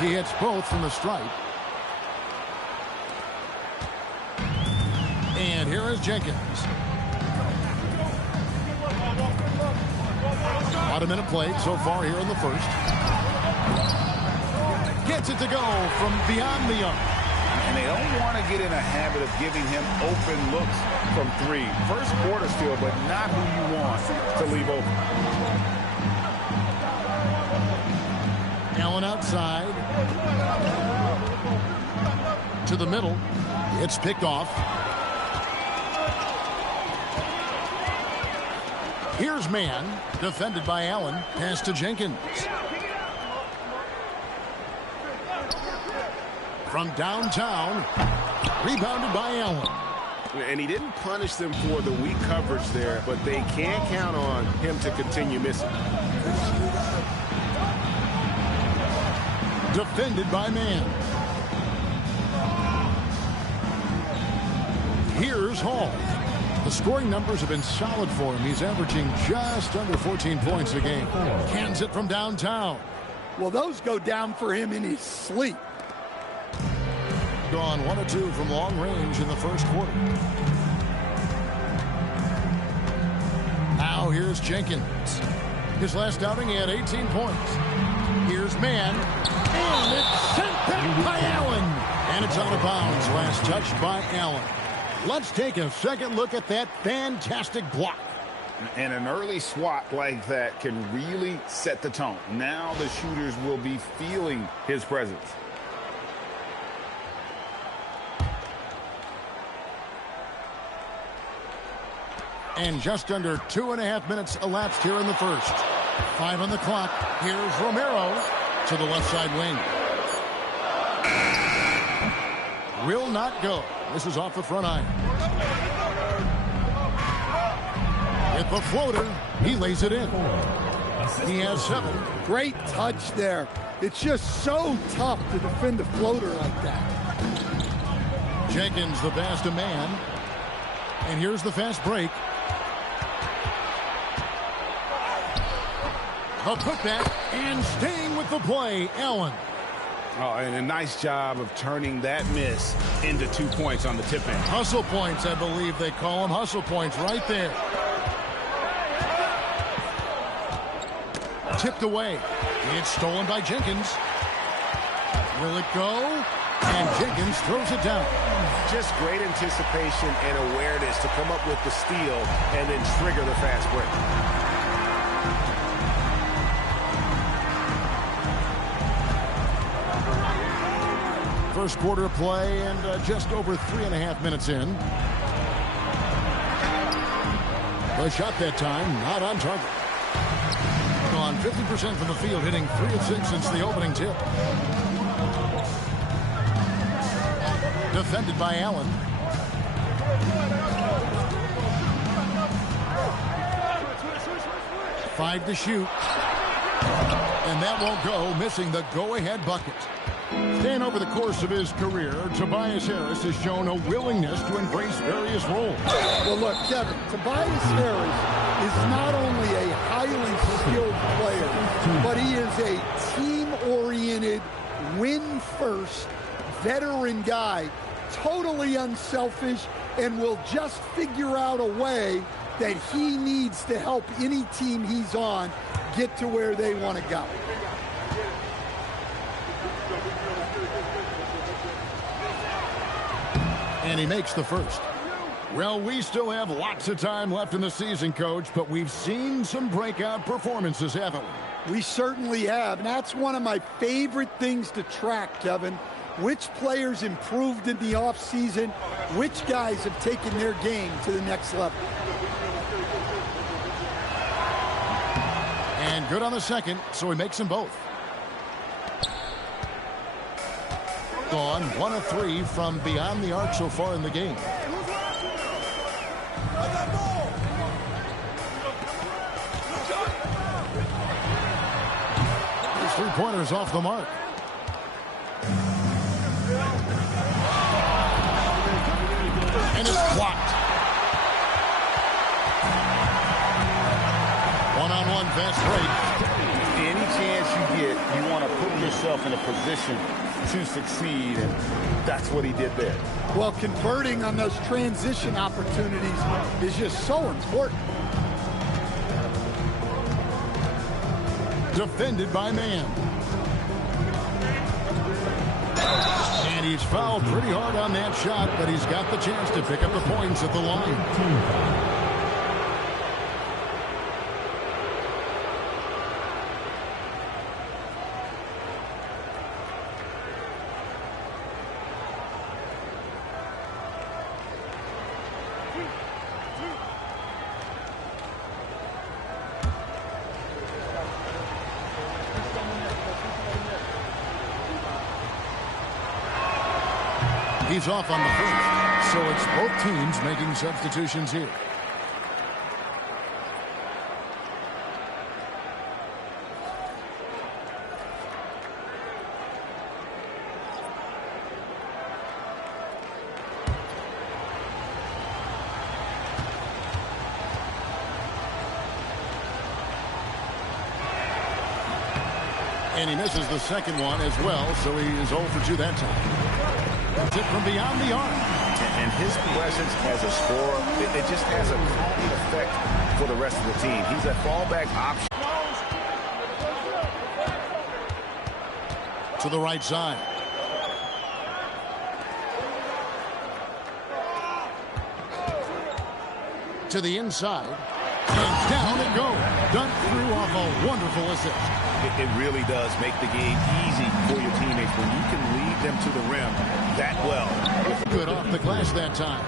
He hits both from the stripe. And here is Jenkins. About a minute played so far here in the first. Gets it to go from beyond the arc. And they don't want to get in a habit of giving him open looks from three. First quarter still, but not who you want to leave open. Allen outside. To the middle. It's picked off. Here's man, defended by Allen. Pass to Jenkins. From downtown, rebounded by Allen. And he didn't punish them for the weak coverage there, but they can't count on him to continue missing. Defended by man. Here's Hall. The scoring numbers have been solid for him. He's averaging just under 14 points a game. Cans it from downtown. Well, those go down for him in his sleep. Gone 1 of 2 from long range in the first quarter. Now here's Jenkins. His last outing, he had 18 points. Here's man. And it's sent back by Allen. And it's out of bounds. Last touch by Allen. Let's take a second look at that fantastic block. And an early swat like that can really set the tone. Now the shooters will be feeling his presence. And just under 2.5 minutes elapsed here in the first. 5 on the clock. Here's Romero to the left side wing. Will not go. This is off the front iron. With the floater, he lays it in. He has 7. Great touch there. It's just so tough to defend a floater like that. Jenkins the pass to man. And here's the fast break. A putback and staying with the play, Allen. Oh, and a nice job of turning that miss into 2 points on the tip end. Hustle points, I believe they call them. Hustle points right there. Tipped away. It's stolen by Jenkins. Will it go? And Jenkins throws it down. Just great anticipation and awareness to come up with the steal and then trigger the fast break. First quarter play and just over 3.5 minutes in. The shot that time, not on target. Gone 50% from the field, hitting 3 of 6 since the opening tip. Defended by Allen. Five to shoot. And that won't go, missing the go-ahead bucket. Staying over the course of his career, Tobias Harris has shown a willingness to embrace various roles. Well, look, Kevin, Tobias Harris is not only a highly skilled player, but he is a team-oriented, win-first, veteran guy, totally unselfish, and will just figure out a way that he needs to help any team he's on get to where they want to go. And he makes the first. Well, we still have lots of time left in the season, Coach, but we've seen some breakout performances, haven't we? We certainly have, and that's one of my favorite things to track, Kevin. Which players improved in the offseason, which guys have taken their game to the next level. And good on the second, so he makes them both. Gone 1 of 3 from beyond the arc so far in the game. His 3-pointers off the mark. And it's blocked. One-on-one fast break. Any chance you get, you want to put yourself in a position to succeed, and that's what he did there. Well, converting on those transition opportunities is just so important. Defended by Man. And he's fouled pretty hard on that shot, but he's got the chance to pick up the points at the line. He's off on the first, so it's both teams making substitutions here. And he misses the second one as well, so he is 0 for 2 that time. Tip from beyond the arc. And his presence as a scorer, it just has a calming effect for the rest of the team. He's a fallback option. To the right side. To the inside. And down it goes. Dunk through off a wonderful assist. It really does make the game easy for your teammates when you can lead them to the rim that well. Good off the glass that time.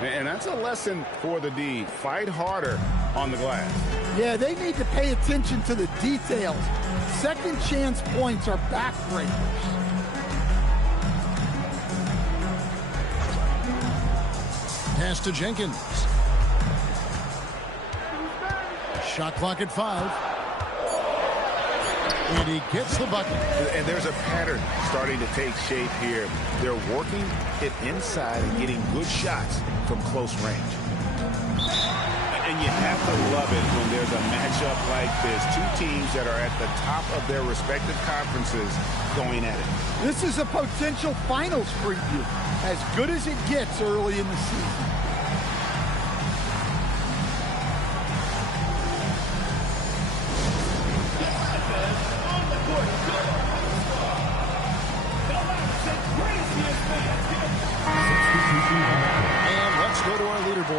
And that's a lesson for the D. Fight harder on the glass. Yeah, they need to pay attention to the details. Second chance points are backbreakers. Pass to Jenkins. Shot clock at 5. And he gets the bucket. And there's a pattern starting to take shape here. They're working it inside and getting good shots from close range. And you have to love it when there's a matchup like this. Two teams that are at the top of their respective conferences going at it. This is a potential finals preview. As good as it gets early in the season.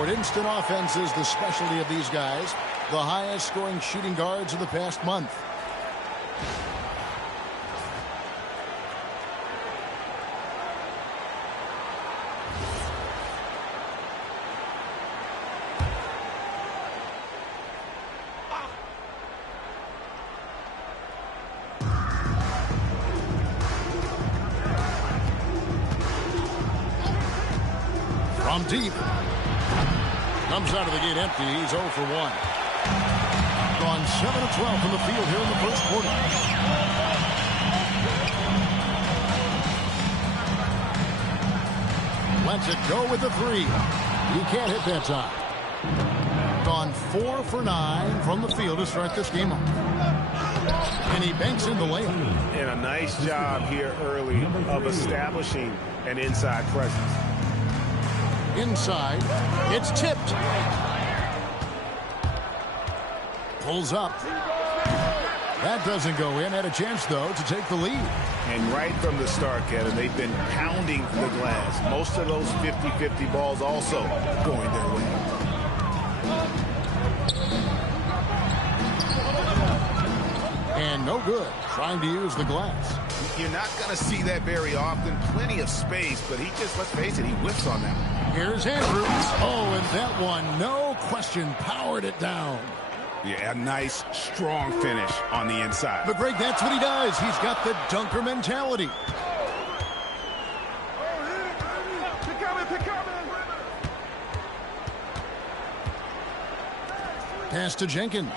Instant offense is the specialty of these guys. The highest scoring shooting guards of the past month. From deep. Comes out of the gate empty. He's 0 for 1. Gone 7 of 12 from the field here in the first quarter. Lets it go with the 3. He can't hit that time. Gone 4 for 9 from the field to start this game off. And he banks in the layup. And a nice job here early of establishing an inside presence. Inside, it's tipped. Pulls up. That doesn't go in. Had a chance, though, to take the lead. And right from the start, Kevin, they've been pounding the glass. Most of those 50-50 balls also going their way. And no good. Trying to use the glass. You're not going to see that very often. Plenty of space, but he just, let's face it, he whiffs on that one. Here's Andrews. Oh, and that one, no question, powered it down. Yeah, a nice, strong finish on the inside. But, Greg, that's what he does. He's got the dunker mentality. Pass to Jenkins.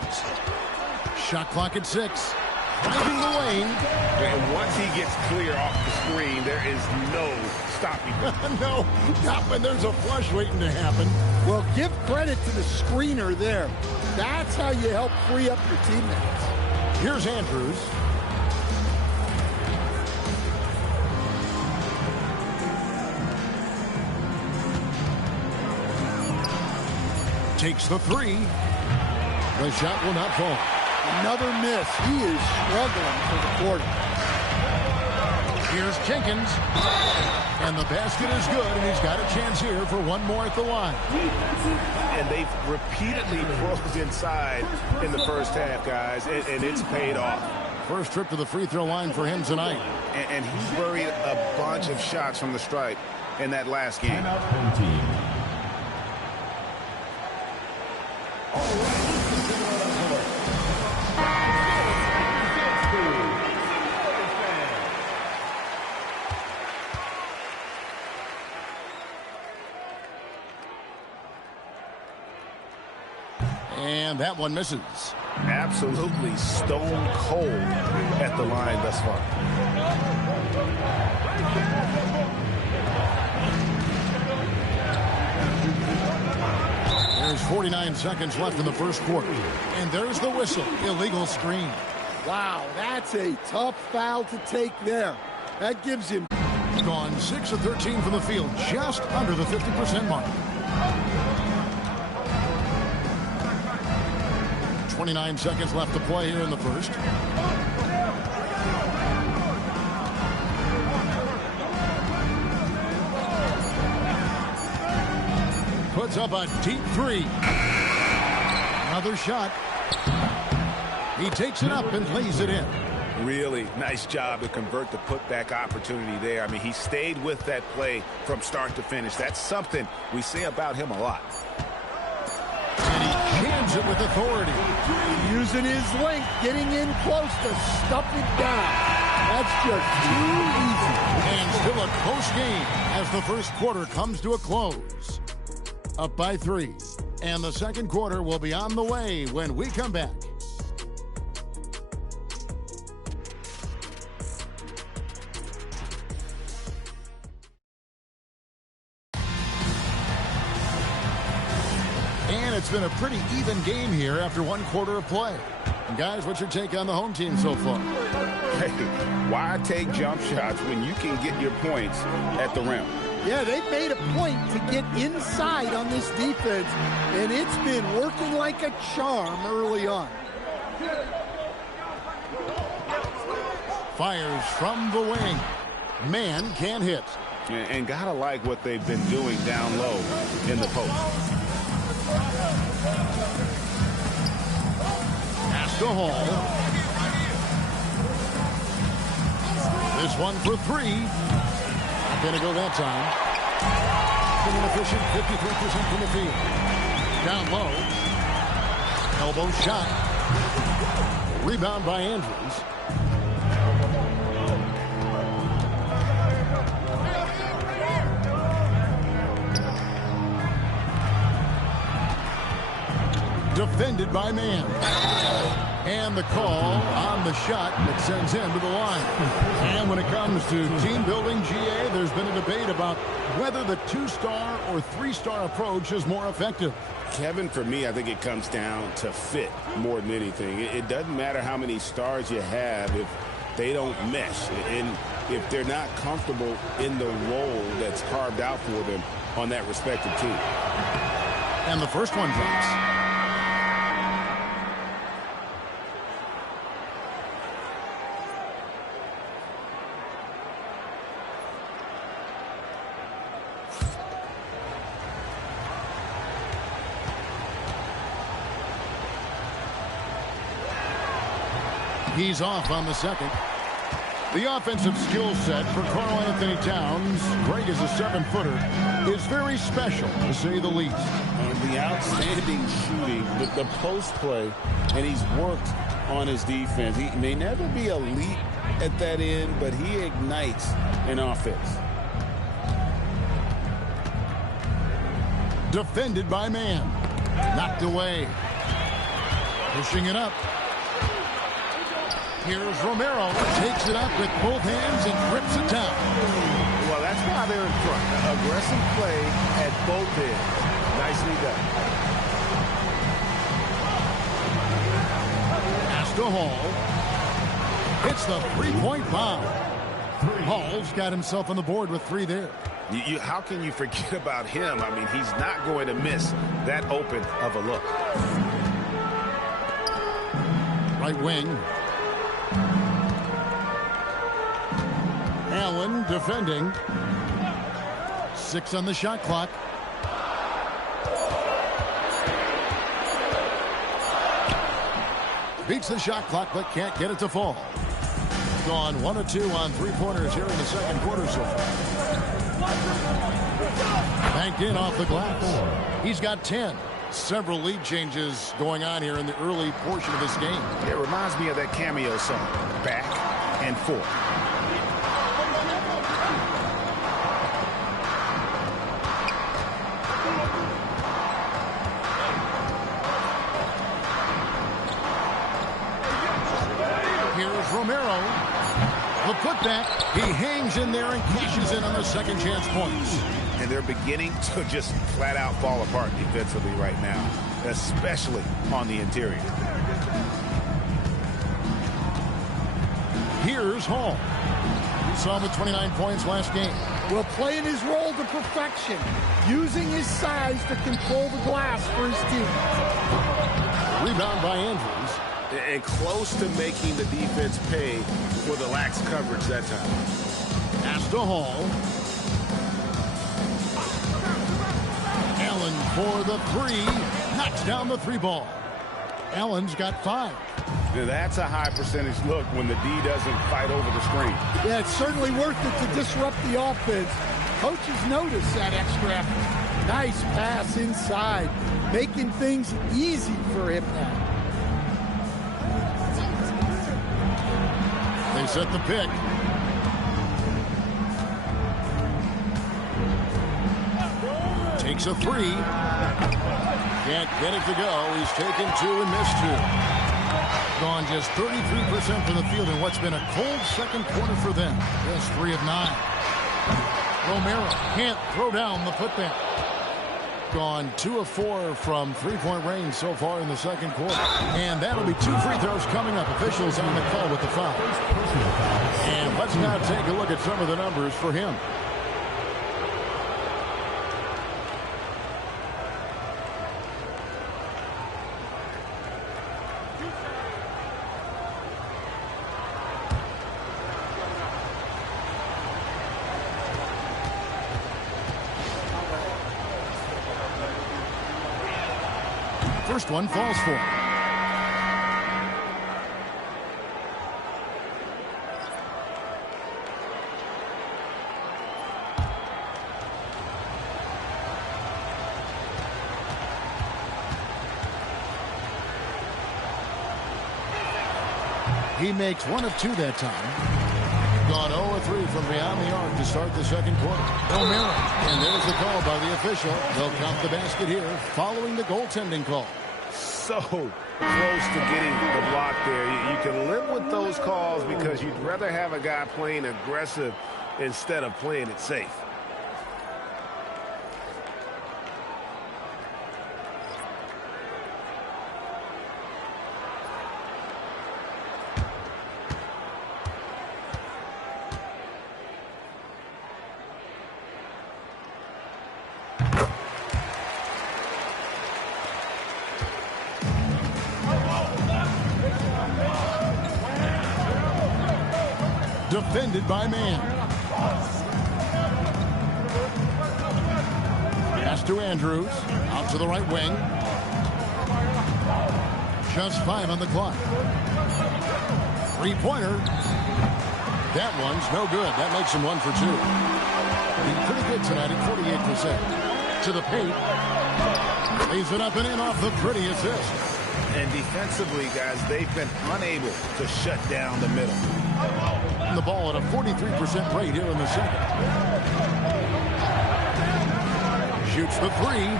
Shot clock at 6. Driving the lane. And once he gets clear off the screen, there is no stopping him. No, not when there's a flush waiting to happen. Well, give credit to the screener there. That's how you help free up your teammates. Here's Andrews. Takes the three. The shot will not fall. Another miss. He is struggling for the quarter. Here's Jenkins. And the basket is good, and he's got a chance here for one more at the line. And they've repeatedly closed inside in the first half, guys, and it's paid off. First trip to the free throw line for him tonight. And he buried a bunch of shots from the stripe in that last game. And that one misses. Absolutely stone cold at the line thus far. There's 49 seconds left in the first quarter. And there's the whistle. Illegal screen. Wow, that's a tough foul to take there. That gives him... Gone 6 of 13 from the field, just under the 50% mark. 29 seconds left to play here in the first. Puts up a deep three. Another shot. He takes it up and lays it in. Really nice job to convert the putback opportunity there. I mean, he stayed with that play from start to finish. That's something we say about him a lot. And he jams it with authority. Using his length, getting in close to stuff it down. That's just too easy. And still a close game as the first quarter comes to a close. Up by 3. And the second quarter will be on the way when we come back. And it's been a pretty even game here after one quarter of play. And guys, what's your take on the home team so far? Hey, why take jump shots when you can get your points at the rim? Yeah, they've made a point to get inside on this defense, and it's been working like a charm early on. Fires from the wing. Man can't hit. And gotta like what they've been doing down low in the post. Pass to Hall. This one for 3. Not going to go that time. Been inefficient, 53% from the field. Down low. Elbow shot. Rebound by Andrews. Defended by Man. And the call on the shot that sends him to the line. And when it comes to team building, GA, there's been a debate about whether the 2-star or 3-star approach is more effective. Kevin, for me, I think it comes down to fit more than anything. It doesn't matter how many stars you have if they don't mesh. And if they're not comfortable in the role that's carved out for them on that respective team. And the first one drops. He's off on the second. The offensive skill set for Karl Anthony Towns, great as a 7-footer, is very special, to say the least. And the outstanding shooting, the post play, and he's worked on his defense. He may never be elite at that end, but he ignites an offense. Defended by Man. Knocked away. Pushing it up. Here's Romero. Takes it up with both hands and grips it down. Well, that's why they're in front. Aggressive play at both ends. Nicely done. Pass to Hall. Hits the 3-point bomb. Hall's got himself on the board with 3 there. How can you forget about him? I mean, he's not going to miss that open of a look. Right wing. Allen defending. 6 on the shot clock. Beats the shot clock, but can't get it to fall. Gone 1 of 2 on three-pointers here in the second quarter so far. Banked in off the glass. He's got 10. Several lead changes going on here in the early portion of this game. It reminds me of that cameo song, Back and Forth. Here's Romero. The putback. He hangs in there and cashes in on the second chance points. And they're beginning to just flat out fall apart defensively right now, especially on the interior. Here's Hall. We saw him with 29 points last game. Well, playing his role to perfection, using his size to control the glass for his team. Rebound by Andrews. And close to making the defense pay for the lax coverage that time. Pass to Hall. Allen for the three. Knocks down the three ball. Allen's got 5. Now that's a high percentage look when the D doesn't fight over the screen. Yeah, it's certainly worth it to disrupt the offense. Coaches notice that extra effort. Nice pass inside, making things easy for him now. They set the pick. Takes a 3. Can't get it to go. He's taken 2 and missed 2. Gone just 33% from the field in what's been a cold second quarter for them. Just 3 of 9. Romero can't throw down the putback. Gone 2 of 4 from three-point range so far in the second quarter. And that'll be 2 free throws coming up. Officials on the call with the foul. And let's now take a look at some of the numbers for him. First one falls for him. He makes 1 of 2 that time. Gone 0 of 3 from beyond the arc to start the second quarter. Romero. And there's the call by the official. They'll count the basket here following the goaltending call. So close to getting the block there. You can live with those calls because you'd rather have a guy playing aggressive instead of playing it safe. Defended by man. Pass to Andrews. Out to the right wing. Just 5 on the clock. Three-pointer. That one's no good. That makes him 1 for 2. He's pretty good tonight at 48%. To the paint. Lays it up and in off the pretty assist. And defensively, guys, they've been unable to shut down the middle. The ball at a 43% rate here in the second. Shoots the 3.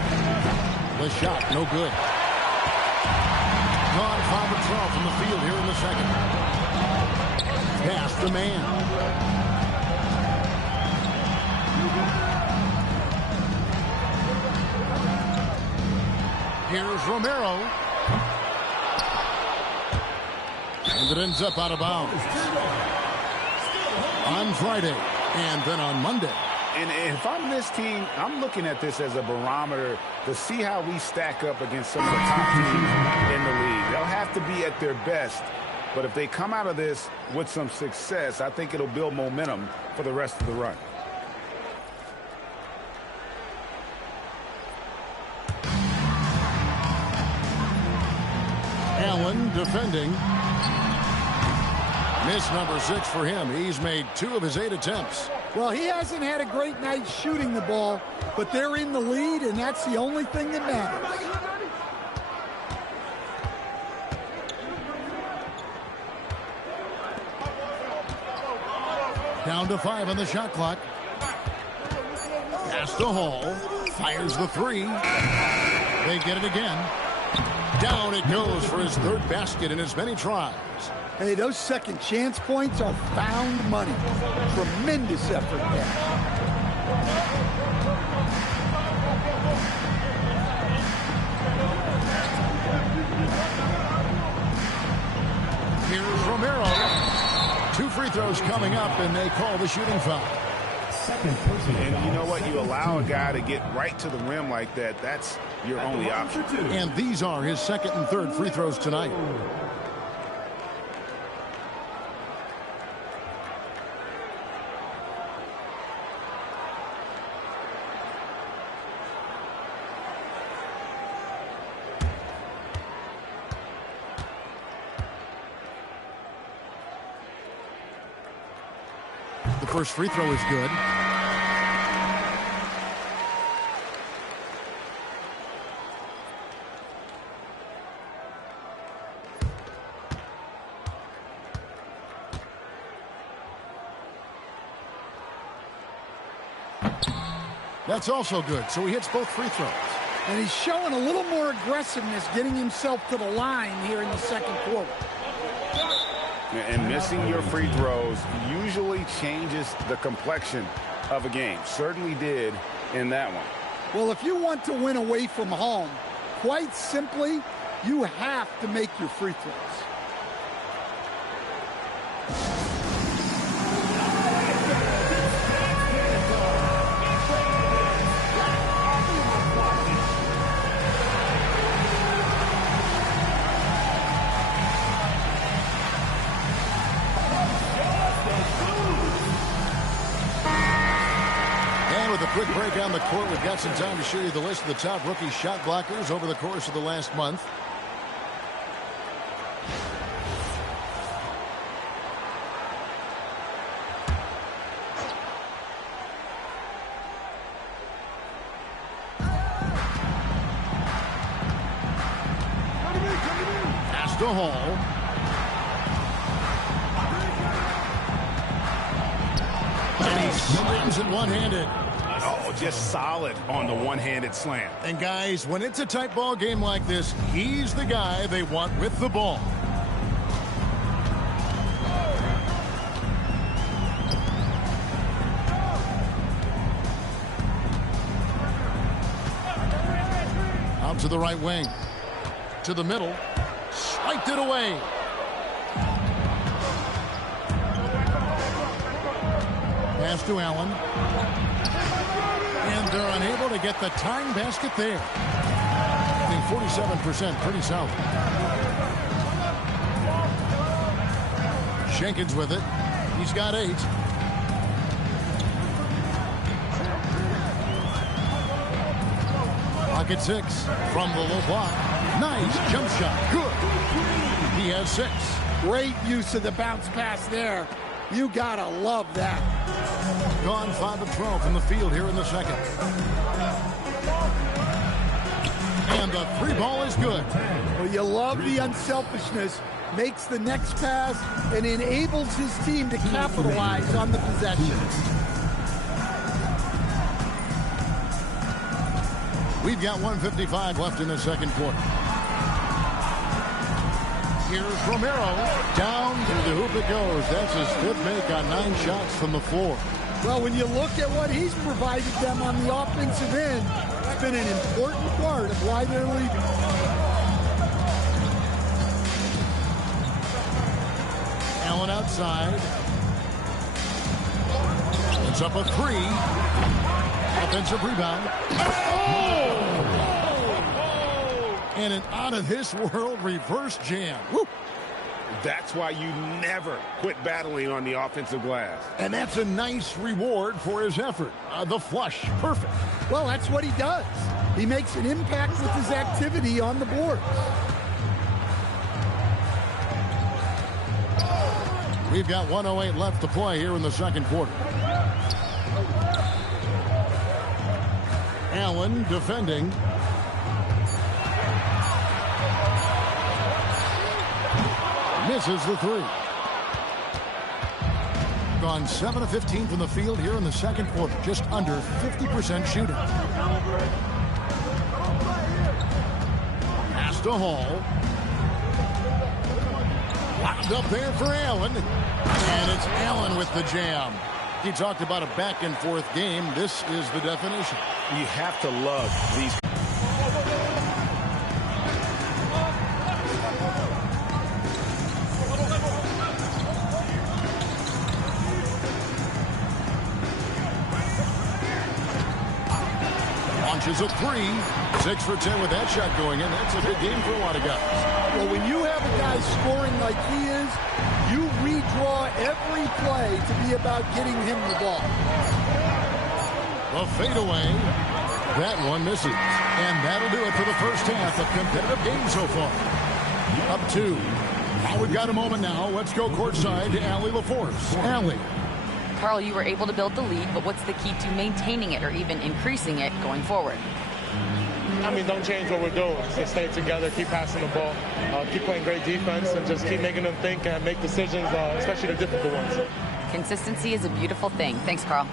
The shot, no good. Gone 5 of 12 from the field here in the second. Pass the man. Here's Romero. And it ends up out of bounds. On Friday and then on Monday. And if I'm this team, I'm looking at this as a barometer to see how we stack up against some of the top teams in the league. They'll have to be at their best. But if they come out of this with some success, I think it'll build momentum for the rest of the run. Allen defending. Miss number 6 for him. He's made 2 of his 8 attempts. Well, he hasn't had a great night shooting the ball, but they're in the lead, and that's the only thing that matters. Down to 5 on the shot clock. Pass to Hall. Fires the 3. They get it again. Down it goes for his 3rd basket in as many tries. Hey, those second chance points are found money. Tremendous effort there. Here's Romero. 2 free throws coming up, and they call the shooting foul. And you know what? You allow a guy to get right to the rim like that. That's your only option. And these are his 2nd and 3rd free throws tonight. The first free throw is good. That's also good, so he hits both free throws. And he's showing a little more aggressiveness, getting himself to the line here in the second quarter. And missing your free throws usually changes the complexion of a game. Certainly did in that one. Well, if you want to win away from home, quite simply, you have to make your free throws. Quick break on the court. We've got some time to show you the list of the top rookie shot blockers over the course of the last month. Pass to Hall. And he slams it one-handed. Oh, just solid on the one-handed slam. And guys, when it's a tight ball game like this, he's the guy they want with the ball. Out to the right wing. To the middle. Swiped it away. Pass to Allen. And they're unable to get the tying basket there. I think 47%, pretty solid. Jenkins with it. He's got 8. Pocket 6 from the low block. Nice jump shot. Good. He has 6. Great use of the bounce pass there. You gotta love that. Gone 5 of 12 from the field here in the second. And the 3 ball is good. Well, you love the unselfishness. Makes the next pass and enables his team to capitalize on the possession. We've got 1:55 left in the second quarter. Here's Romero. Down to the hoop it goes. That's his 5th make on 9 shots from the floor. Well, when you look at what he's provided them on the offensive end, it's been an important part of why they're leading. Allen outside. And Puts up a three. Offensive rebound. Oh! And an out-of-this-world reverse jam. Woo! That's why you never quit battling on the offensive glass. And that's a nice reward for his effort. The flush. Perfect. Well, that's what he does. He makes an impact with his activity on the boards. We've got 1:08 left to play here in the second quarter. Allen defending. Misses the three. Gone 7 of 15 from the field here in the second quarter. Just under 50% shooting. Pass to Hall. Locked up there for Allen. And it's Allen with the jam. He talked about a back-and-forth game. This is the definition. You have to love these. Launches a three. 6 for 10 with that shot going in. That's a good game for a lot of guys. Well, when you have a guy scoring like he is, you redraw every play to be about getting him the ball. A fadeaway. That one misses. And that'll do it for the first half. A competitive game so far. Up 2. Now we've got a moment now. Let's go courtside to Allie LaForce. Allie. Carl, you were able to build the lead, but what's the key to maintaining it or even increasing it going forward? I mean, don't change what we're doing. Just stay together, keep passing the ball, keep playing great defense, and just keep making them think and make decisions, especially the difficult ones. Consistency is a beautiful thing. Thanks, Carl.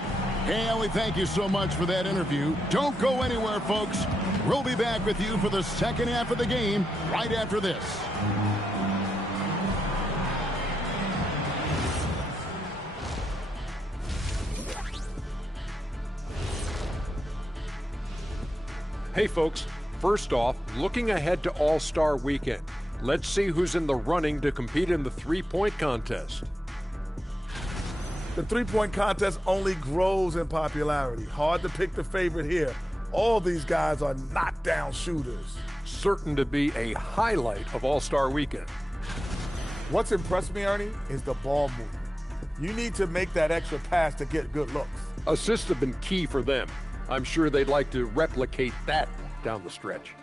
Hey, Allie, thank you so much for that interview. Don't go anywhere, folks. We'll be back with you for the second half of the game right after this. Hey folks, first off, looking ahead to All-Star Weekend. Let's see who's in the running to compete in the three-point contest. The three-point contest only grows in popularity. Hard to pick the favorite here. All these guys are knockdown shooters. Certain to be a highlight of All-Star Weekend. What's impressed me, Ernie, is the ball movement. You need to make that extra pass to get good looks. Assists have been key for them. I'm sure they'd like to replicate that down the stretch.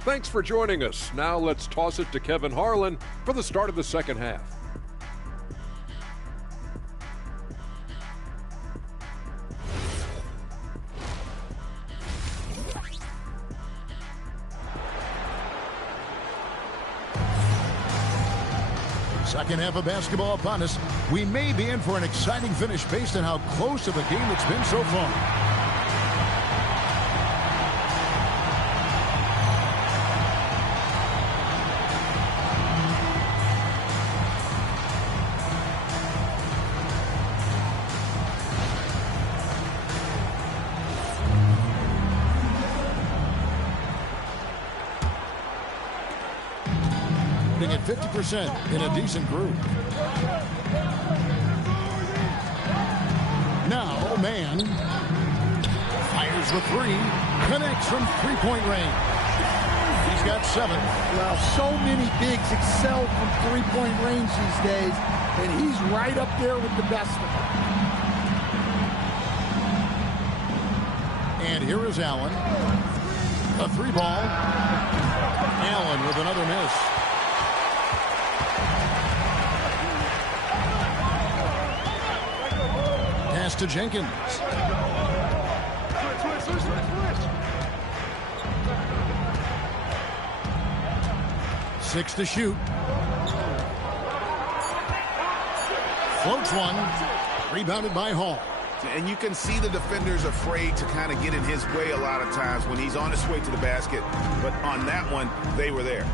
Thanks for joining us. Now let's toss it to Kevin Harlan for the start of the second half. Second half of basketball upon us. We may be in for an exciting finish based on how close of a game it's been so far. At 50% in a decent group. Now, man fires the three, connects from three-point range. He's got 7. Well, so many bigs excel from three-point range these days, and he's right up there with the best of them. And here is Allen. A 3-ball. Allen with another miss. To Jenkins. 6 to shoot. Floats one. Rebounded by Hall. And you can see the defenders afraid to kind of get in his way a lot of times when he's on his way to the basket. But on that one, they were there.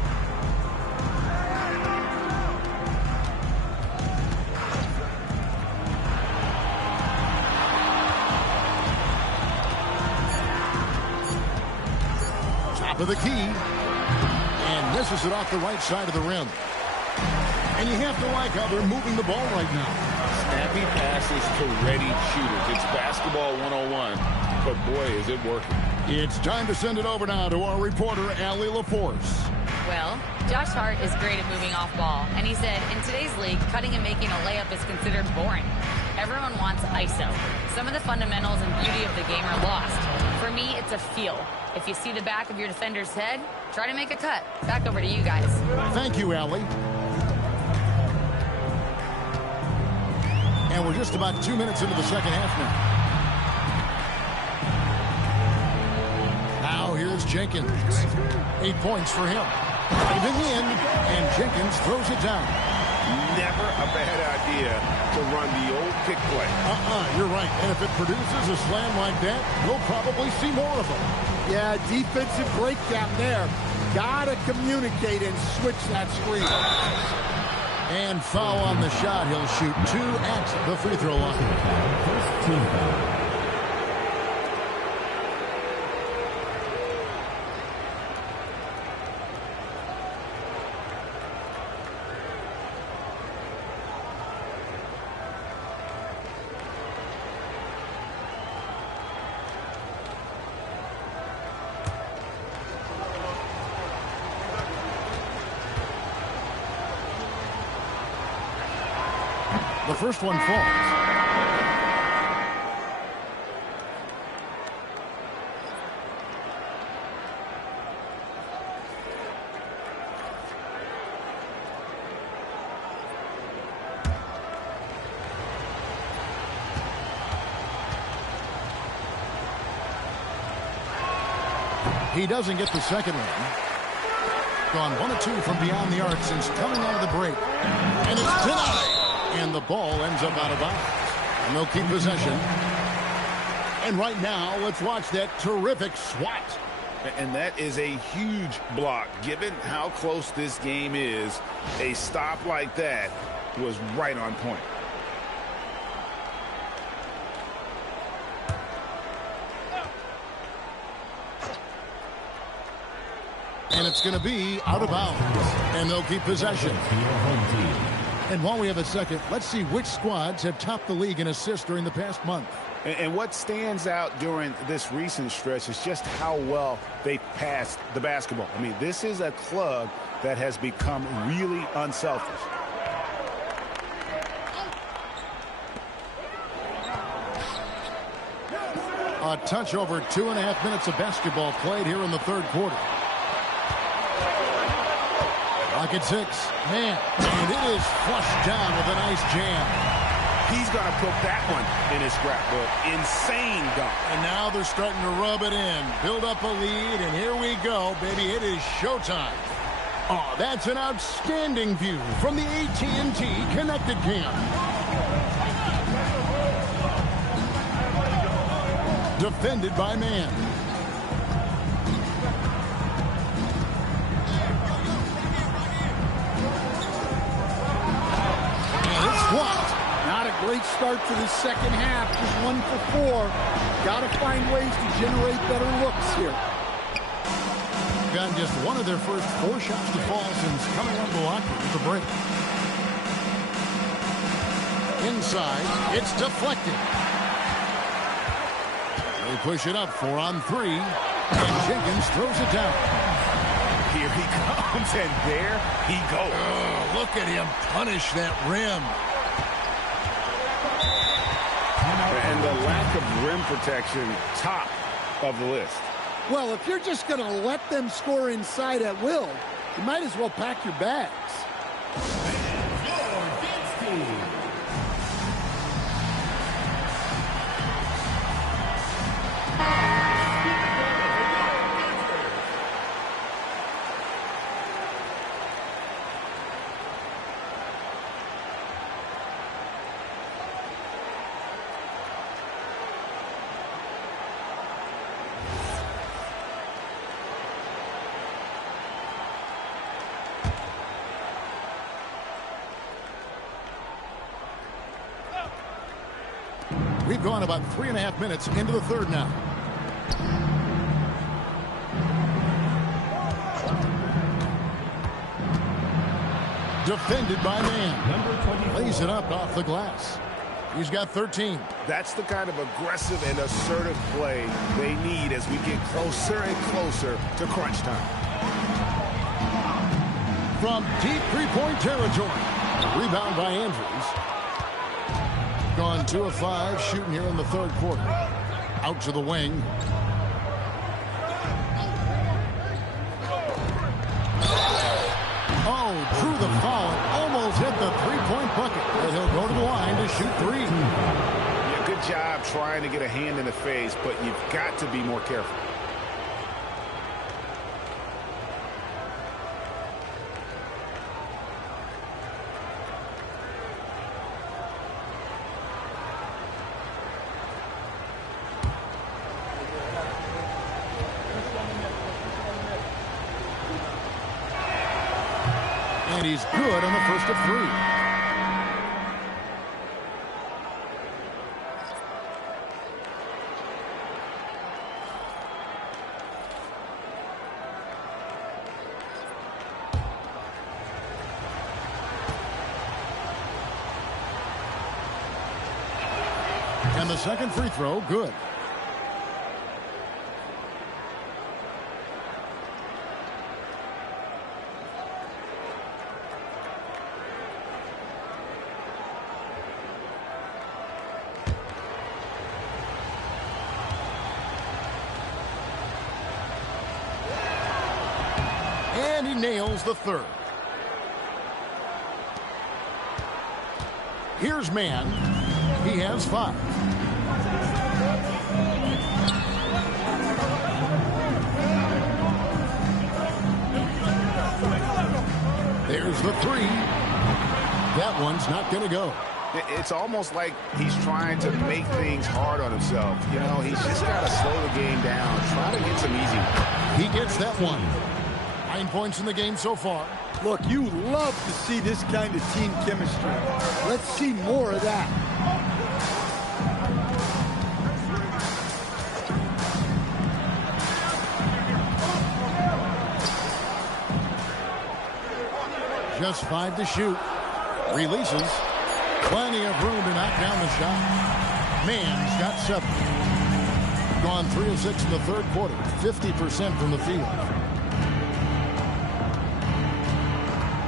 Of the key, and misses it off the right side of the rim. And you have to like how they're moving the ball right now. snappy passes to ready shooters. It's basketball 101, but boy, is it working. It's time to send it over now to our reporter, Allie LaForce. Well, Josh Hart is great at moving off ball, and he said, in today's league, cutting and making a layup is considered boring. Everyone wants ISO. Some of the fundamentals and beauty of the game are lost. For me, it's a feel. If you see the back of your defender's head, try to make a cut. Back over to you guys. Thank you, Allie. And we're just about 2 minutes into the second half now. Now here's Jenkins. 8 points for him. Diving in, and Jenkins throws it down. Never a bad idea to run the old pick play. You're right. And if it produces a slam like that, we'll probably see more of them. Yeah, defensive breakdown there. Gotta communicate and switch that screen. And foul on the shot. He'll shoot 2 at the free throw line. The first one falls. He doesn't get the second one. Gone 1 of 2 from beyond the arc since coming out of the break. And it's denied. And the ball ends up out of bounds. And they'll keep possession. And right now, let's watch that terrific swat. And that is a huge block. Given how close this game is, a stop like that was right on point. And it's going to be out of bounds. And they'll keep possession. And while we have a second, let's see which squads have topped the league in assists during the past month. And what stands out during this recent stretch is just how well they passed the basketball. I mean, this is a club that has become really unselfish. A touch over 2.5 minutes of basketball played here in the third quarter. Lock at 6. Man, and it is flushed down with a nice jam. He's going to put that one in his scrapbook. Insane dunk. And now they're starting to rub it in. Build up a lead, and here we go, baby. It is showtime. Oh, that's an outstanding view from the AT&T Connected Cam. Defended by Man. Not a great start to the second half. Just 1 for 4. Got to find ways to generate better looks here. Gotten just one of their first 4 shots to fall since coming on the locker with the break. Inside, it's deflected. They push it up 4 on 3, and Jenkins throws it down. Here he comes, and there he goes. Oh, look at him punish that rim. And the lack of rim protection, top of the list. Well, if you're just going to let them score inside at will, you might as well pack your bags. We've gone about 3.5 minutes into the third now. Defended by Man. Lays it up off the glass. He's got 13. That's the kind of aggressive and assertive play they need as we get closer and closer to crunch time. From deep three-point territory. Rebound by Andrews. Gone 2 of 5 shooting here in the third quarter. Out to the wing. Oh, drew the foul and almost hit the three-point bucket. But he'll go to the line to shoot 3. Yeah, good job trying to get a hand in the face, but you've got to be more careful. And he's good on the first of 3. And the second free throw, good. And he nails the third. Here's Mann. He has 5. There's the 3. That one's not going to go. It's almost like he's trying to make things hard on himself. You know, he's just got to slow the game down, try to get some easy. He gets that one. 9 points in the game so far. Look, you love to see this kind of team chemistry. Let's see more of that. Just 5 to shoot. Releases. Plenty of room to knock down the shot. Mann's got 7. Gone 3 of 6 in the third quarter. 50% from the field.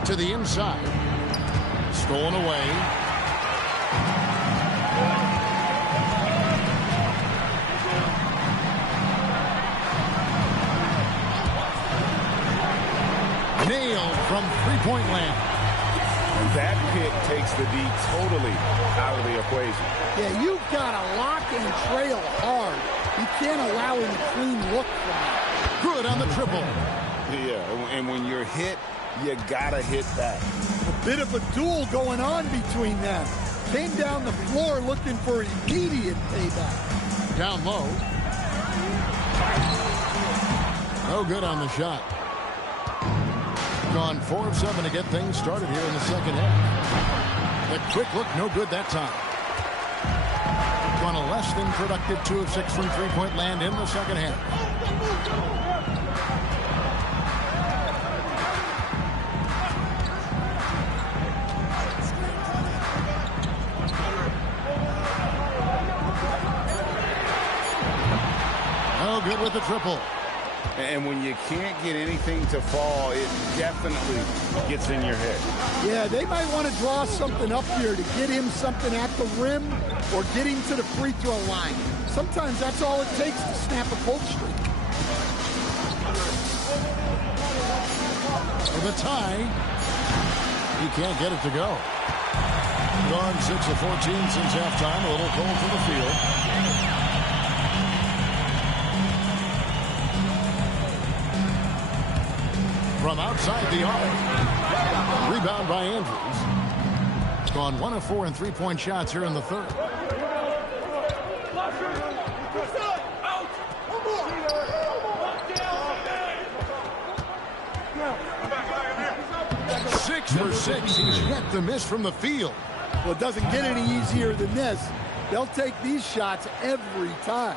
To the inside. Stolen away. Nailed from three-point land. And that pick takes the D totally out of the equation. Yeah, you've got to lock and trail hard. You can't allow him a clean look from it. Good on the triple. Yeah, and when you're hit, you gotta hit back. A bit of a duel going on between them. Came down the floor looking for immediate payback. Down low. No good on the shot. Gone 4 of 7 to get things started here in the second half. The quick look, no good that time. Gone a less than productive 2 of 6 from three-point land in the second half. No good with the triple. And when you can't get anything to fall, it definitely gets in your head. Yeah, they might want to draw something up here to get him something at the rim or get him to the free throw line. Sometimes that's all it takes to snap a cold streak. For the tie, he can't get it to go. Gone 6 of 14 since halftime. A little cold from the field. From outside the arc. Rebound by Andrews. Gone 1 of 4 in three-point shots here in the third. Six for 6. He's yet to miss from the field. Well, it doesn't get any easier than this. They'll take these shots every time.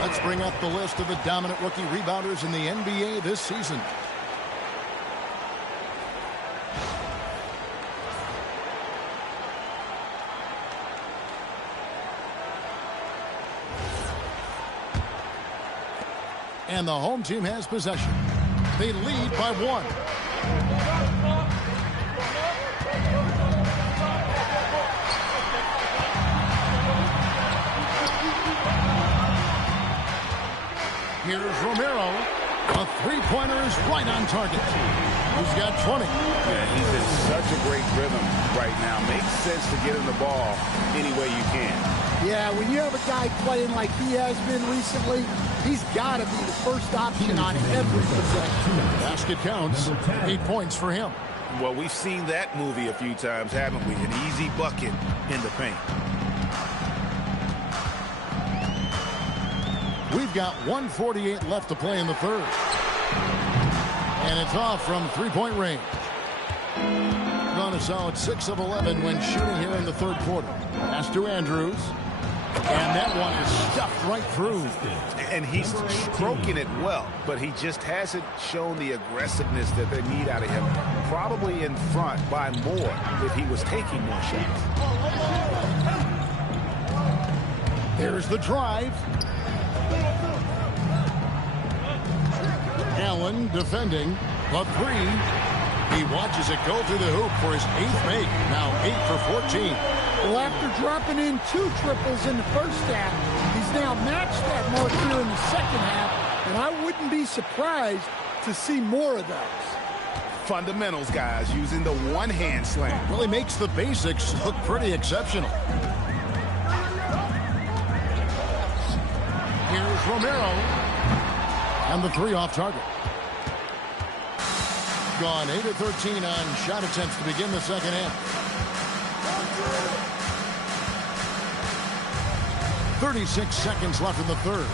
Let's bring up the list of the dominant rookie rebounders in the NBA this season. And the home team has possession. They lead by 1. Here's Romero. A three-pointer is right on target. He's got 20. Yeah, he's in such a great rhythm right now. Makes sense to get him the ball any way you can. Yeah, when you have a guy playing like he has been recently, he's got to be the first option on every possession. Basket counts. 8 points for him. Well, we've seen that movie a few times, haven't we? An easy bucket in the paint. We've got 1:48 left to play in the third. And it's off from three-point range. Gone a solid 6 of 11 when shooting here in the third quarter. Pass to Andrews. And that one is stuffed right through. And he's stroking it well, but he just hasn't shown the aggressiveness that they need out of him. Probably in front by more if he was taking more shots. There's the drive. Allen defending. The three. He watches it go through the hoop for his 8th make. Now 8 for 14. Well, after dropping in 2 triples in the first half, he's now matched that mark here in the second half, and I wouldn't be surprised to see more of those. Fundamentals, guys, using the one-hand slam. Really makes the basics look pretty exceptional. Here's Romero. And the three off target. Gone 8 of 13 on shot attempts to begin the second half. 36 seconds left in the third.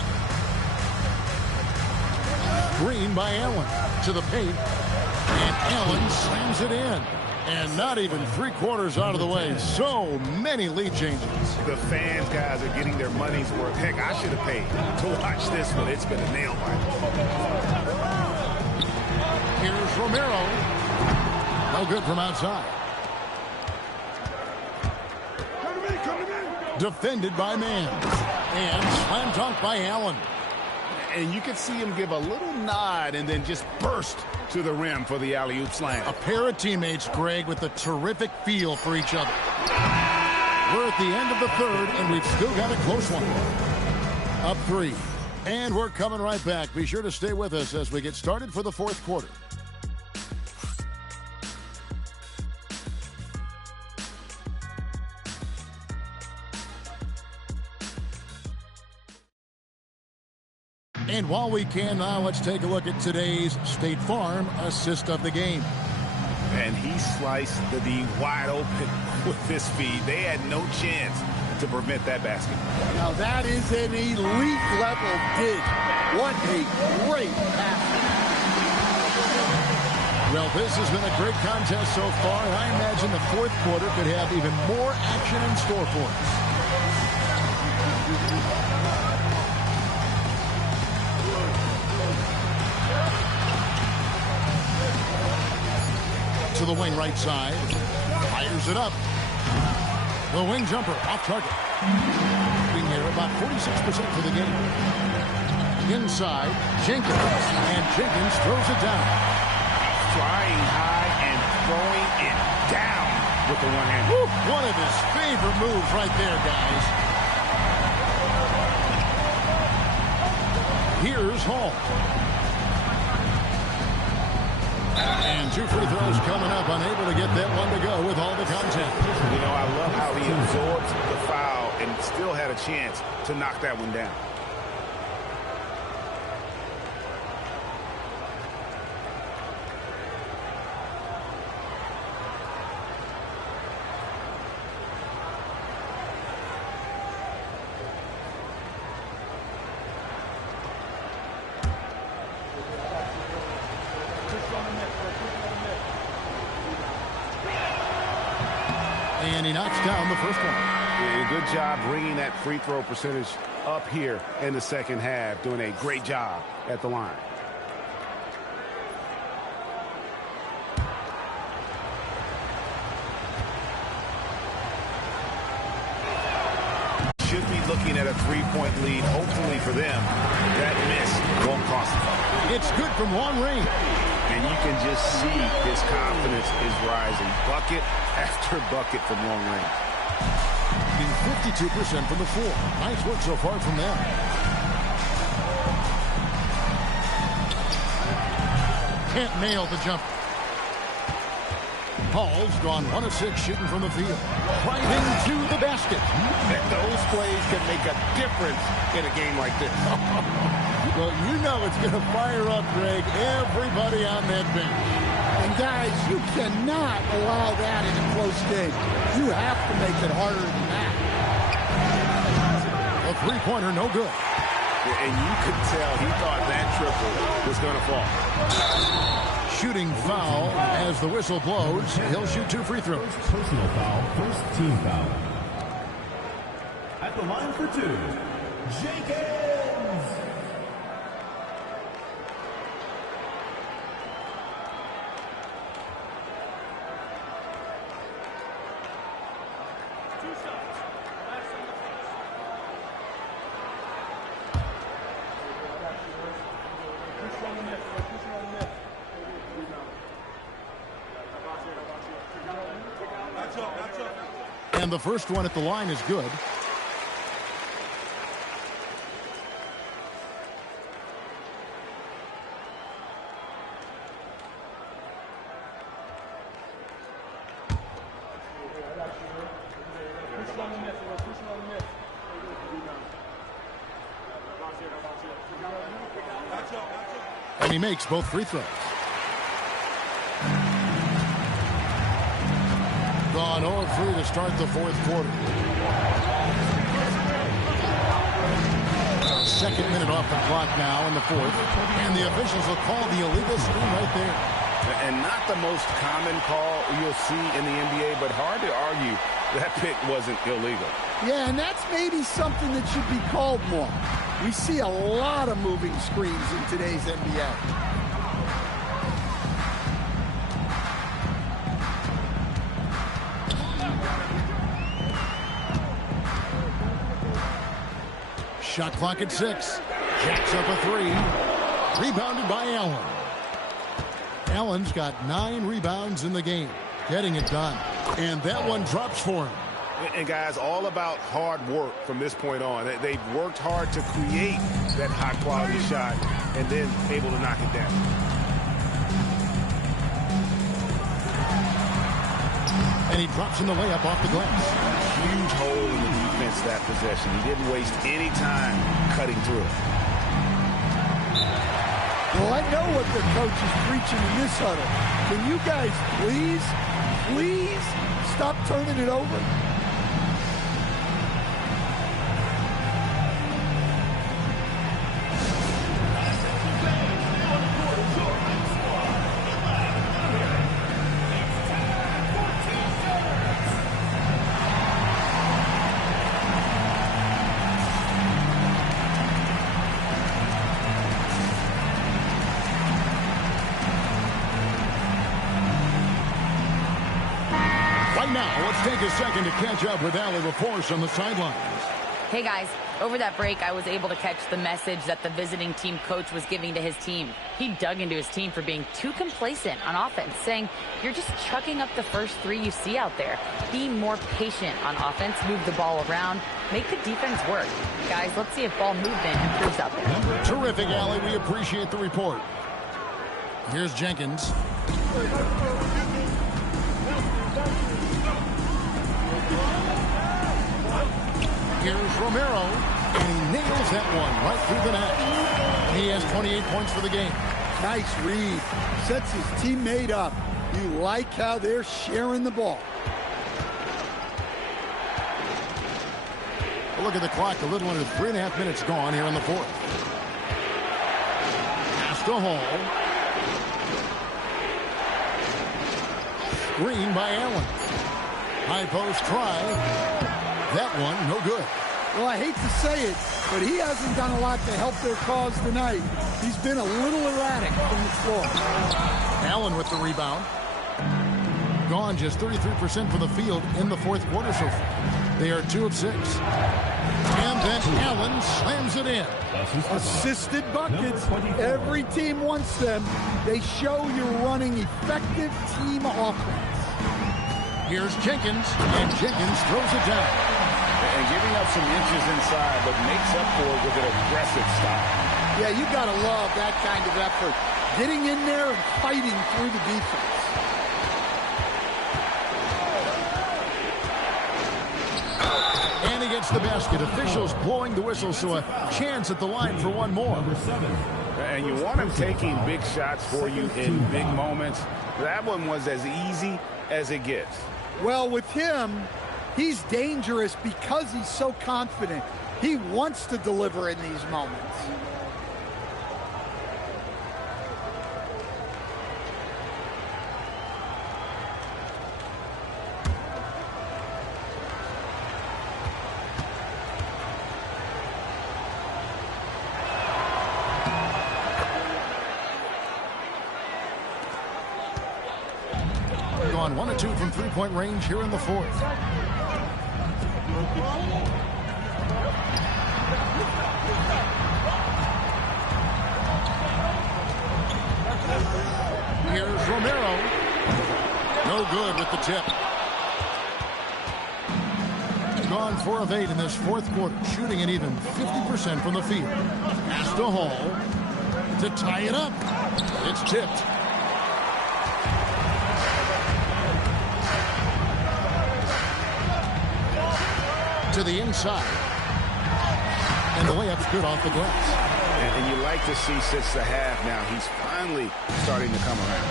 Green by Allen to the paint. And Allen slams it in. And not even 3/4 out of the way. So many lead changes. The fans, guys, are getting their money's worth. Heck, I should have paid to watch this one. It's been a nail biter. Here's Romero. No good from outside. Defended by Mann. And slam dunk by Allen. And you can see him give a little nod and then just burst to the rim for the alley-oop slam. A pair of teammates, Greg, with a terrific feel for each other. We're at the end of the third, and we've still got a close one. Up 3. And we're coming right back. Be sure to stay with us as we get started for the fourth quarter. And while we can now, let's take a look at today's State Farm assist of the game. And he sliced the D wide open with his feed. They had no chance to prevent that basket. Now that is an elite level dig. What a great pass. Well, this has been a great contest so far, and I imagine the fourth quarter could have even more action in store for us. To the wing right side. Fires it up. The wing jumper off target. Being here about 46% for the game. Inside, Jenkins. And Jenkins throws it down. Flying high and throwing it down with the one hand. Woo, one of his favorite moves right there, guys. Here's Hall. And 2 free throws coming up, unable to get that one to go with all the content. You know, I love how he absorbed the foul and still had a chance to knock that one down. And he knocks down the first one. Yeah, good job bringing that free throw percentage up here in the second half, doing a great job at the line. Should be looking at a three-point lead, hopefully for them. That miss won't cost them. It's good from long range. And you can just see his confidence is rising. Bucket after bucket from long range. 52% from the floor. Nice work so far from them. Can't nail the jump. Hall's gone 1 of 6 shooting from the field. Driving to the basket. Those plays can make a difference in a game like this. Well, you know it's going to fire up, Greg, everybody on that bench. And guys, you cannot allow that in a close game. You have to make it harder than that. A three-pointer, no good. And you could tell he thought that triple was going to fall. Shooting foul as the whistle blows. He'll shoot 2 free throws. Personal foul, first team foul. At the line for 2, Jenkins. And the first one at the line is good. And he makes both free throws. Gone 0-3 to start the fourth quarter. Second minute off the clock now in the fourth. And the officials will call the illegal screen right there. And not the most common call you'll see in the NBA, but hard to argue that pick wasn't illegal. Yeah, and that's maybe something that should be called more. We see a lot of moving screens in today's NBA. Shot clock at 6. Jacks up a 3. Rebounded by Allen. Allen's got 9 rebounds in the game. Getting it done. And that one drops for him. And guys, all about hard work from this point on. They've worked hard to create that high-quality shot and then able to knock it down. And he drops in the layup off the glass. Huge hole in the defense that possession. He didn't waste any time cutting through it. Well, I know what the coach is preaching in this huddle. Can you guys please stop turning it over? Take a second to catch up with Allie LaForce on the sidelines. Hey guys, over that break I was able to catch the message that the visiting team coach was giving to his team. He dug into his team for being too complacent on offense, saying, you're just chucking up the first 3 you see out there. Be more patient on offense, move the ball around, make the defense work. Guys, let's see if ball movement improves out there. Terrific, Allie. We appreciate the report. Here's Jenkins. Here's Romero, and he nails that one right through the net. And he has 28 points for the game. Nice read. Sets his teammate up. You like how they're sharing the ball. Well, look at the clock. A little under 3.5 minutes gone here in the fourth. Pass to Hall. Screen by Allen. High post try. That one, no good. Well, I hate to say it, but he hasn't done a lot to help their cause tonight. He's been a little erratic from the floor. Allen with the rebound. Gone just 33% from the field in the fourth quarter so far. They are 2 of 6. And then Allen slams it in. Assisted buckets. Every team wants them. They show you're running effective team offense. Here's Jenkins, and Jenkins throws it down. And giving up some inches inside, but makes up for it with an aggressive style. Yeah, you got to love that kind of effort. Getting in there and fighting through the defense. And he gets the basket. Officials blowing the whistle, so a chance at the line for one more. And you want him taking big shots for you in big moments. That one was as easy as it gets. Well, with him, he's dangerous because he's so confident. He wants to deliver in these moments. Gone 1 of 2 from three-point range here in the fourth. Here's Romero. No good with the tip. Gone 4 of 8 in this fourth quarter, shooting an even 50% from the field. Pass to Hall to tie it up. It's tipped. To the inside. And the layup's good off the glass. And you like to see since the half now, he's finally starting to come around.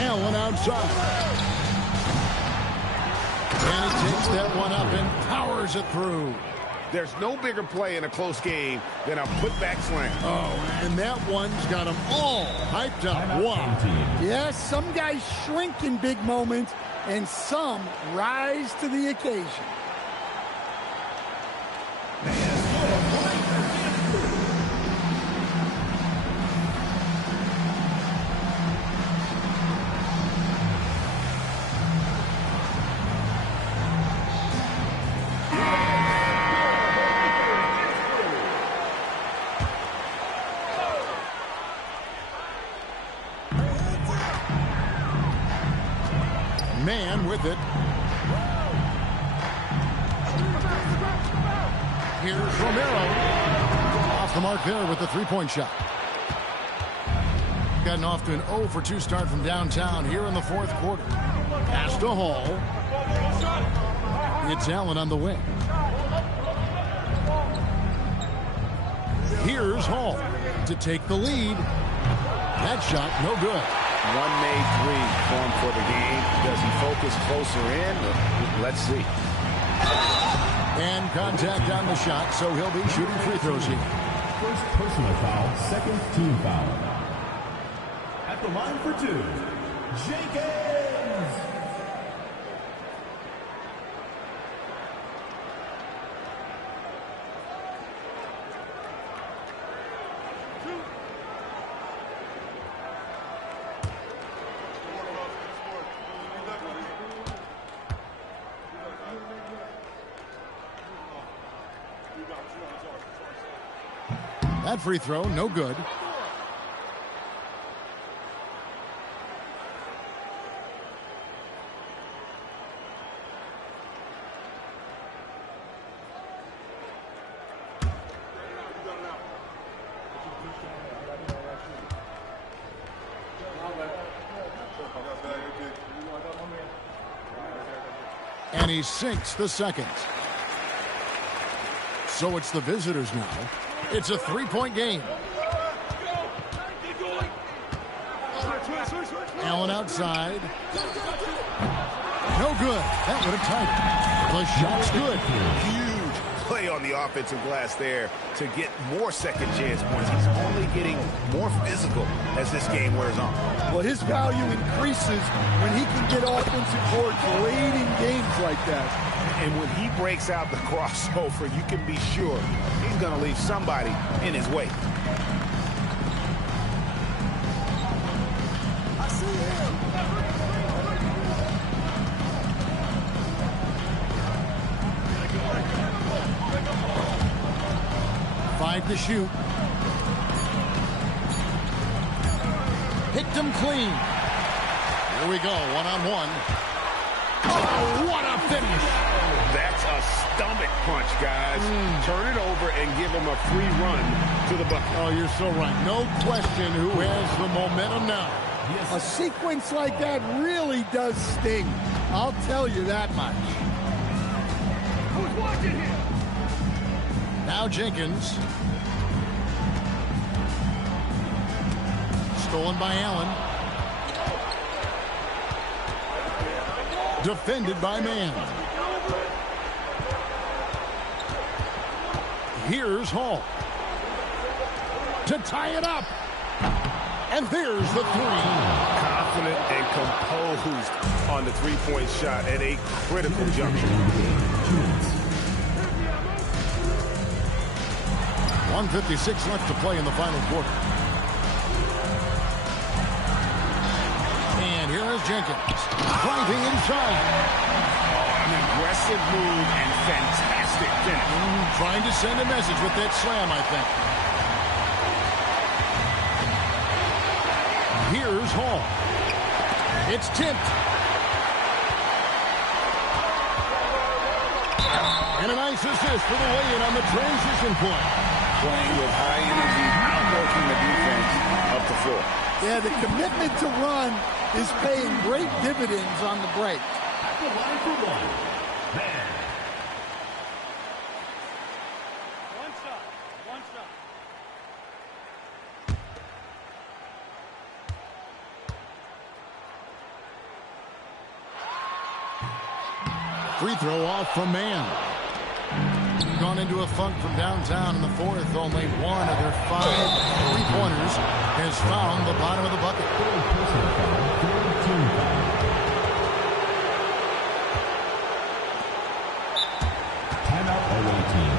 Allen outside. And he takes that one up and powers it through. There's no bigger play in a close game than a putback slam. Oh, and that one's got them all hyped up. Wow. Yes, some guys shrink in big moments, and some rise to the occasion. Man with it. Here's Romero. Off the mark there with the three-point shot. Gotten off to an 0 for 2 start from downtown here in the fourth quarter. Pass to Hall. It's Allen on the wing. Here's Hall to take the lead. That shot, no good. One made 3 for him for the game. Does he focus closer in? Let's see. And contact on the shot, so he'll be shooting free throws here. First personal foul, second team foul. At the line for 2, Jenkins. That free throw, no good. And he sinks the second. So it's the visitors now. It's a 3-point game. Allen outside. No good. That would have tied it. The shot's good. Huge. play on the offensive glass there to get more second chance points. He's only getting more physical as this game wears on. Well, his value increases when he can get offensive boards late in games like that. And when he breaks out the crossover, you can be sure he's going to leave somebody in his wake. I see him. 5 to shoot. Picked him clean. Here we go, one-on-one. Oh, what a finish. That's a stomach punch, guys. Turn it over and give him a free run to the bucket. Oh, you're so right. No question who has the momentum now. A sequence like that really does sting. I'll tell you that much. Who's watching him? Now Jenkins. Stolen by Allen. Defended by Mann. Here's Hall. To tie it up. And there's the three. Confident and composed on the three-point shot at a critical juncture. 1:56 left to play in the final quarter. And here is Jenkins. Driving inside. An aggressive move and fantastic finish. Trying to send a message with that slam, I think. Here's Hall. It's tipped. And a nice assist for the lay-in on the transition point. Playing with high energy, outworking the defense up the floor. Yeah, the commitment to run is paying great dividends on the break. At the line for one, Man. One shot. Free throw off from Mann. Gone into a funk from downtown in the fourth. Only one of their 5 three-pointers has found the bottom of the bucket. Timeout away team.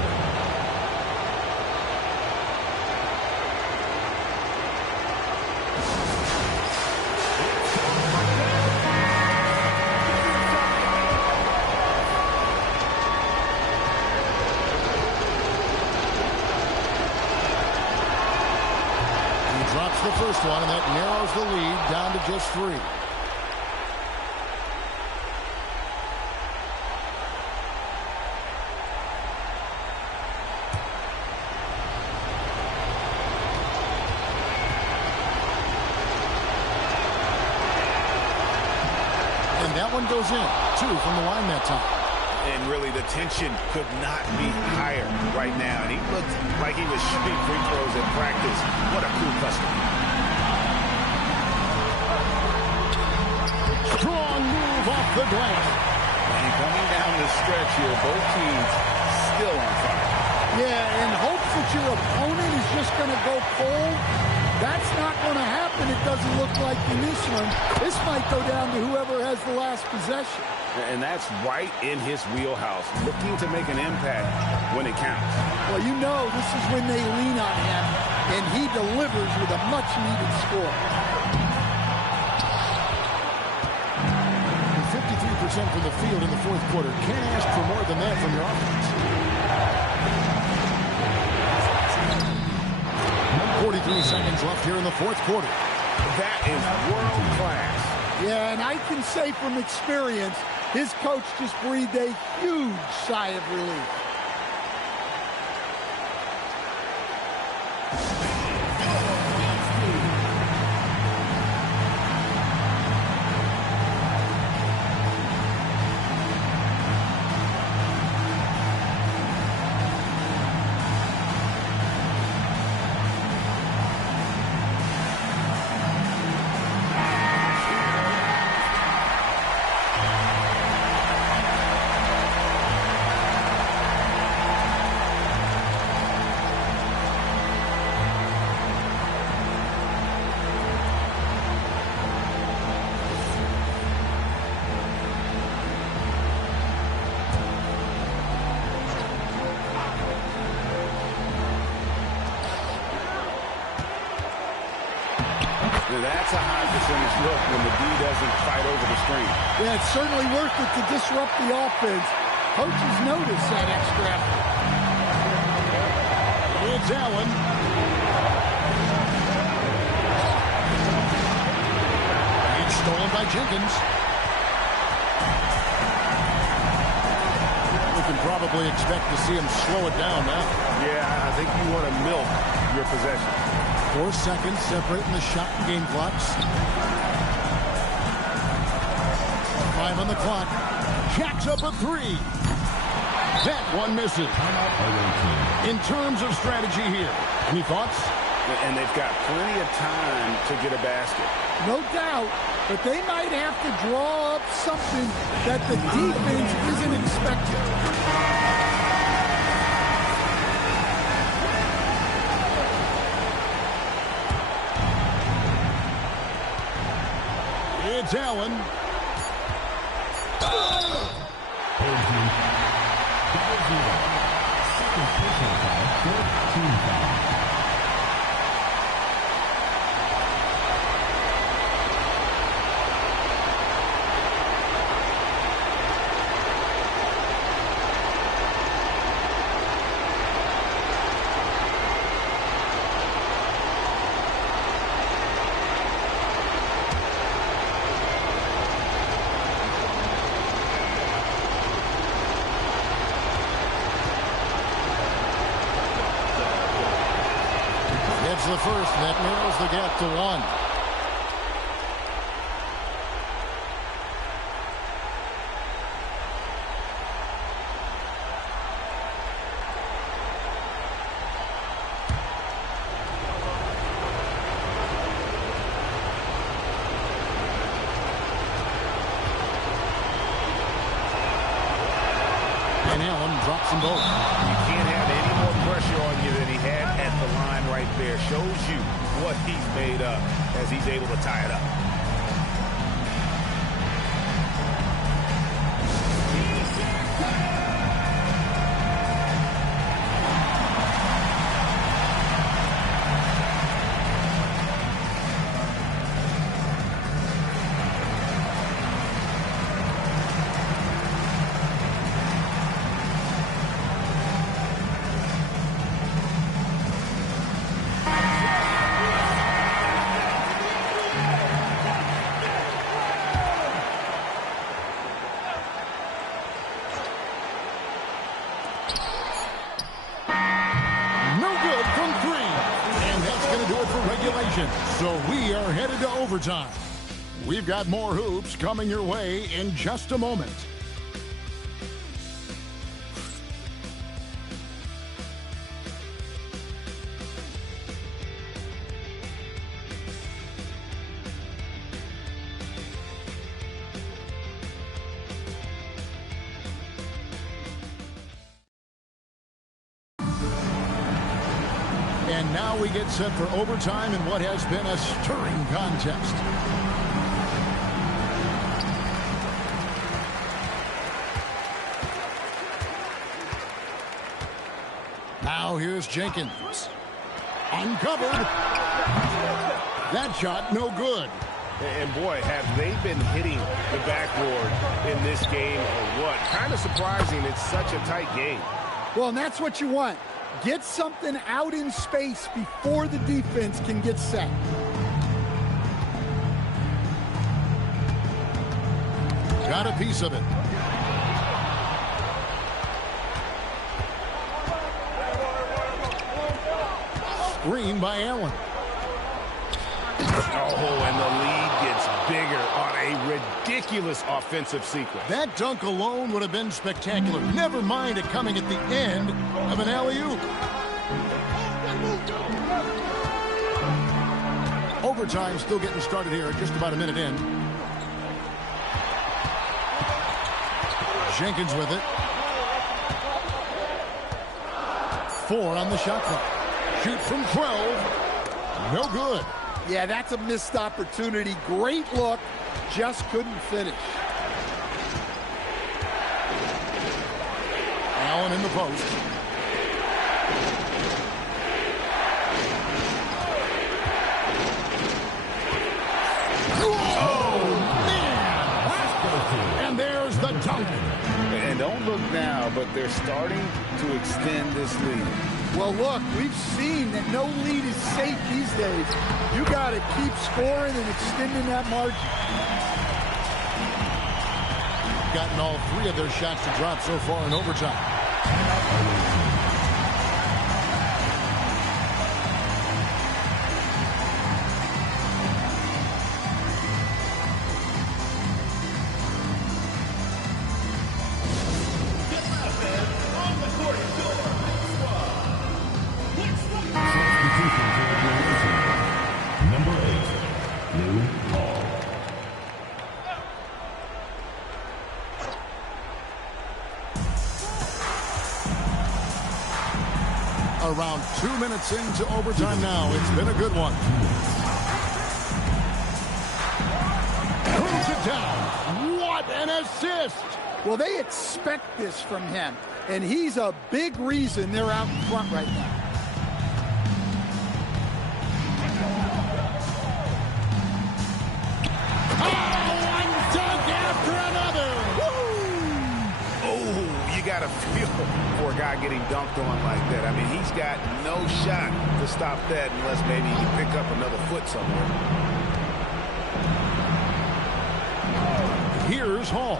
Drops the first one, and that narrows the lead down to just 3. And that one goes in. 2 from the line that time. And really, the tension could not be higher right now. And he looked like he was shooting free throws in practice. What a cool customer. Strong move off the glass. And coming down the stretch here, both teams still on fire. Yeah, and hopes that your opponent is just going to go cold. That's not going to happen. It doesn't look like in this one. This might go down to whoever has the last possession. And that's right in his wheelhouse, looking to make an impact when it counts. Well, you know this is when they lean on him, and he delivers with a much-needed score. 53% from the field in the fourth quarter. Can't ask for more than that from your offense. 43 seconds left here in the fourth quarter. That is world class. Yeah, and I can say from experience, his coach just breathed a huge sigh of relief. nice look when the D doesn't fight over the screen. Yeah, it's certainly worth it to disrupt the offense. Coaches notice that extra effort. It's Allen. It's stolen by Jenkins. We can probably expect to see him slow it down now. Yeah, I think you want to milk your possession. 4 seconds separating the shot and game clocks. 5 on the clock. Jacks up a 3. That one misses. In terms of strategy here, any thoughts? And they've got plenty of time to get a basket. No doubt, but they might have to draw up something that the defense isn't expecting. It's Allen. The first, that narrows the gap to 1. And Allen drops them both. You can't have any more pressure on you than he had at the line right there. Shows you what he's made of as he's able to tie it up. So we are headed to overtime. We've got more hoops coming your way in just a moment. And now we get set for overtime in what has been a stirring contest. Now here's Jenkins. Uncovered. That shot no good. And boy, have they been hitting the backboard in this game or what? Kind of surprising. It's such a tight game. Well, and that's what you want. Get something out in space before the defense can get set. Got a piece of it. Screen by Allen. Oh, and the lead gets bigger on a ridiculous offensive sequence. That dunk alone would have been spectacular. Never mind it coming at the end of an alley-oop. Overtime still getting started here, just about a minute in. Jenkins with it. 4 on the shot clock. Shoot from 12. No good. Yeah, that's a missed opportunity. Great look. Just couldn't finish. Allen in the post. trailed now, but they're starting to extend this lead. Well, look, we've seen that no lead is safe these days. You got to keep scoring and extending that margin. Gotten all 3 of their shots to drop so far in overtime. Around 2 minutes into overtime now. It's been a good one. Pulls it down. What an assist! Well, they expect this from him, and he's a big reason they're out in front right now. Got a feel for a guy getting dunked on like that. I mean, he's got no shot to stop that unless maybe he can pick up another foot somewhere. Here's Hall.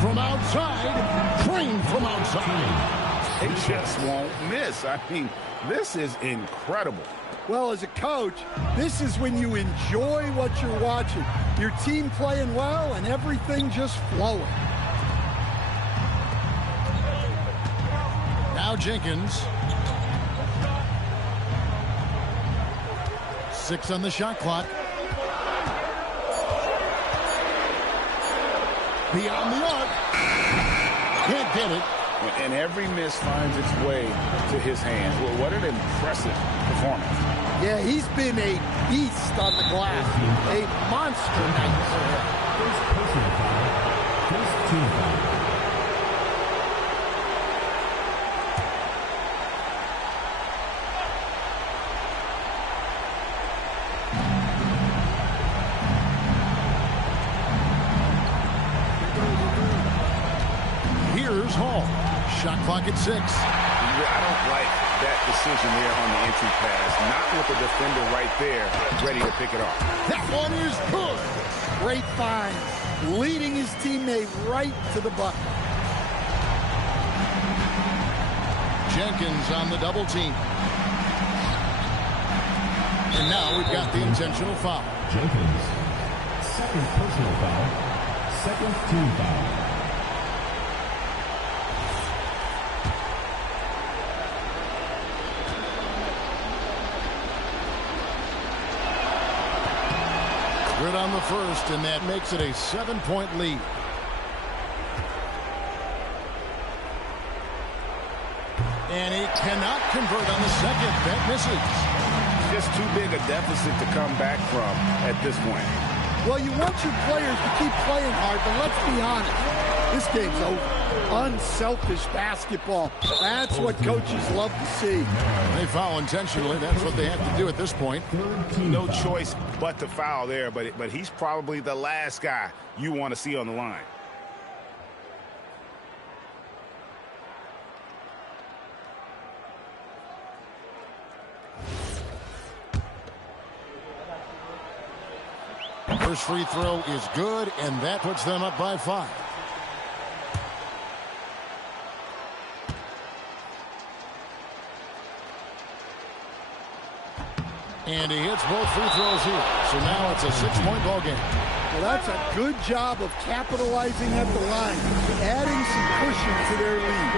From outside, trained from outside. They just won't miss. I mean, this is incredible. Well, as a coach, this is when you enjoy what you're watching. Your team playing well and everything just flowing. Now Jenkins. 6 on the shot clock. Beyond the arc. Can't get it. And every miss finds its way to his hands. Well, what an impressive performance. Yeah, he's been a beast on the glass. A monster night for him. First personal foul. First team foul. Here's Hall. Shot clock at 6. I don't like that decision there on the entry pass. Not with the defender right there, ready to pick it off. That one is good. Great find. Leading his teammate right to the bucket. Jenkins on the double team. And now we've got the intentional foul. Jenkins. Second personal foul. Second team foul. Good on the first, and that makes it a 7-point lead. And he cannot convert on the second. That misses. Just too big a deficit to come back from at this point. Well, you want your players to keep playing hard, but let's be honest. This game's over. Unselfish basketball. That's what coaches love to see. They foul intentionally. That's what they have to do at this point. No choice but to foul there, but he's probably the last guy you want to see on the line. First free throw is good, and that puts them up by 5. And he hits both free throws here. So now it's a 6-point ball game. Well, that's a good job of capitalizing at the line, adding some cushion to their lead.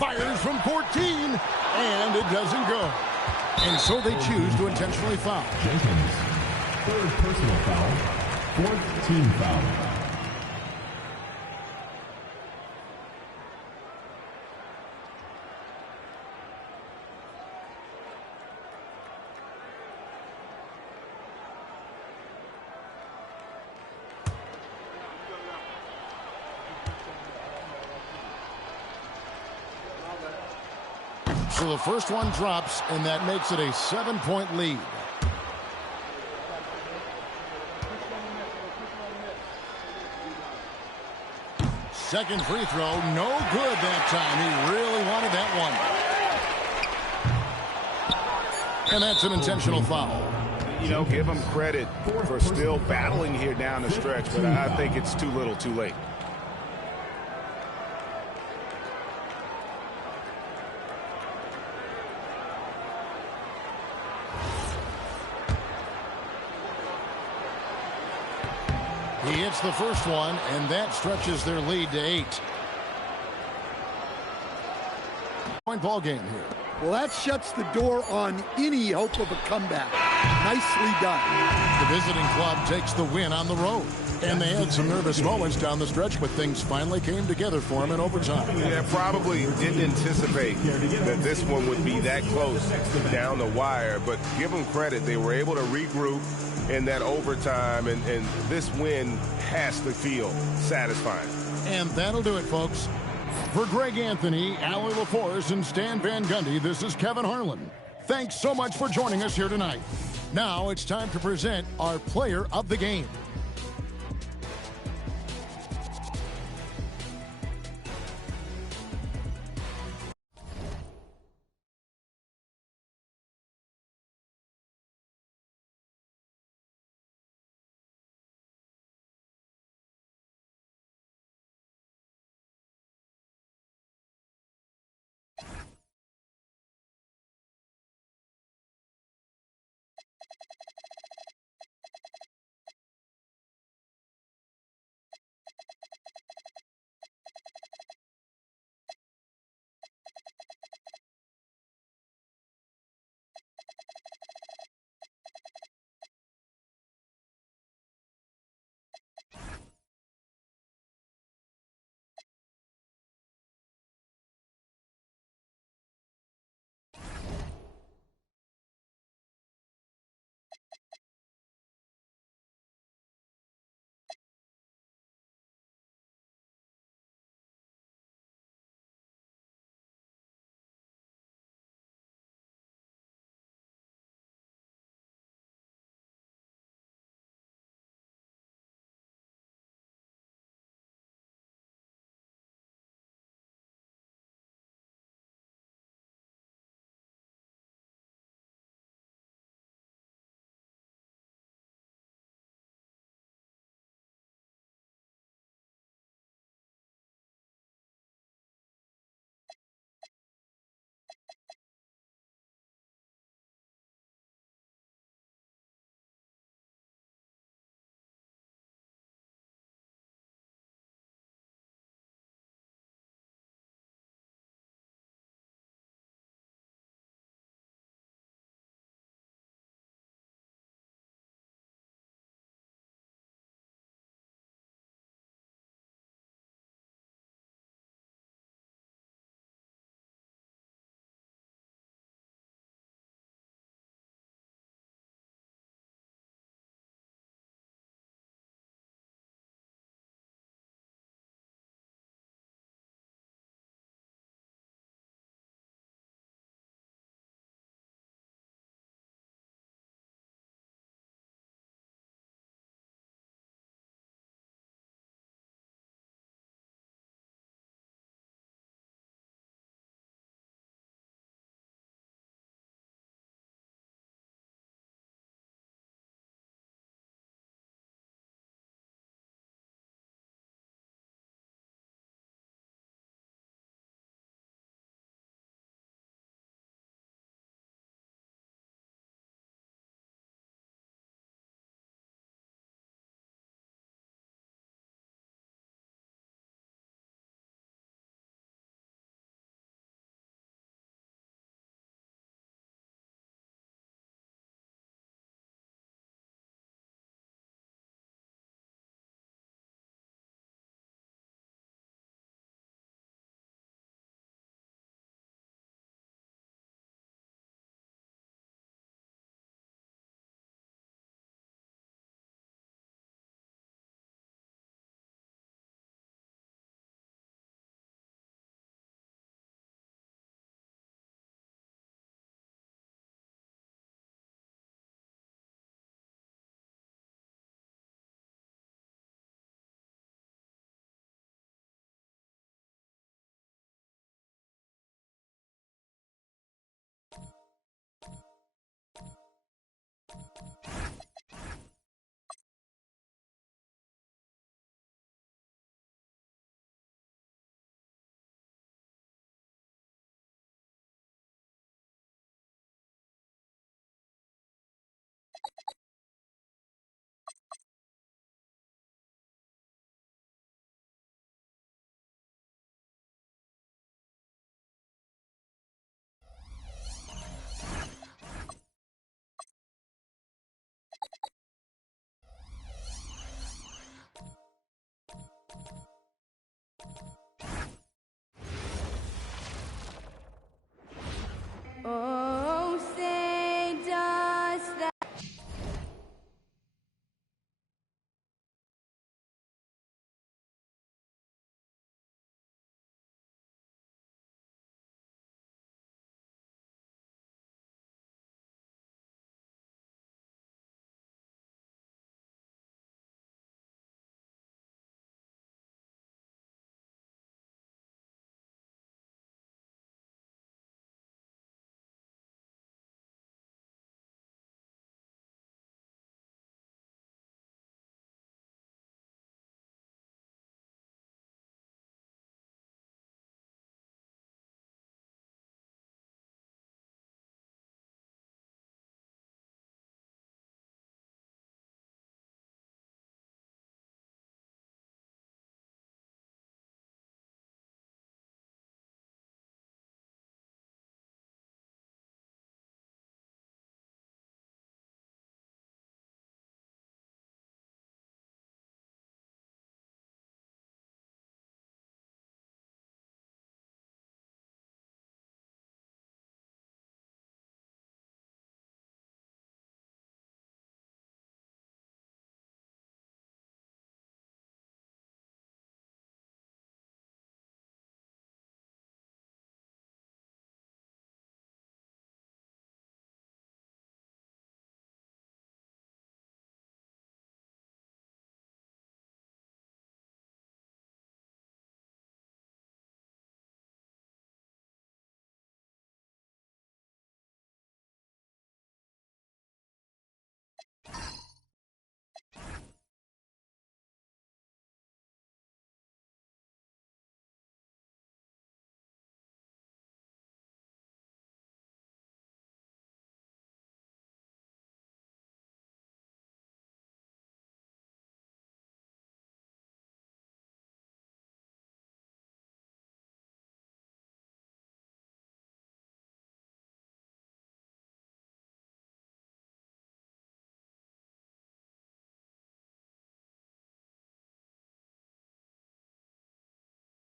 Fires from 14, and it doesn't go. And so they choose to intentionally foul. Jenkins. Third personal foul. Fourth team foul. So the first one drops, and that makes it a 7-point lead. Second free throw, no good that time. He really wanted that one. And that's an intentional foul. You know, give him credit for still battling here down the stretch, but I think it's too little too late. He hits the first one, and that stretches their lead to 8. Point ball game here. Well, that shuts the door on any hope of a comeback. Nicely done. The visiting club takes the win on the road. And they had some nervous moments down the stretch, but things finally came together for him in overtime. Yeah, probably didn't anticipate that this one would be that close down the wire, but give them credit. They were able to regroup in that overtime, and this win has to feel satisfying. And that'll do it, folks. For Greg Anthony, Allie LaForce, and Stan Van Gundy, this is Kevin Harlan. Thanks so much for joining us here tonight. Now it's time to present our player of the game. Oh, say does that.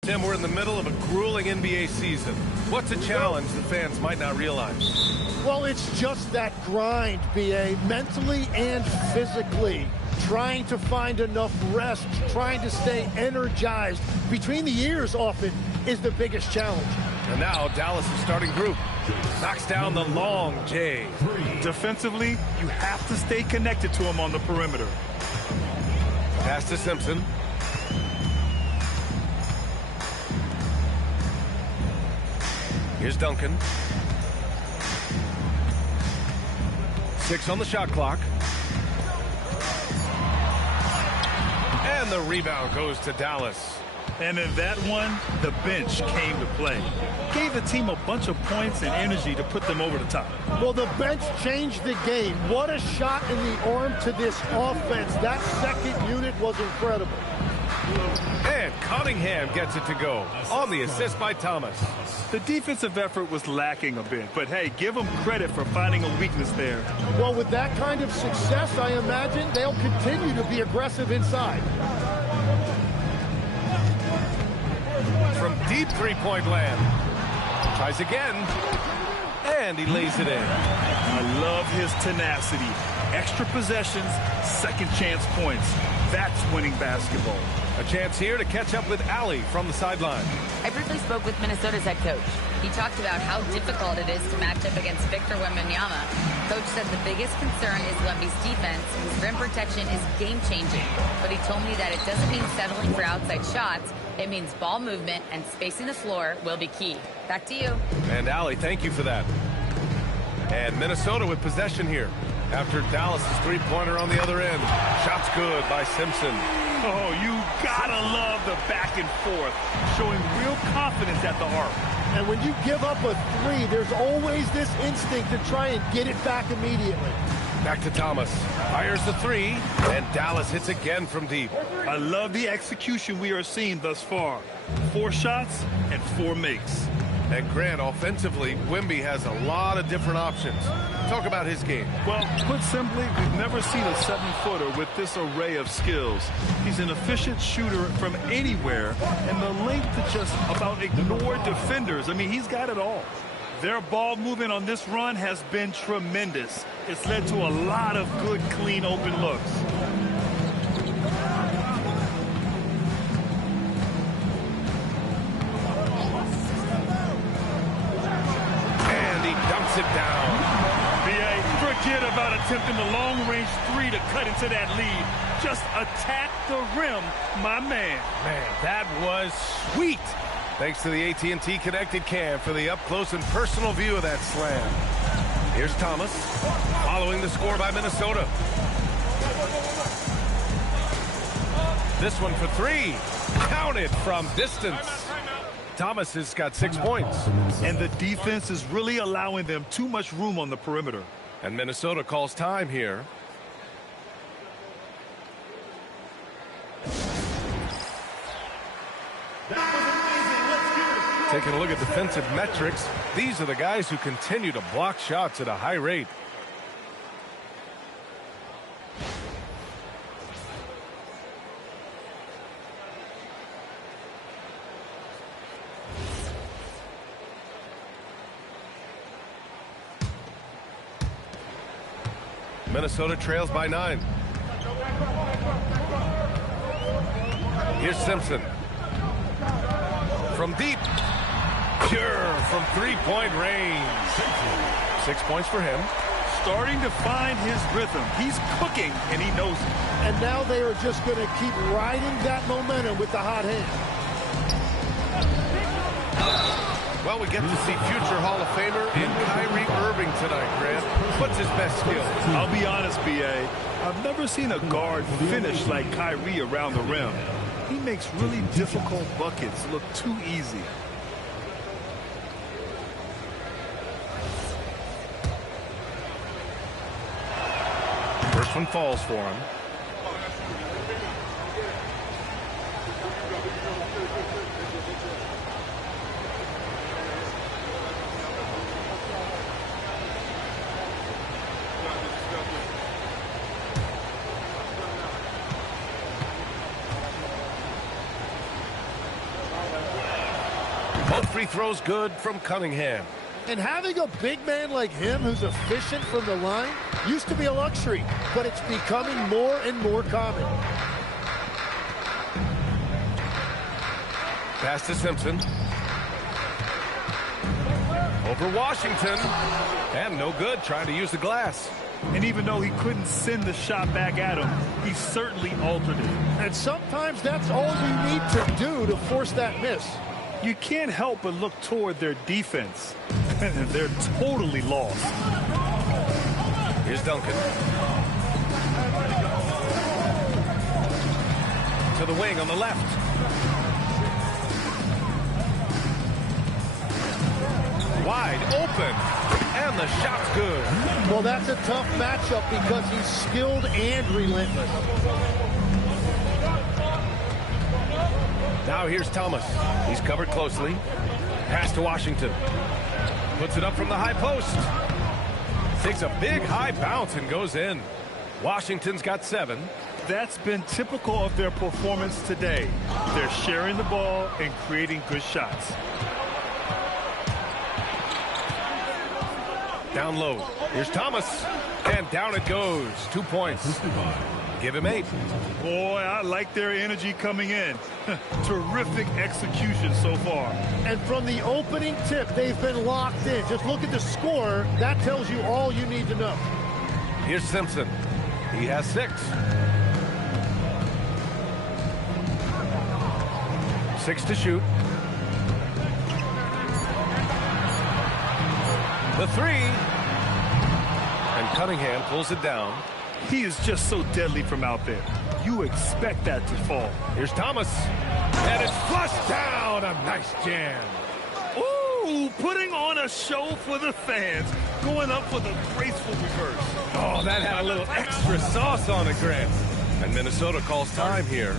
Tim, we're in the middle of a grueling NBA season. What's a challenge the fans might not realize? Well, it's just that grind, BA, mentally and physically. Trying to find enough rest, trying to stay energized between the years often is the biggest challenge. And now Dallas' starting group knocks down the long J. Defensively, you have to stay connected to him on the perimeter. Pass to Simpson. Here's Duncan. 6 on the shot clock. And the rebound goes to Dallas. And in that one, the bench came to play. Gave the team a bunch of points and energy to put them over the top. Well, the bench changed the game. What a shot in the arm to this offense. That second unit was incredible. And Cunningham gets it to go on the assist by Thomas. The defensive effort was lacking a bit, but hey, give them credit for finding a weakness there. Well, with that kind of success, I imagine they'll continue to be aggressive inside. From deep three-point land. Tries again. And he lays it in. I love his tenacity. Extra possessions, second chance points. That's winning basketball. A chance here to catch up with Allie from the sideline. I briefly spoke with Minnesota's head coach. He talked about how difficult it is to match up against Victor Wembanyama. Coach said the biggest concern is Wemby's defense. His rim protection is game-changing. But he told me that it doesn't mean settling for outside shots. It means ball movement and spacing the floor will be key. Back to you. And Allie, thank you for that. And Minnesota with possession here after Dallas' three-pointer on the other end. Shots good by Simpson. Oh, you gotta love the back and forth, showing real confidence at the arc. And when you give up a three, there's always this instinct to try and get it back immediately. Back to Thomas. Fires the three, and Dallas hits again from deep. I love the execution we are seeing thus far. 4 shots and 4 makes. And Grant, offensively, Wemby has a lot of different options. Talk about his game. Well, put simply, we've never seen a 7-footer with this array of skills. He's an efficient shooter from anywhere, and the length to just about ignore defenders. I mean, he's got it all. Their ball movement on this run has been tremendous. It's led to a lot of good, clean, open looks. It down. BA, forget about attempting the long-range 3 to cut into that lead. Just attack the rim, my man. Man, that was sweet. Thanks to the AT&T Connected Cam for the up-close and personal view of that slam. Here's Thomas, following the score by Minnesota. This one for 3. Counted from distance. Thomas has got 6 points. And the defense is really allowing them too much room on the perimeter. And Minnesota calls time here. Taking a look at defensive metrics, these are the guys who continue to block shots at a high rate. Minnesota trails by 9. Here's Simpson. From deep. Pure from 3-point range. 6 points for him. Starting to find his rhythm. He's cooking, and he knows it. And now they are just going to keep riding that momentum with the hot hand. Well, we get to see future Hall of Famer in Kyrie Irving tonight, Grant. What's his best skill? I'll be honest, B.A. I've never seen a guard finish like Kyrie around the rim. He makes really difficult buckets look too easy. First one falls for him. Both free throws good from Cunningham. And having a big man like him who's efficient from the line used to be a luxury, but it's becoming more and more common. Pass to Simpson. Over Washington. And no good, trying to use the glass. And even though he couldn't send the shot back at him, he certainly altered it. And sometimes that's all you need to do to force that miss. You can't help but look toward their defense. They're totally lost. Here's Duncan. To the wing on the left. Wide open. And the shot's good. Well, that's a tough matchup because he's skilled and relentless. Now here's Thomas. He's covered closely. Pass to Washington. Puts it up from the high post. Takes a big high bounce and goes in. Washington's got 7. That's been typical of their performance today. They're sharing the ball and creating good shots. Down low. Here's Thomas. And down it goes. 2 points. Give him 8. Boy, I like their energy coming in. Terrific execution so far. And from the opening tip, they've been locked in. Just look at the score. That tells you all you need to know. Here's Simpson. He has 6. 6 to shoot. The 3. And Cunningham pulls it down. He is just so deadly from out there. You expect that to fall. Here's Thomas. And it's flushed down. A nice jam. Ooh, putting on a show for the fans. Going up for the graceful reverse. Oh, that had a little extra sauce on it, Grant. And Minnesota calls time here.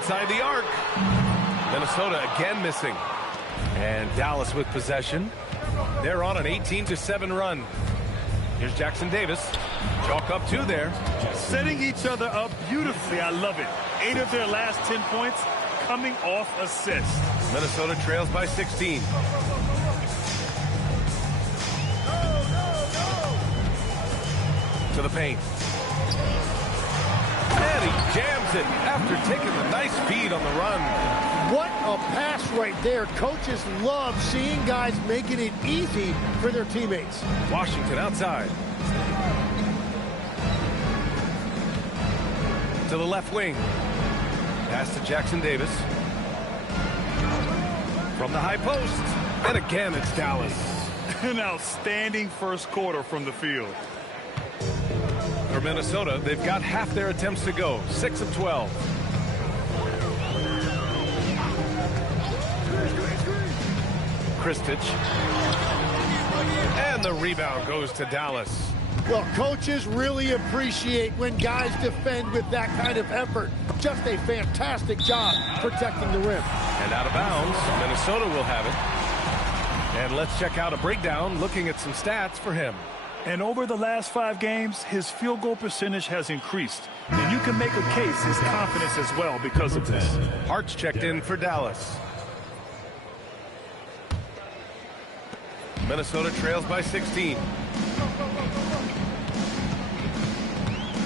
outside the arc. Minnesota again missing. And Dallas with possession. They're on an 18-7 run. Here's Jackson Davis. Chalk up 2 there. Setting each other up beautifully. I love it. 8 of their last 10 points coming off assists. Minnesota trails by 16. To the paint. And he jams it after taking a nice feed on the run. What a pass right there. Coaches love seeing guys making it easy for their teammates. Washington outside. To the left wing. Pass to Jackson Davis. From the high post. And again, it's Dallas. An outstanding first quarter from the field. For Minnesota, they've got half their attempts to go. 6 of 12. Kristich. And the rebound goes to Dallas. Well, coaches really appreciate when guys defend with that kind of effort. Just a fantastic job protecting the rim. And out of bounds, Minnesota will have it. And let's check out a breakdown looking at some stats for him. And over the last 5 games, his field goal percentage has increased. And you can make a case his confidence as well because of this. Hart's checked in for Dallas. Minnesota trails by 16.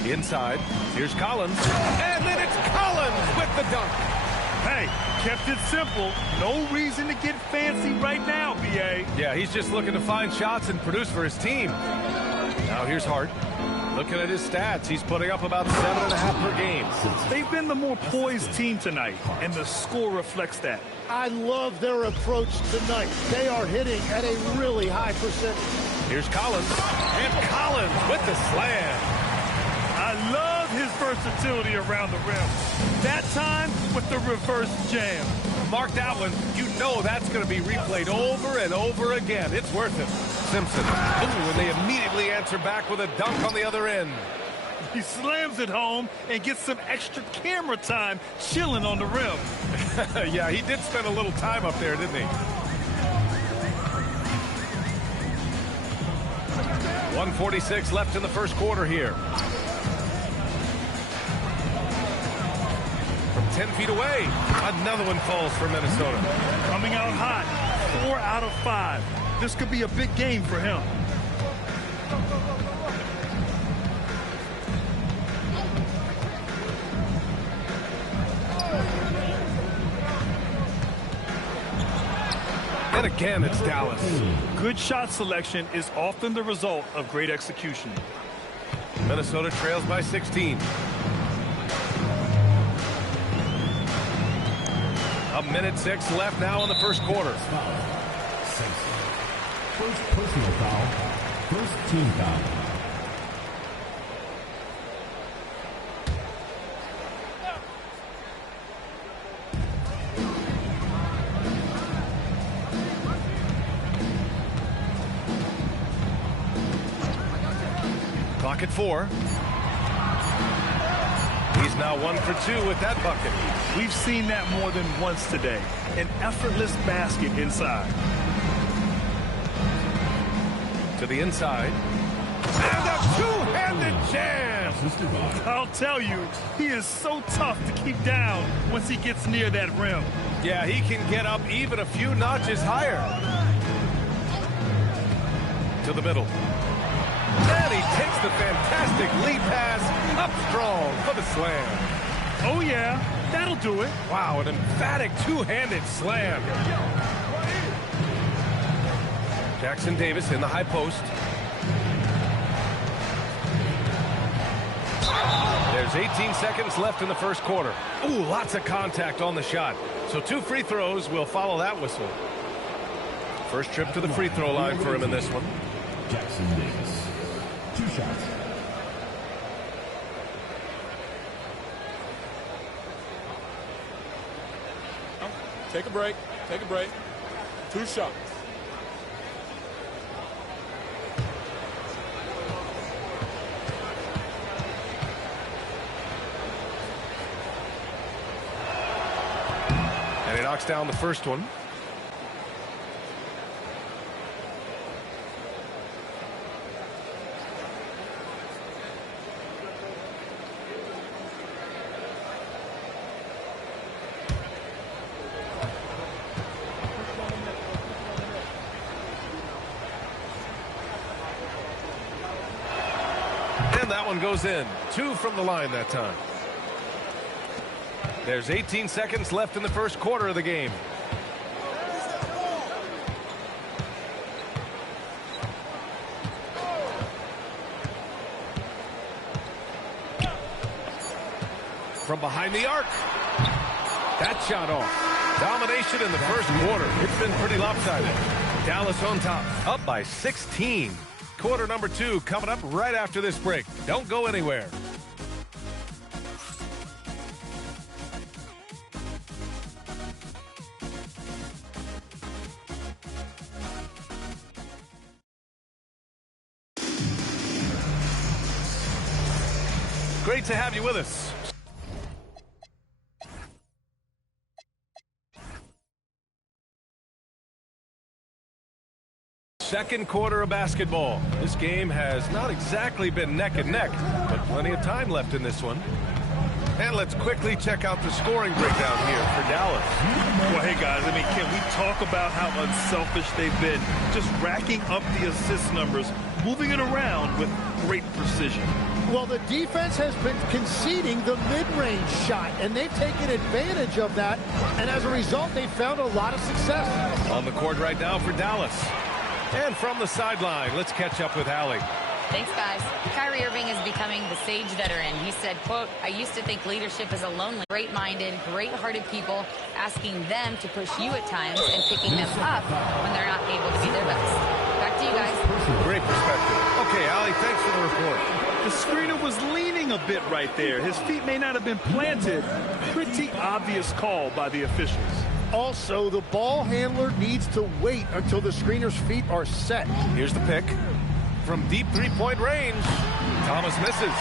Inside, here's Collins. And then it's Collins with the dunk. Hey, kept it simple. No reason to get fancy right now, BA. Yeah, he's just looking to find shots and produce for his team. Now here's Hart. Looking at his stats, he's putting up about 7.5 per game. They've been the more poised team tonight, and the score reflects that. I love their approach tonight. They are hitting at a really high percentage. Here's Collins. And Collins with the slam. I love his versatility around the rim. That time with the reverse jam. Mark that one. You know that's going to be replayed over and over again. It's worth it. Simpson. Ooh, and they immediately answer back with a dunk on the other end. He slams it home and gets some extra camera time chilling on the rim. Yeah, he did spend a little time up there, didn't he? 1:46 left in the first quarter here. From 10 feet away, another one falls for Minnesota. Coming out hot, 4 out of 5. This could be a big game for him. And again, it's Dallas. Good shot selection is often the result of great execution. Minnesota trails by 16. A minute 6 left now in the first quarter. First personal foul. First team foul. Clock at 4. He's now 1 for 2 with that bucket. We've seen that more than once today. An effortless basket inside. To the inside. And a two-handed jam. I'll tell you, he is so tough to keep down once he gets near that rim. Yeah, he can get up even a few notches higher. To the middle. And he takes the fantastic lead pass up strong for the slam. Oh, yeah, that'll do it. Wow, an emphatic two-handed slam. Jackson Davis in the high post. There's 18 seconds left in the first quarter. Ooh, lots of contact on the shot. So 2 free throws will follow that whistle. First trip to the free throw line for him in this one. Jackson Davis. 2 shots. Take a break. Take a break. 2 shots. knocks down the first one. And that one goes in. 2 from the line that time. There's 18 seconds left in the first quarter of the game. From behind the arc. That shot off. Domination in the first quarter. It's been pretty lopsided. Dallas on top, up by 16. Quarter number 2 coming up right after this break. Don't go anywhere. Great to have you with us. Second quarter of basketball. This game has not exactly been neck and neck, but plenty of time left in this one. And let's quickly check out the scoring breakdown here for Dallas. Well, hey, guys, I mean, can we talk about how unselfish they've been? Just racking up the assist numbers, moving it around with great precision. Well, the defense has been conceding the mid-range shot, and they've taken advantage of that, and as a result, they've found a lot of success. On the court right now for Dallas. And from the sideline, let's catch up with Allie. Thanks, guys. Kyrie Irving is becoming the sage veteran. He said, quote, "I used to think leadership is a lonely, great-minded, great-hearted people asking them to push you at times and picking them up when they're not able to be their best." Back to you guys. Great perspective. Okay, Allie, thanks for the report. The screener was leaning a bit right there. His feet may not have been planted. Pretty obvious call by the officials. Also, the ball handler needs to wait until the screener's feet are set. Here's the pick. From deep three-point range, Thomas misses.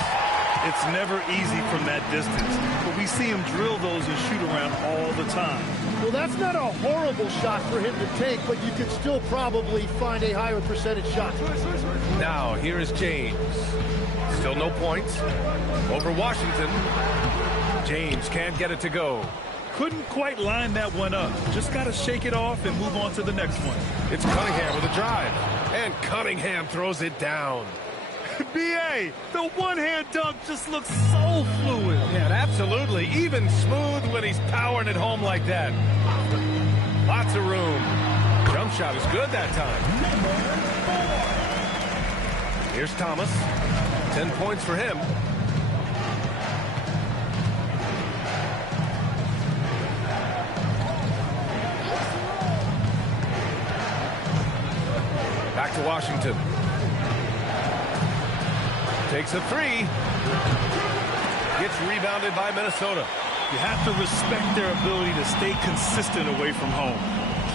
It's never easy from that distance, but we see him drill those and shoot around all the time. Well, that's not a horrible shot for him to take, but you could still probably find a higher percentage shot. Now, here is James. Still no points. Over Washington. James can't get it to go. Couldn't quite line that one up. Just got to shake it off and move on to the next one. It's Cunningham with a drive. And Cunningham throws it down. B.A., the one-hand dunk just looks so fluid. Yeah, absolutely. Even smooth when he's powering it home like that. Lots of room. Jump shot is good that time. Here's Thomas. 10 points for him. Back to Washington. Takes a three. Gets rebounded by Minnesota. You have to respect their ability to stay consistent away from home.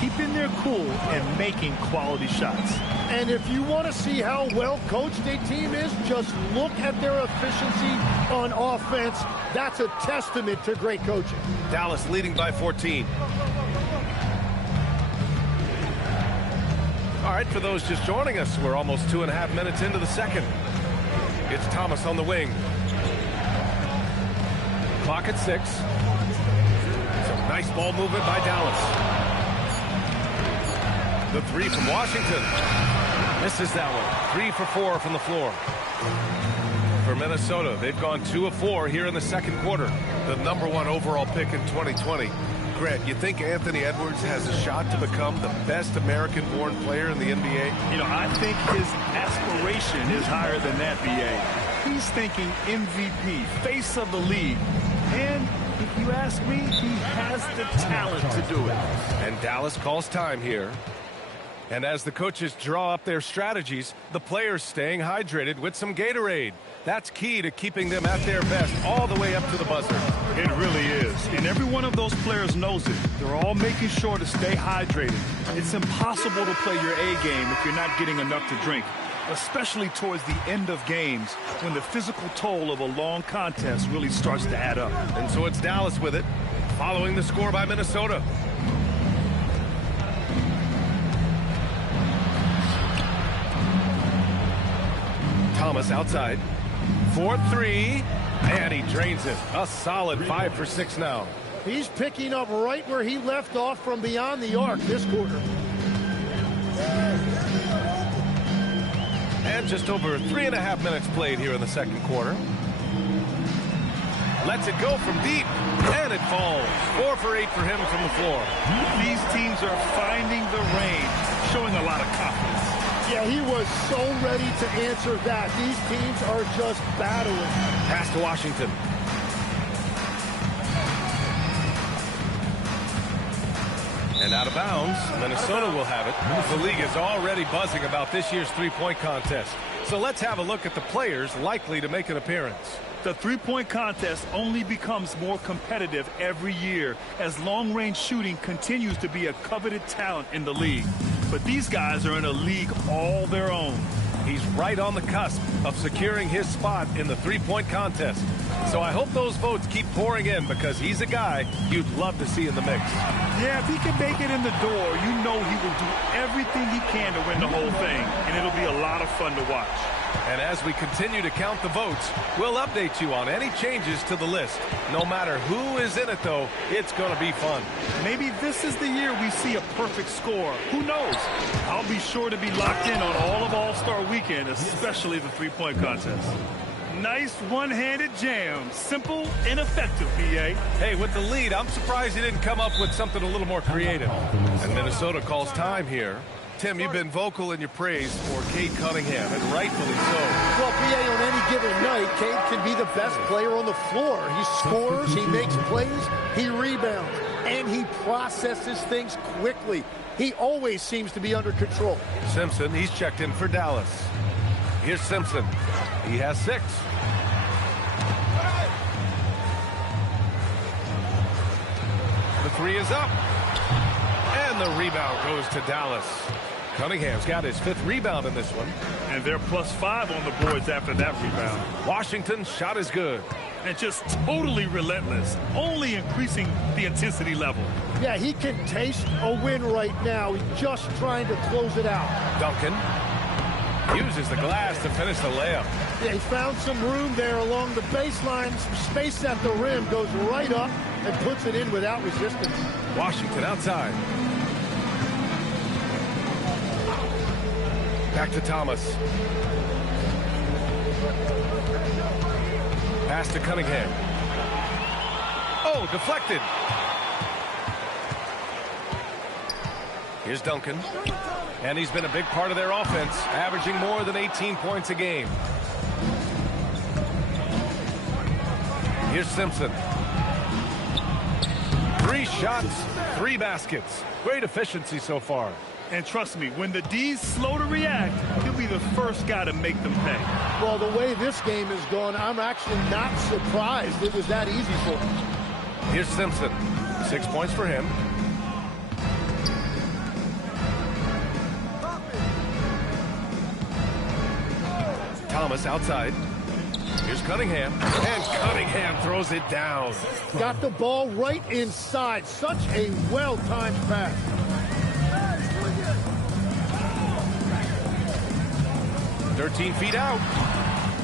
Keeping their cool and making quality shots. And if you want to see how well coached a team is, just look at their efficiency on offense. That's a testament to great coaching. Dallas leading by 14. All right, for those just joining us, we're almost 2.5 minutes into the second. It's Thomas on the wing. Clock at 6. Some nice ball movement by Dallas. The three from Washington. Misses that one. 3 for 4 from the floor. For Minnesota, they've gone 2 of 4 here in the second quarter. The #1 overall pick in 2020. Grant, you think Anthony Edwards has a shot to become the best American-born player in the NBA? You know, I think his aspiration is higher than that, B.A. He's thinking MVP, face of the league. And if you ask me, he has the talent to do it. And Dallas calls time here. And as the coaches draw up their strategies, the players staying hydrated with some Gatorade. That's key to keeping them at their best all the way up to the buzzer. It really is. And every one of those players knows it. They're all making sure to stay hydrated. It's impossible to play your A game if you're not getting enough to drink, especially towards the end of games when the physical toll of a long contest really starts to add up. And so it's Dallas with it, following the score by Minnesota. Thomas outside. 4-3. And he drains it. A solid 5 for 6 now. He's picking up right where he left off from beyond the arc this quarter. And just over 3.5 minutes played here in the second quarter. Lets it go from deep, and it falls. 4 for 8 for him from the floor. These teams are finding the range, showing a lot of confidence. Yeah, he was so ready to answer that. These teams are just battling. Pass to Washington. And out of bounds, Minnesota will have it. The league is already buzzing about this year's three-point contest. So let's have a look at the players likely to make an appearance. The three-point contest only becomes more competitive every year as long-range shooting continues to be a coveted talent in the league. But these guys are in a league all their own. He's right on the cusp of securing his spot in the three-point contest. So I hope those votes keep pouring in because he's a guy you'd love to see in the mix. Yeah, if he can make it in the door, you know he will do everything he can to win the whole thing, and it'll be a lot of fun to watch. And as we continue to count the votes, we'll update you on any changes to the list. No matter who is in it, though, it's going to be fun. Maybe this is the year we see a perfect score. Who knows? I'll be sure to be locked in on all of All-Star Weekend, especially the three-point contest. Nice one-handed jam. Simple and effective, BA. Hey, with the lead, I'm surprised he didn't come up with something a little more creative. And Minnesota calls time here. Tim, you've been vocal in your praise for Cade Cunningham, and rightfully so. Well, BA, on any given night, Cade can be the best player on the floor. He scores, he makes plays, he rebounds, and he processes things quickly. He always seems to be under control. Simpson, he's checked in for Dallas. Here's Simpson. He has 6. The 3 is up. And the rebound goes to Dallas. Cunningham's got his 5th rebound in this one. And they're +5 on the boards after that rebound. Washington's shot is good. And just totally relentless, only increasing the intensity level. Yeah, he can taste a win right now. He's just trying to close it out. Duncan uses the glass to finish the layup. Yeah, he found some room there along the baseline. Some space at the rim, goes right up and puts it in without resistance. Washington outside. Back to Thomas. Pass to Cunningham. Oh, deflected. Here's Duncan. And he's been a big part of their offense, averaging more than 18 points a game. Here's Simpson. 3 shots, 3 baskets. Great efficiency so far. And trust me, when the D's slow to react, he'll be the first guy to make them pay. Well, the way this game has gone, I'm actually not surprised it was that easy for him. Here's Simpson. 6 points for him. Thomas outside. Here's Cunningham. And Cunningham throws it down. Got the ball right inside. Such a well-timed pass. 13 feet out.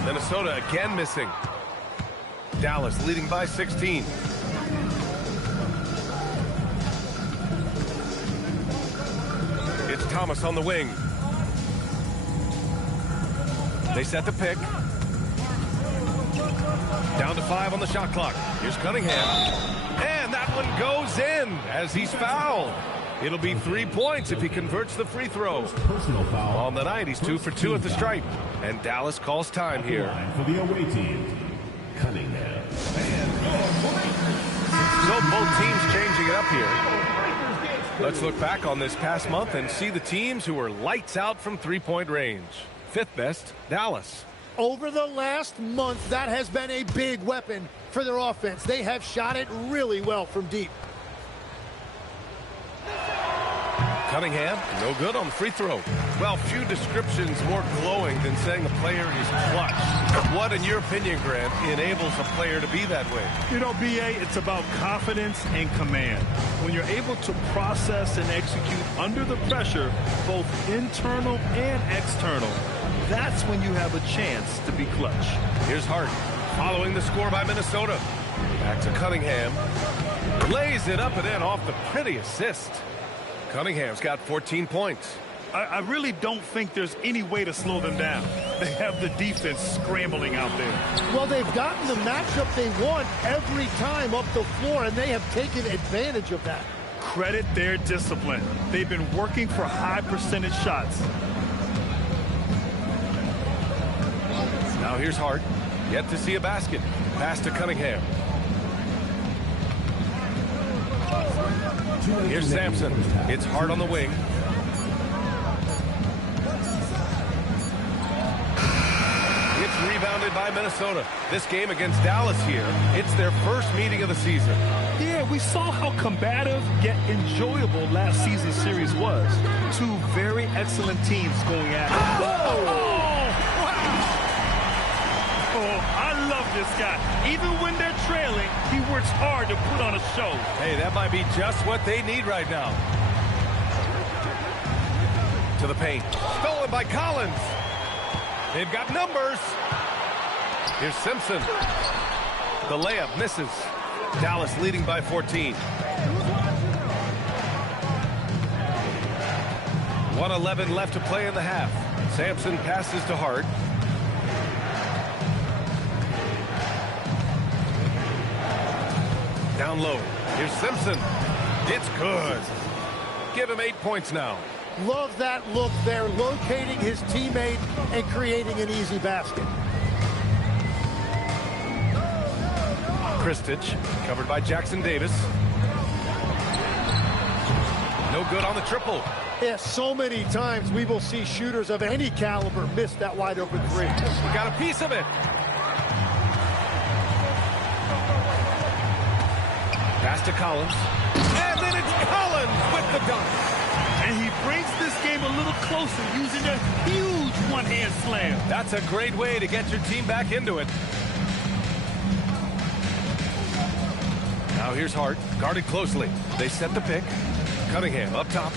Minnesota again missing. Dallas leading by 16. It's Thomas on the wing. They set the pick. Down to 5 on the shot clock. Here's Cunningham. And that one goes in as he's fouled. It'll be 3 points if he converts the free throw. Personal foul. On the night, he's 2 for 2 at the stripe. And Dallas calls time here. For the away team, Cunningham. So both teams changing it up here. Let's look back on this past month and see the teams who were lights out from three-point range. 5th best, Dallas. Over the last month, that has been a big weapon for their offense. They have shot it really well from deep. Cunningham, no good on the free throw. Well, few descriptions more glowing than saying a player is clutch. What, in your opinion, Grant, enables a player to be that way? You know, BA, it's about confidence and command. When you're able to process and execute under the pressure, both internal and external, that's when you have a chance to be clutch. Here's Hart, following the score by Minnesota. Back to Cunningham. Lays it up and in off the pretty assist. Cunningham's got 14 points. I really don't think there's any way to slow them down. They have the defense scrambling out there. Well, they've gotten the matchup they want every time up the floor, and they have taken advantage of that. Credit their discipline. They've been working for high percentage shots. Now here's Hart. Yet to see a basket. Pass to Cunningham. Here's Sampson. It's Hart on the wing. It's rebounded by Minnesota. This game against Dallas here, it's their first meeting of the season. Yeah, we saw how combative yet enjoyable last season's series was. Two very excellent teams going at it. Oh, I love this guy. Even when they're trailing, he works hard to put on a show. Hey, that might be just what they need right now. To the paint. Stolen by Collins. They've got numbers. Here's Simpson. The layup misses. Dallas leading by 14. 1:11 left to play in the half. Sampson passes to Hart. Down low. Here's Simpson. It's good. Give him 8 points now. Love that look there, locating his teammate and creating an easy basket. Kristich, covered by Jackson Davis. No good on the triple. Yeah, so many times we will see shooters of any caliber miss that wide open three. We got a piece of it. Pass to Collins. And then it's Collins with the dunk. And he brings this game a little closer using a huge one-hand slam. That's a great way to get your team back into it. Now here's Hart, guarded closely. They set the pick. Cunningham up top.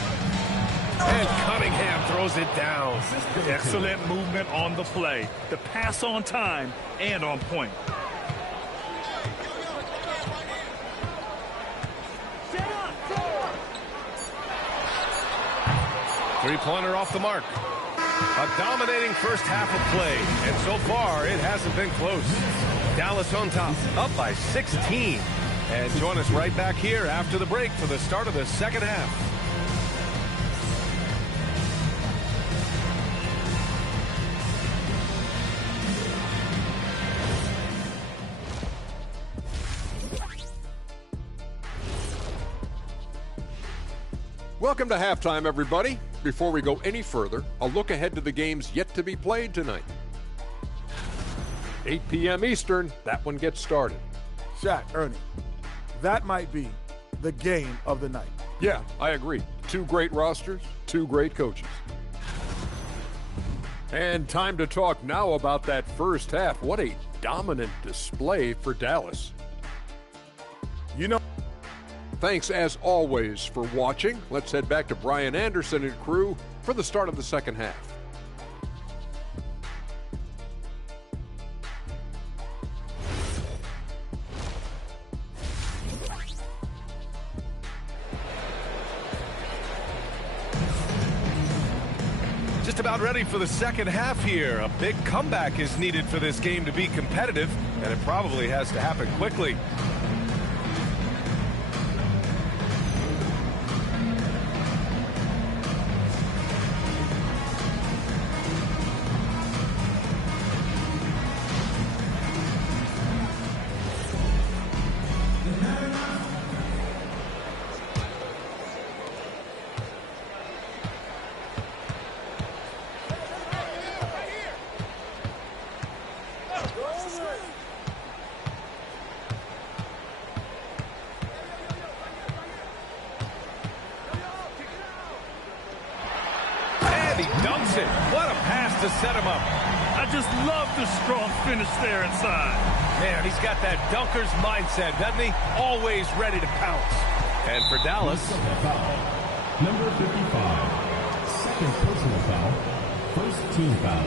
And Cunningham throws it down. Excellent movement on the play. The pass on time and on point. Three-pointer off the mark. A dominating first half of play, and so far it hasn't been close. Dallas on top, up by 16. And join us right back here after the break for the start of the second half. Welcome to halftime, everybody. Before we go any further, a look ahead to the games yet to be played tonight. 8 p.m. Eastern, that one gets started. Shaq, Ernie, that might be the game of the night. Yeah, I agree. Two great rosters, two great coaches. And time to talk now about that first half. What a dominant display for Dallas. You know, thanks as always for watching. Let's head back to Brian Anderson and crew for the start of the second half. Just about ready for the second half here. A big comeback is needed for this game to be competitive, and it probably has to happen quickly. it. What a pass to set him up. I just love the strong finish there inside. Man, he's got that dunker's mindset, doesn't he? Always ready to pounce. And for Dallas, Number 55, second personal foul, first team foul.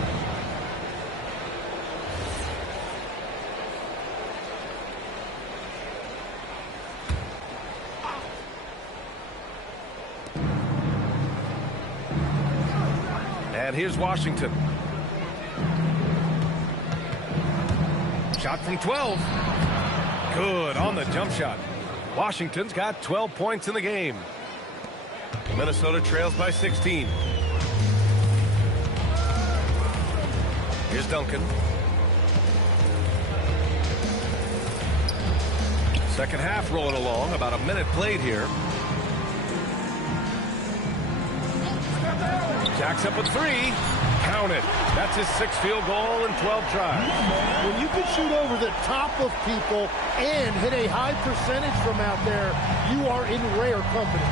and here's Washington. Shot from 12. Good on the jump shot. Washington's got 12 points in the game. Minnesota trails by 16. Here's Duncan. Second half rolling along. About a minute played here. Jacks up with 3. Count it. That's his 6th field goal in 12 tries. When you can shoot over the top of people and hit a high percentage from out there, you are in rare company.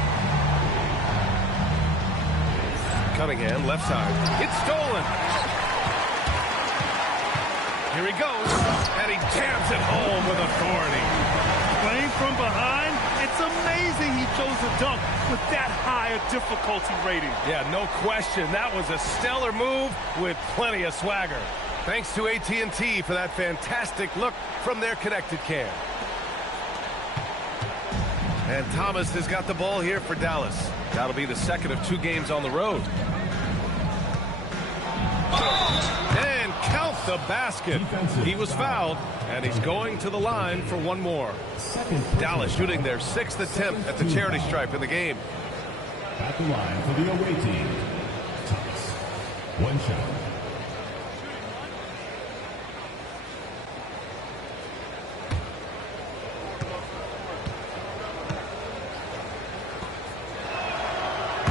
Cunningham, left side. It's stolen. Here he goes. And he jams it home with authority. Playing from behind, it's amazing he chose a dunk with that high a difficulty rating. Yeah, no question. That was a stellar move with plenty of swagger. Thanks to AT&T for that fantastic look from their connected cam. And Thomas has got the ball here for Dallas. That'll be the second of 2 games on the road. And count the basket. He was fouled, and he's going to the line for one more. Dallas shooting their 6th attempt at the charity stripe in the game. At the line for the away team, Thomas. 1 shot.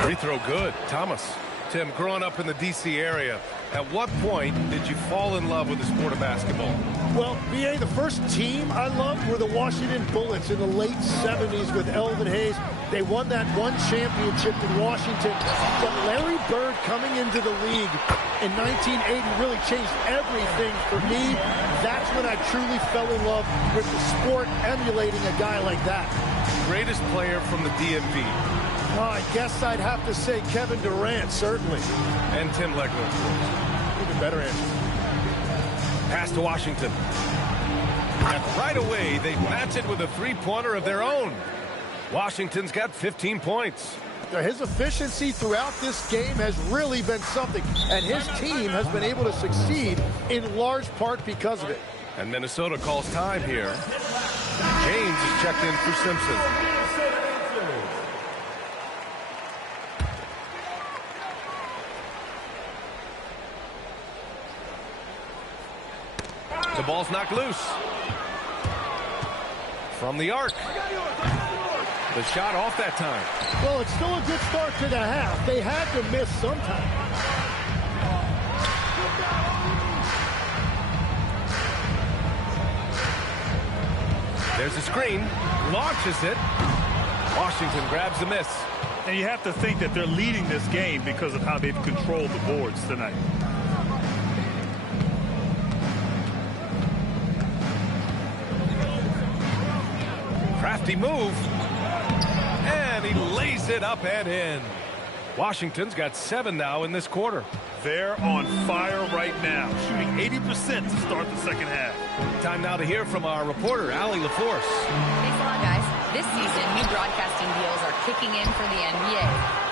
Free throw good. Thomas. Tim, growing up in the D.C. area, at what point did you fall in love with the sport of basketball? Well, BA, the first team I loved were the Washington Bullets in the late 70s with Elvin Hayes. They won that one championship in Washington. But Larry Bird coming into the league in 1980 really changed everything for me. That's when I truly fell in love with the sport, emulating a guy like that. Greatest player from the DMV. I guess I'd have to say Kevin Durant, certainly. And Tim Legler. Even better answer. Pass to Washington. And right away, they match it with a 3-pointer of their own. Washington's got 15 points. His efficiency throughout this game has really been something, and his team has been able to succeed in large part because of it. And Minnesota calls time here. James is checked in for Simpson. The ball's knocked loose. From the arc. The shot off that time. Well, it's still a good start to the half. They had to miss sometime. There's a screen. Launches it. Washington grabs the miss. And you have to think that they're leading this game because of how they've controlled the boards tonight. Crafty move. And he lays it up and in. Washington's got 7 now in this quarter. They're on fire right now, shooting 80% to start the second half. Time now to hear from our reporter, Allie LaForce. Thanks a lot, guys. This season, new broadcasting deals are kicking in for the NBA.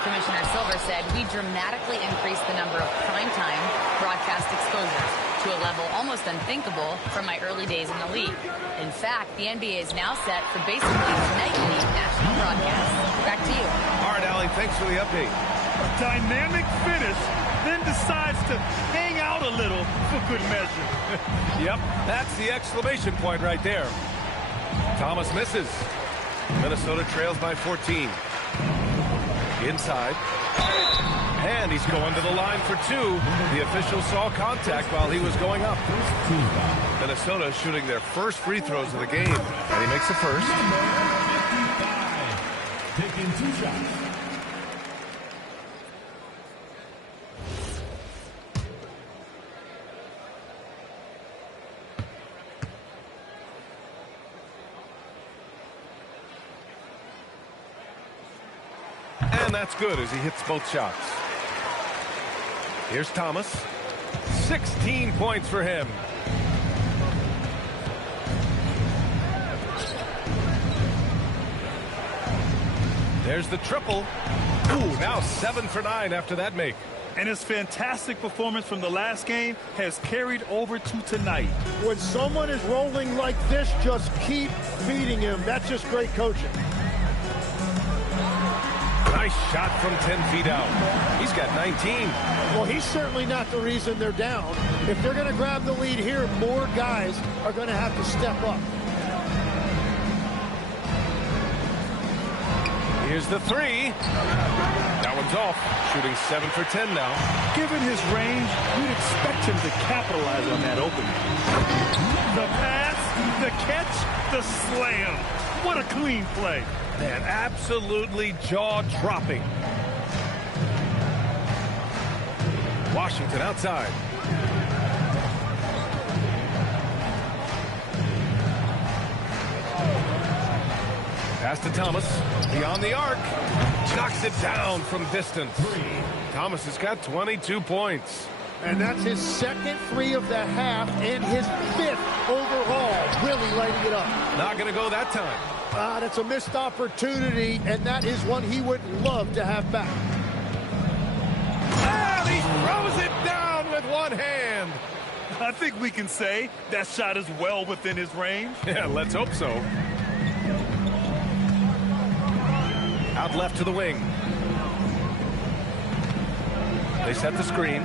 Commissioner Silver said we dramatically increased the number of primetime broadcast exposures to a level almost unthinkable from my early days in the league. In fact, the NBA is now set for basically nightly national broadcasts. Back to you. All right, Allie, thanks for the update. Dynamic finish, then decides to hang out a little for good measure. Yep, that's the exclamation point right there. Thomas misses. Minnesota trails by 14. Inside. And he's going to the line for 2. The official saw contact while he was going up. Minnesota shooting their first free throws of the game. And he makes the first. Taking 2 shots. that's good as he hits both shots. Here's Thomas. 16 points for him. There's the triple. Ooh, now 7 for 9 after that make. And his fantastic performance from the last game has carried over to tonight. When someone is rolling like this, just keep feeding him. That's just great coaching. Nice shot from 10 feet out. He's got 19. Well, he's certainly not the reason they're down. If they're going to grab the lead here, more guys are going to have to step up. Here's the three. That one's off. Shooting 7 for 10 now. Given his range, you'd expect him to capitalize on that opening. The pass, the catch, the slam. What a clean play. Man, absolutely jaw-dropping. Washington outside. Pass to Thomas. Beyond the arc. Knocks it down from distance. Thomas has got 22 points. And that's his second 3 of the half and his 5th overall. Really lighting it up. Not going to go that time. That's a missed opportunity, and that is one he would love to have back. And he throws it down with one hand. I think we can say that shot is well within his range. Yeah, let's hope so. Out left to the wing. They set the screen.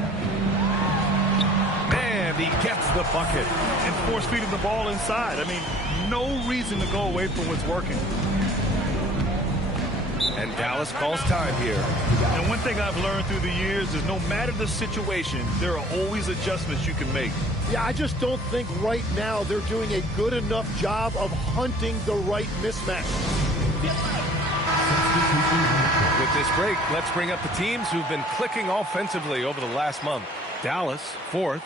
And he gets the bucket. And force feeding the ball inside. I mean, no reason to go away from what's working. And Dallas calls time here. And one thing I've learned through the years is no matter the situation, there are always adjustments you can make. Yeah, I just don't think right now they're doing a good enough job of hunting the right mismatch. With this break, let's bring up the teams who've been clicking offensively over the last month. Dallas, 4th.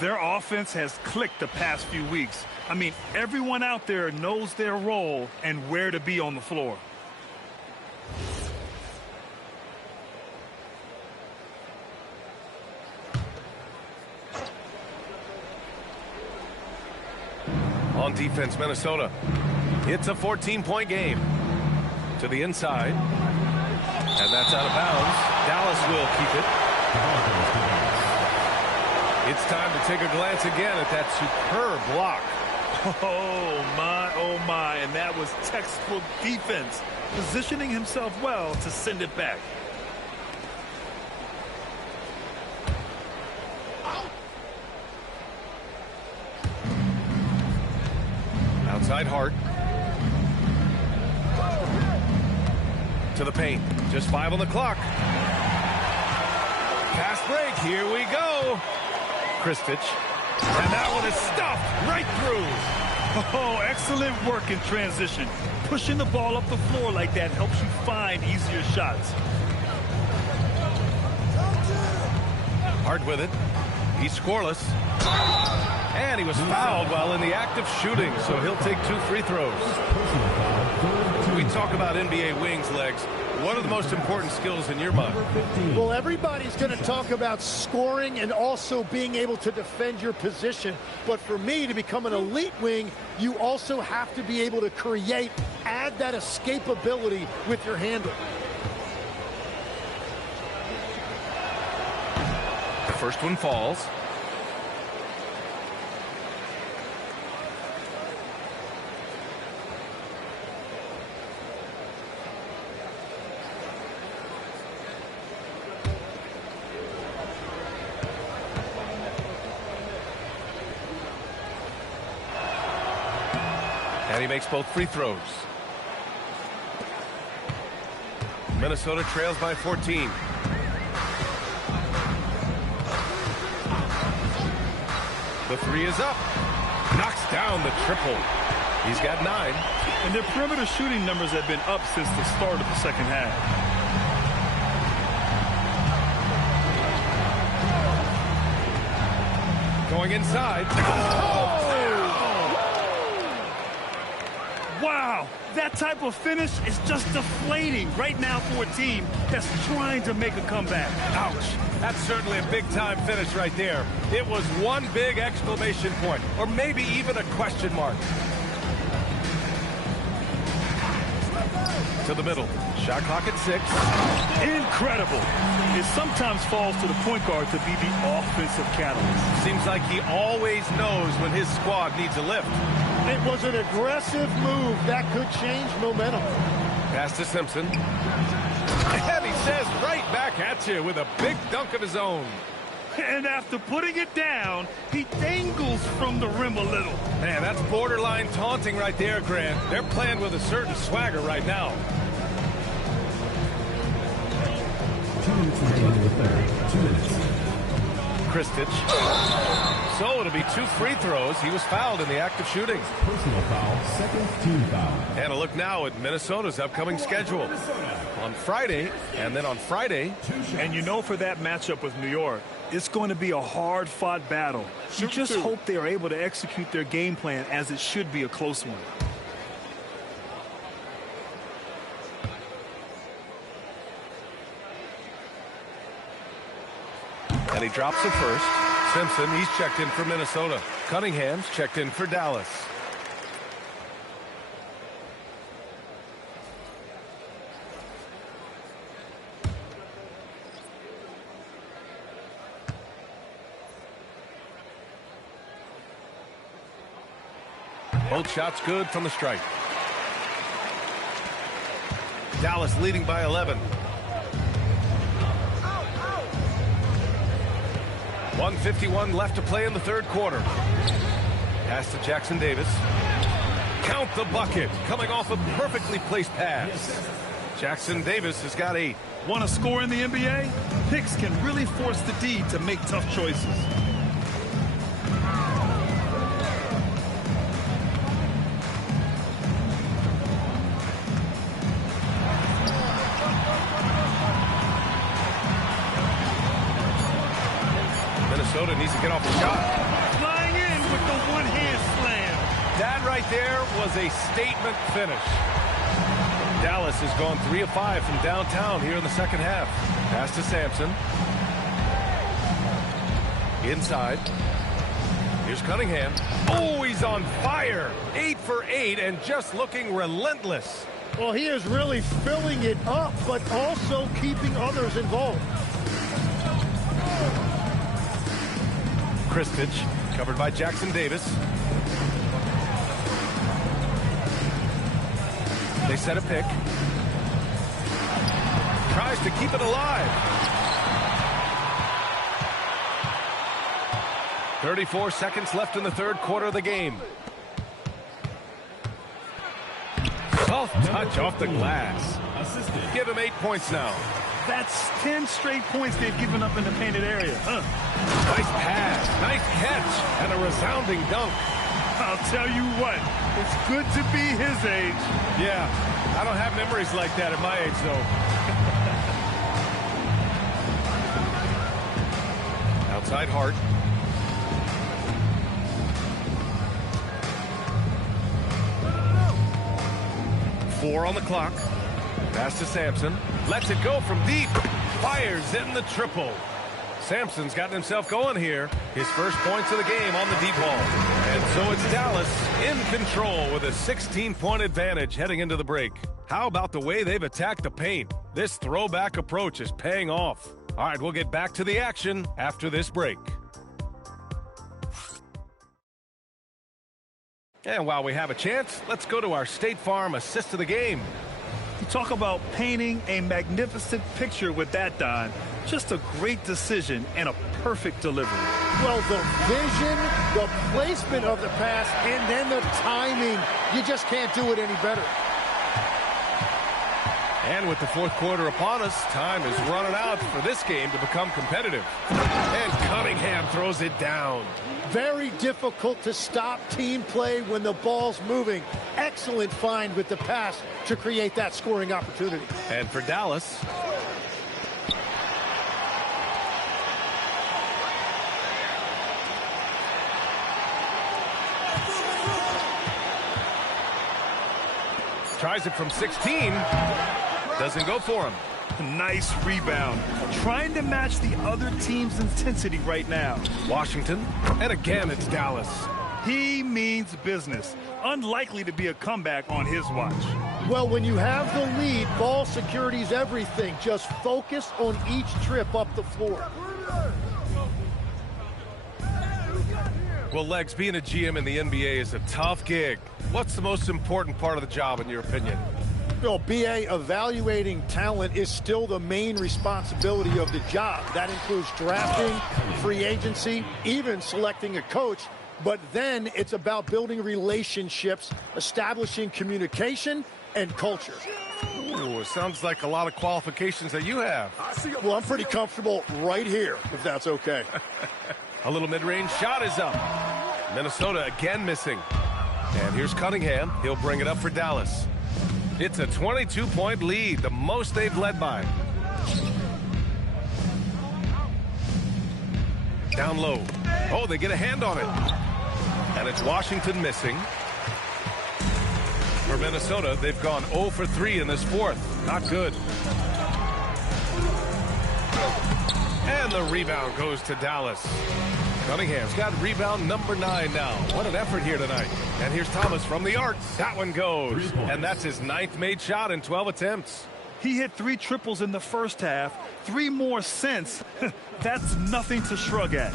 Their offense has clicked the past few weeks. I mean, everyone out there knows their role and where to be on the floor. On defense, Minnesota. It's a 14-point game. To the inside. And that's out of bounds. Dallas will keep it. It's time to take a glance again at that superb block. Oh my, and that was textbook defense, positioning himself well to send it back. Outside Hart. To the paint. Just 5 on the clock. Pass break. Here we go. Kristich. And that one is stuffed right through. Oh, excellent work in transition. Pushing the ball up the floor like that helps you find easier shots. Hard with it. He's scoreless. And he was fouled while in the act of shooting, so he'll take 2 free throws. We talk about NBA wings, Legs. What are the most important skills in your mind? Well, everybody's going to talk about scoring and also being able to defend your position. But for me, to become an elite wing, you also have to be able to create, add that escapability with your handle. The first one falls. And he makes both free throws. Minnesota trails by 14. The 3 is up. Knocks down the triple. He's got 9. And their perimeter shooting numbers have been up since the start of the second half. Going inside. Wow, that type of finish is just deflating right now for a team that's trying to make a comeback. Ouch. That's certainly a big-time finish right there. It was one big exclamation point, or maybe even a question mark. To the middle. Shot clock at 6. Incredible. It sometimes falls to the point guard to be the offensive catalyst. Seems like he always knows when his squad needs a lift. It was an aggressive move that could change momentum. Pass to Simpson. And he says right back at you with a big dunk of his own. And after putting it down, he dangles from the rim a little. Man, that's borderline taunting right there, Grant. They're playing with a certain swagger right now. 2 minutes remaining in the third. 2 minutes. Kristich. So it'll be 2 free throws. He was fouled in the act of shooting. Personal foul, second team foul. And a look now at Minnesota's upcoming schedule. On Friday, and then on Friday. And you know, for that matchup with New York, it's going to be a hard-fought battle. You just hope they are able to execute their game plan, as it should be a close one. And he drops it first. Simpson, he's checked in for Minnesota. Cunningham's checked in for Dallas. Both shots good from the strike. Dallas leading by 11. 1:51 left to play in the third quarter. Pass to Jackson Davis. Count the bucket. Coming off a perfectly placed pass. Jackson Davis has got 8. Want to score in the NBA? Picks can really force the D to make tough choices. Minnesota needs to get off the shot. Flying in with the one-hand slam. That right there was a statement finish. Dallas has gone 3 of 5 from downtown here in the second half. Pass to Sampson. Inside. Here's Cunningham. Oh, he's on fire. 8 for 8 and just looking relentless. Well, he is really filling it up, but also keeping others involved. Kristich, covered by Jackson Davis. They set a pick. Tries to keep it alive. 34 seconds left in the third quarter of the game. Soft touch off the glass. Give him 8 points now. That's 10 straight points they've given up in the painted area. Nice pass, nice catch, and a resounding dunk. I'll tell you what, it's good to be his age. Yeah, I don't have memories like that at my age, though. Outside Hart. Four on the clock. Pass to Sampson. Lets it go from deep. Fires in the triple. Sampson's gotten himself going here. His first points of the game on the deep ball. And so it's Dallas in control with a 16-point advantage heading into the break. How about the way they've attacked the paint? This throwback approach is paying off. All right, we'll get back to the action after this break. And while we have a chance, let's go to our State Farm assist of the game. You talk about painting a magnificent picture with that, Don. Just a great decision and a perfect delivery. Well, the vision, the placement of the pass, and then the timing. You just can't do it any better. And with the fourth quarter upon us, time is running out for this game to become competitive. And Cunningham throws it down. Very difficult to stop team play when the ball's moving. Excellent find with the pass to create that scoring opportunity. And for Dallas, Tries it from 16. Doesn't go for him. Nice rebound. Trying to match the other team's intensity right now. Washington, and again it's Dallas. He means business. Unlikely to be a comeback on his watch. Well, when you have the lead, ball security is everything. Just focus on each trip up the floor. Well, Legs, being a GM in the NBA is a tough gig. What's the most important part of the job, in your opinion? Well, BA, evaluating talent is still the main responsibility of the job. That includes drafting, free agency, even selecting a coach. But then it's about building relationships, establishing communication, and culture. Ooh, it sounds like a lot of qualifications that you have. Well, I'm pretty comfortable right here, if that's okay. A little mid-range shot is up. Minnesota again missing. And here's Cunningham. He'll bring it up for Dallas. It's a 22-point lead, the most they've led by. Down low. Oh, they get a hand on it. And it's Washington missing. For Minnesota, they've gone 0 for 3 in this fourth. Not good. And the rebound goes to Dallas. Cunningham's got rebound number 9 now. What an effort here tonight. And here's Thomas from the arc. That one goes. And that's his 9th made shot in 12 attempts. He hit 3 triples in the first half, 3 more since. That's nothing to shrug at.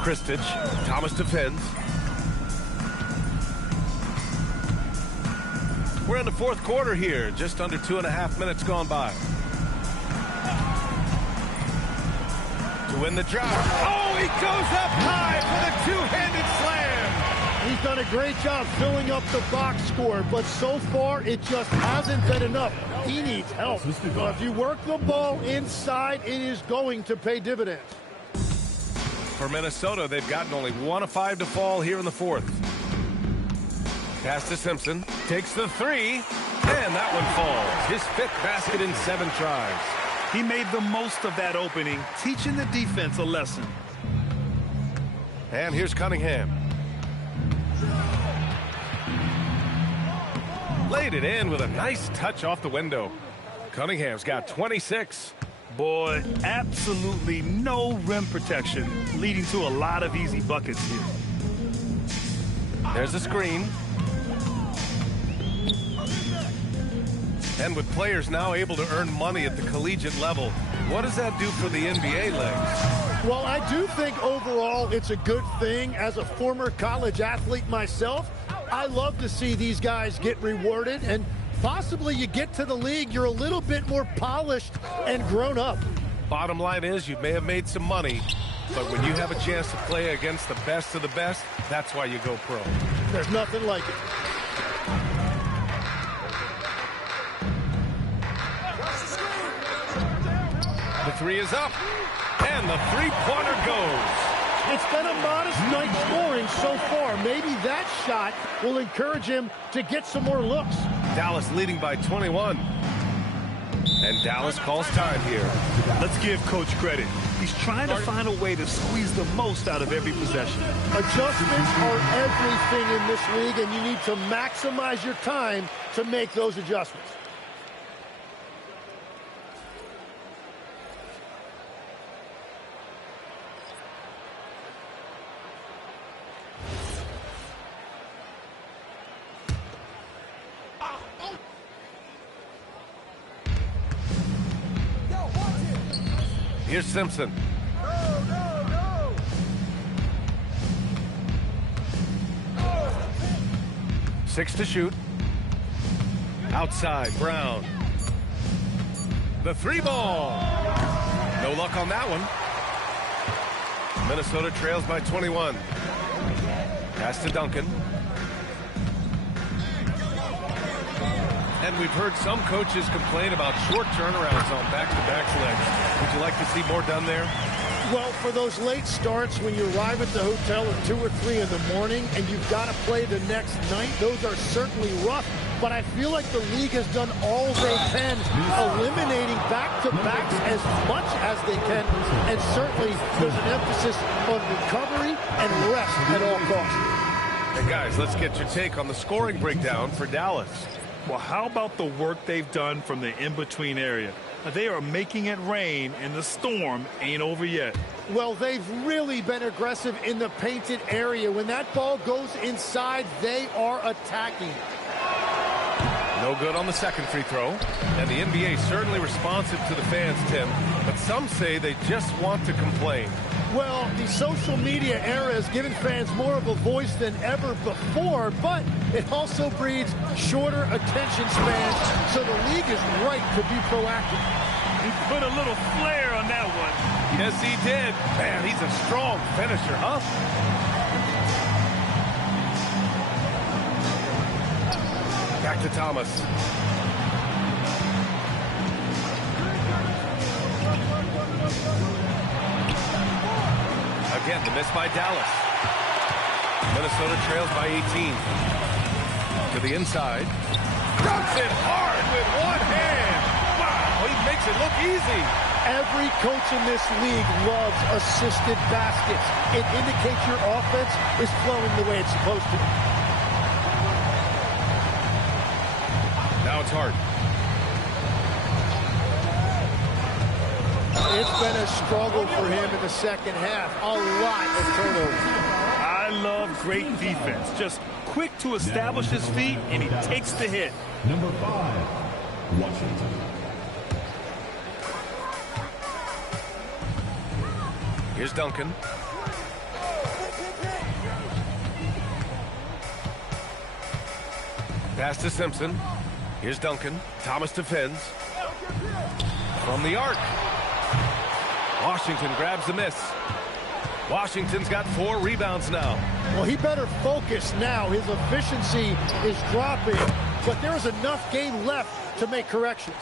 Kristich. Thomas defends. We're in the fourth quarter here. Just under 2.5 minutes gone by. To win the drop. Oh, he goes up high for the two-handed slam. He's done a great job filling up the box score, but so far it just hasn't been enough. He needs help. If you work the ball inside, it is going to pay dividends. For Minnesota, they've gotten only 1 of 5 to fall here in the fourth. Pass to Simpson. Takes the 3. And that one falls. His 5th basket in 7 tries. He made the most of that opening, teaching the defense a lesson. And here's Cunningham. Laid it in with a nice touch off the window. Cunningham's got 26. Boy, absolutely no rim protection, leading to a lot of easy buckets here. There's a screen. And with players now able to earn money at the collegiate level, what does that do for the NBA, Legs? Well, I do think overall it's a good thing. As a former college athlete myself, I love to see these guys get rewarded, and possibly you get to the league, you're a little bit more polished and grown up. Bottom line is you may have made some money, but when you have a chance to play against the best of the best, that's why you go pro. There's nothing like it. The 3 is up, and the 3-pointer goes. It's been a modest night scoring so far. Maybe that shot will encourage him to get some more looks. Dallas leading by 21. And Dallas calls time here. Let's give Coach credit. He's trying to find a way to squeeze the most out of every possession. Adjustments are everything in this league, and you need to maximize your time to make those adjustments. Here's Simpson. Go. 6 to shoot. Outside, Brown. The 3-ball. No luck on that one. Minnesota trails by 21. Pass to Duncan. And we've heard some coaches complain about short turnarounds on back-to-back legs. Would you like to see more done there? Well, for those late starts when you arrive at the hotel at 2 or 3 in the morning and you've got to play the next night, those are certainly rough. But I feel like the league has done all they can, eliminating back-to-backs as much as they can. And certainly there's an emphasis on recovery and rest at all costs. And guys, let's get your take on the scoring breakdown for Dallas. Well, how about the work they've done from the in-between area? They are making it rain, and the storm ain't over yet. Well, they've really been aggressive in the painted area. When that ball goes inside, they are attacking. No good on the second free throw. And the NBA certainly responsive to the fans, Tim. But some say they just want to complain. Well, the social media era has given fans more of a voice than ever before, but it also breeds shorter attention spans, so the league is right to be proactive. He put a little flair on that one. Yes, he did. Man, he's a strong finisher, huh? Back to Thomas. Again, the miss by Dallas. Minnesota trails by 18. To the inside. Dunks it hard with one hand. Wow, he makes it look easy. Every coach in this league loves assisted baskets. It indicates your offense is flowing the way it's supposed to. Now it's hard. It's been a struggle for him in the second half. A lot of turnovers. I love great defense. Just quick to establish his feet, and he takes the hit. Number 5, Washington. Here's Duncan. Pass to Simpson. Here's Duncan. Thomas defends. From the arc. Washington grabs the miss. Washington's got 4 rebounds now. Well, he better focus now. His efficiency is dropping, but there's enough game left to make corrections.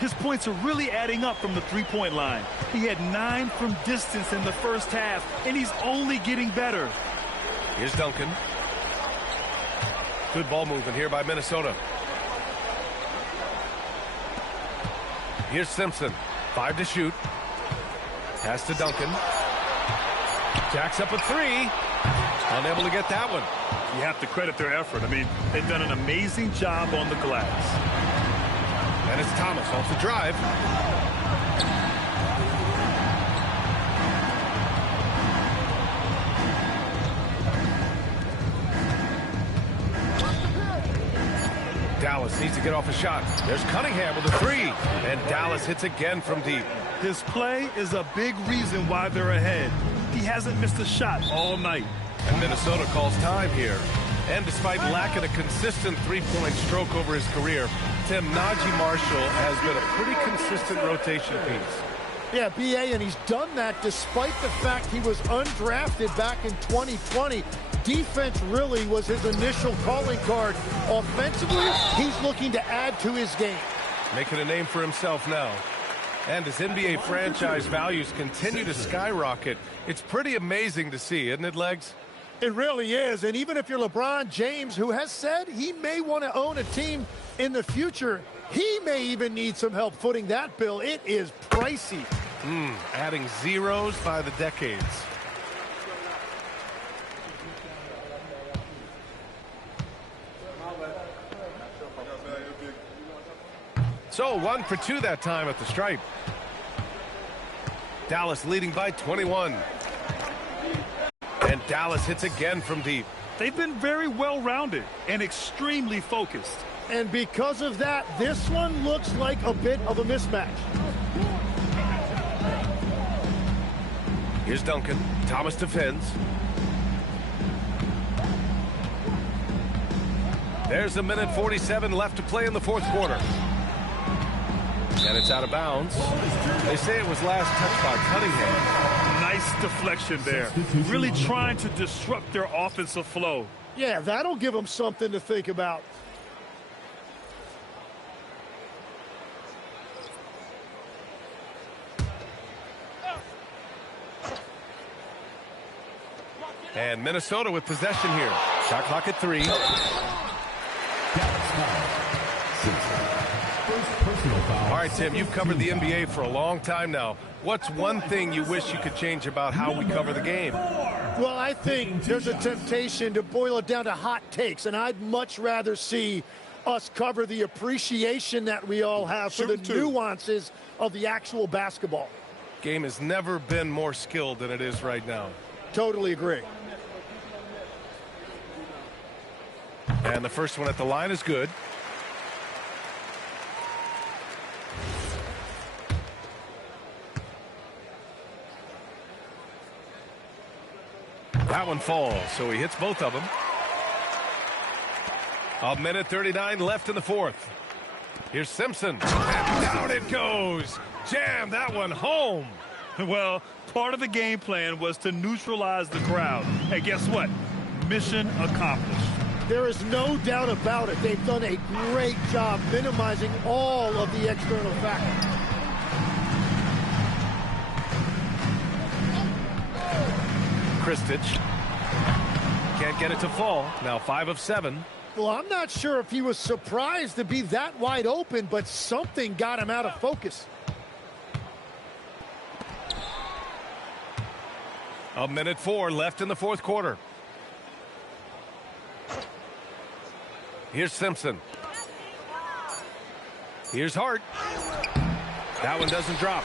His points are really adding up from the three-point line. He had 9 from distance in the first half, and he's only getting better. Here's Duncan. Good ball movement here by Minnesota. Here's Simpson. 5 to shoot. Pass to Duncan. Jacks up a 3. Unable to get that one. You have to credit their effort. I mean, they've done an amazing job on the glass. And it's Thomas off the drive. Dallas needs to get off a shot. There's Cunningham with a 3. And Dallas hits again from deep. His play is a big reason why they're ahead. He hasn't missed a shot all night. And Minnesota calls time here. And despite lacking a consistent three-point stroke over his career, Tim, Najee Marshall has been a pretty consistent rotation piece. Yeah, B.A., and he's done that despite the fact he was undrafted back in 2020. Defense really was his initial calling card. Offensively, he's looking to add to his game. Making a name for himself now. And as NBA franchise values continue to skyrocket, it's pretty amazing to see, isn't it, Legs? It really is. And even if you're LeBron James, who has said he may want to own a team in the future, he may even need some help footing that bill. It is pricey. Adding zeros by the decades. So 1 for 2 that time at the stripe. Dallas leading by 21. And Dallas hits again from deep. They've been very well-rounded and extremely focused. And because of that, this one looks like a bit of a mismatch. Here's Duncan. Thomas defends. There's a minute 47 left to play in the fourth quarter. And it's out of bounds. They say it was last touched by Cunningham. Nice deflection there. Really trying to disrupt their offensive flow. Yeah, that'll give them something to think about. And Minnesota with possession here. Shot clock at 3. All right, Tim, you've covered the NBA for a long time now. What's one thing you wish you could change about how we cover the game? Well, I think there's a temptation to boil it down to hot takes, and I'd much rather see us cover the appreciation that we all have for the nuances of the actual basketball. Game has never been more skilled than it is right now. Totally agree. And the first one at the line is good. That one falls, so he hits both of them. A minute 39 left in the fourth. Here's Simpson. And down it goes. Jam that one home. Well, part of the game plan was to neutralize the crowd. And guess what? Mission accomplished. There is no doubt about it. They've done a great job minimizing all of the external factors. Kristich can't get it to fall. Now 5 of 7. Well, I'm not sure if he was surprised to be that wide open, but something got him out of focus. A minute 4 left in the fourth quarter. Here's Simpson. Here's Hart. That one doesn't drop.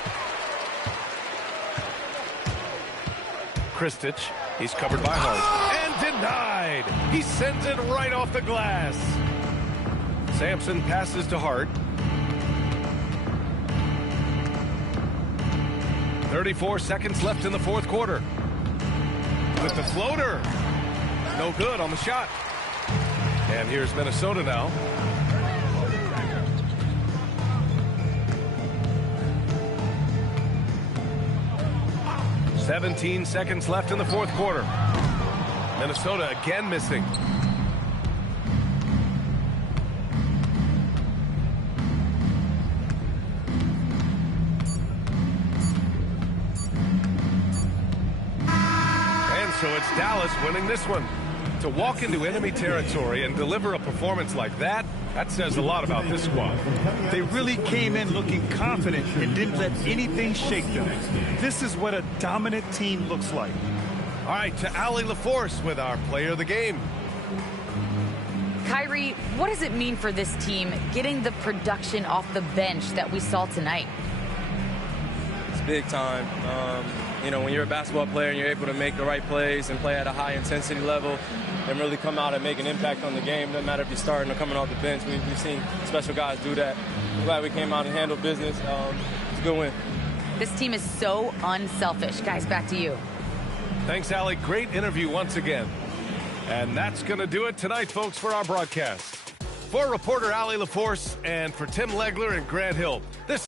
Kristich, he's covered by Hart. And denied. He sends it right off the glass. Sampson passes to Hart. 34 seconds left in the fourth quarter. With the floater. No good on the shot. And here's Minnesota now. "17 seconds left in the fourth quarter. Minnesota again missing. And so it's Dallas winning this one. To walk into enemy territory and deliver a performance like that, that says a lot about this squad. They really came in looking confident and didn't let anything shake them. This is what a dominant team looks like. All right, to Allie LaForce with our player of the game. Kyrie, what does it mean for this team getting the production off the bench that we saw tonight? It's big time. You know, when you're a basketball player and you're able to make the right plays and play at a high intensity level and really come out and make an impact on the game, no matter if you're starting or coming off the bench. We've seen special guys do that. I'm glad we came out and handled business. It's a good win. This team is so unselfish. Guys, back to you. Thanks, Allie. Great interview once again. And that's going to do it tonight, folks, for our broadcast. For reporter Allie LaForce and for Tim Legler and Grant Hill, this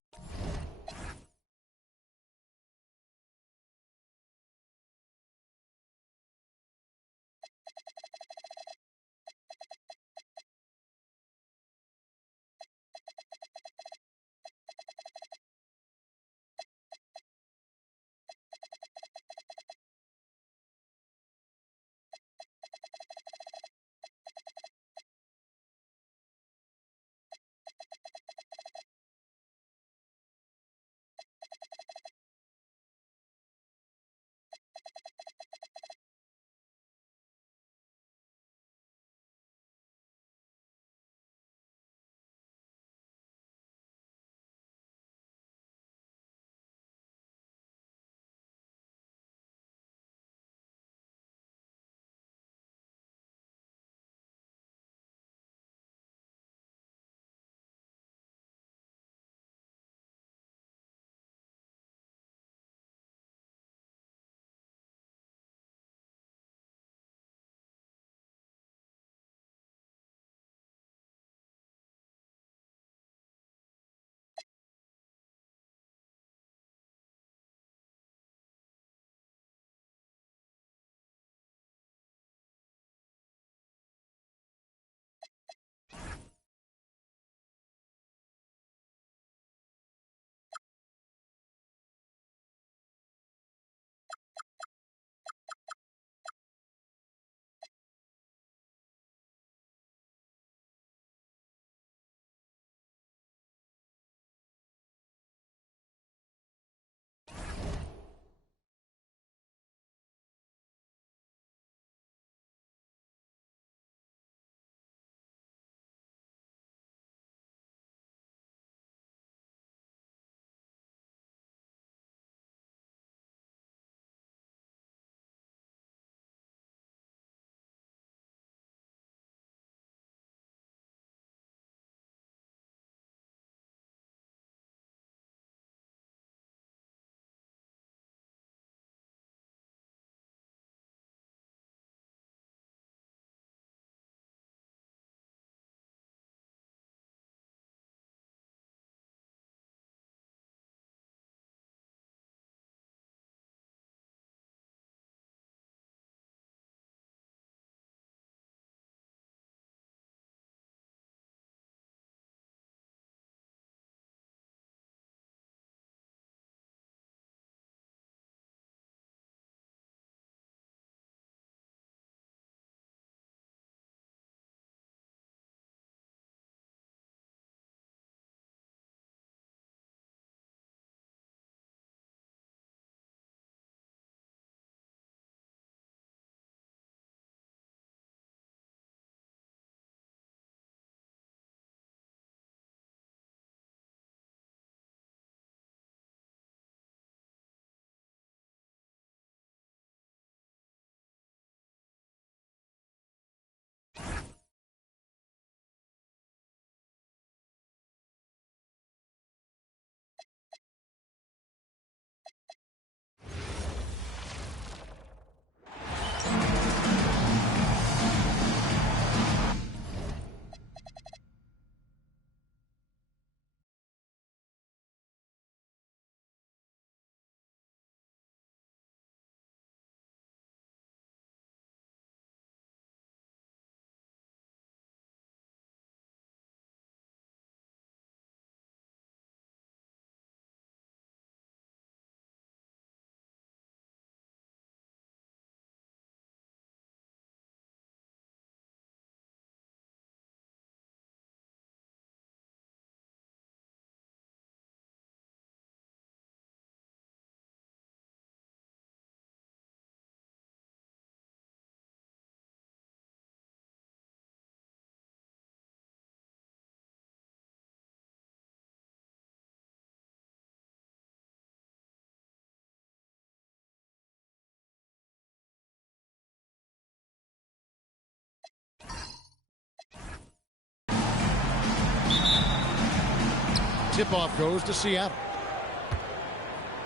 Tip-off goes to Seattle.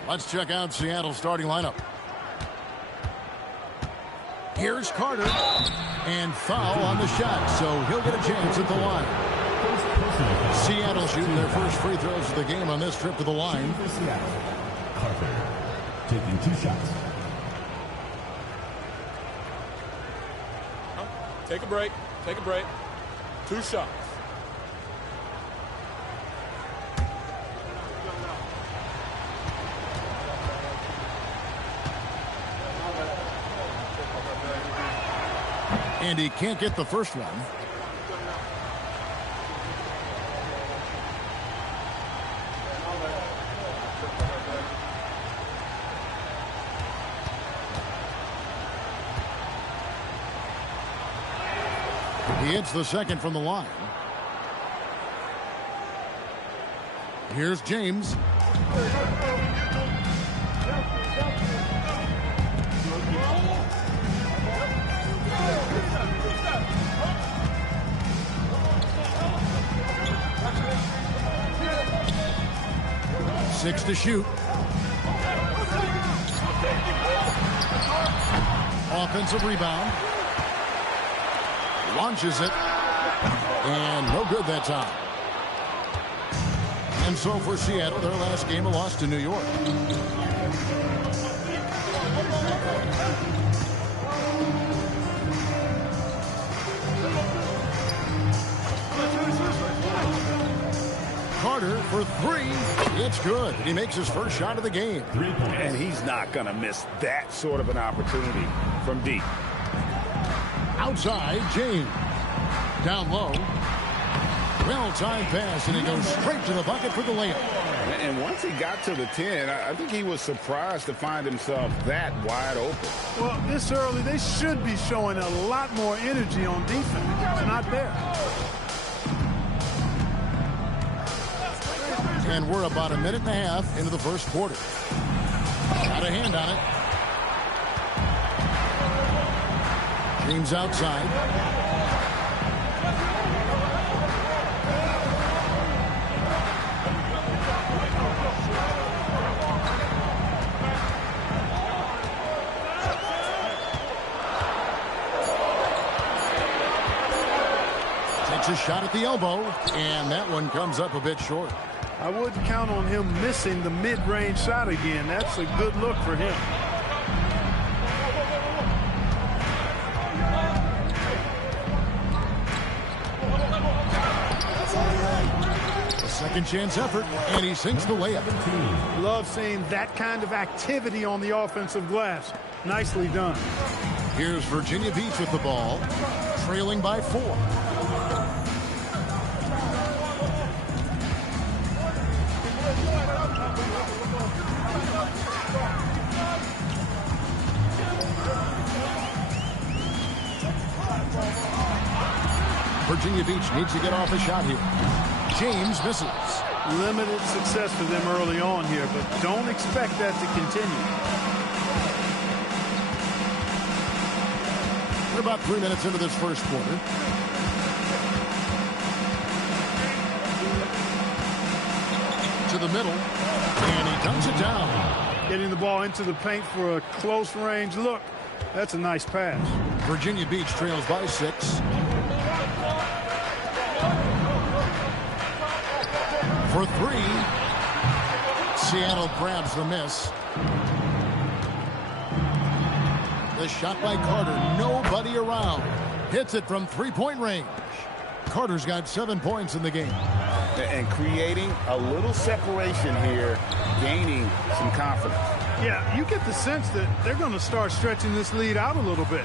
Let's check out Seattle's starting lineup. Here's Carter. And foul on the shot, so he'll get a chance at the line. Seattle shooting their first free throws of the game on this trip to the line. Carter taking 2 shots. Take a break. Take a break. 2 shots. And he can't get the first one. He hits the second from the line. Here's James. Six to shoot. Offensive rebound. Launches it. And no good that time. And so for Seattle, their last game, a loss to New York. Carter for 3. It's good. He makes his first shot of the game. And he's not going to miss that sort of an opportunity from deep. Outside, James. Down low. Well-timed pass, and he goes straight to the bucket for the layup. And once he got to the 10, I think he was surprised to find himself that wide open. Well, this early, they should be showing a lot more energy on defense. It's not there. And we're about a minute and a half into the first quarter. Got a hand on it. James outside. Takes a shot at the elbow, and that one comes up a bit short. I wouldn't count on him missing the mid-range shot again. That's a good look for him. A second chance effort, and he sinks the layup. Love seeing that kind of activity on the offensive glass. Nicely done. Here's Virginia Beach with the ball, trailing by 4. Virginia Beach needs to get off a shot here. James misses. Limited success for them early on here, but don't expect that to continue. We're about 3 minutes into this first quarter. To the middle, and he dunks it down. Getting the ball into the paint for a close range look. That's a nice pass. Virginia Beach trails by 6. For 3. Seattle grabs the miss. The shot by Carter. Nobody around. Hits it from 3-point range. Carter's got 7 points in the game. And creating a little separation here, gaining some confidence. Yeah, you get the sense that they're going to start stretching this lead out a little bit.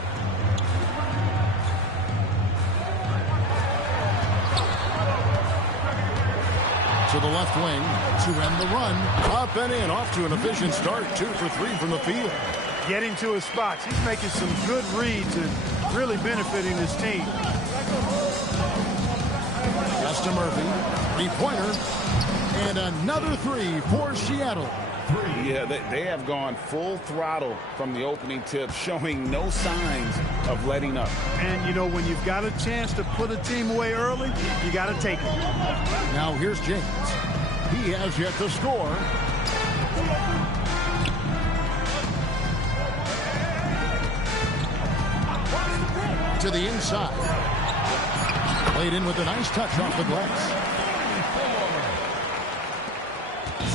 To the left wing to end the run. Up and in, off to an efficient start. 2 for 3 from the field. Getting to his spots. He's making some good reads and really benefiting his team. Pass to Murphy. 3-pointer. And another 3 for Seattle. Yeah, they have gone full throttle from the opening tip, showing no signs of letting up. And, you know, when you've got a chance to put a team away early, you got to take it. Now here's James. He has yet to score. To the inside. Played in with a nice touch off the glass.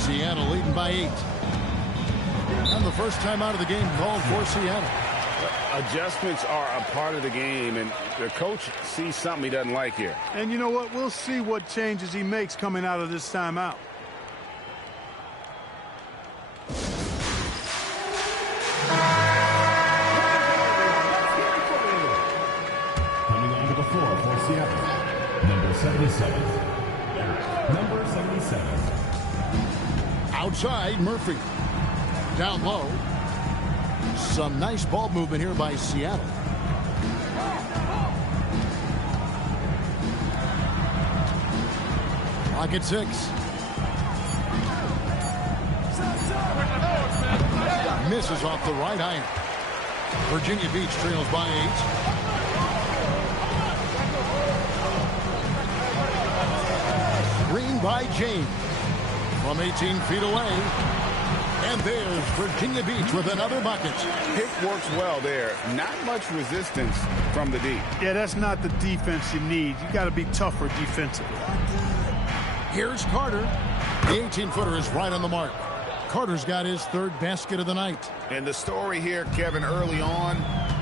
Seattle leading by 8. And the first time out of the game called for Seattle. Adjustments are a part of the game, and the coach sees something he doesn't like here. And you know what? We'll see what changes he makes coming out of this timeout. Coming onto the floor for Seattle, number 77. Number 77. Outside, Murphy. Down low. Some nice ball movement here by Seattle. Clock at 6. Misses off the right iron. Virginia Beach trails by 8. Green by James. From 18 feet away. And there's Virginia Beach with another bucket. Pick works well there. Not much resistance from the D. Yeah, that's not the defense you need. You got to be tougher defensively. Here's Carter. The 18-footer is right on the mark. Carter's got his third basket of the night. And the story here, Kevin, early on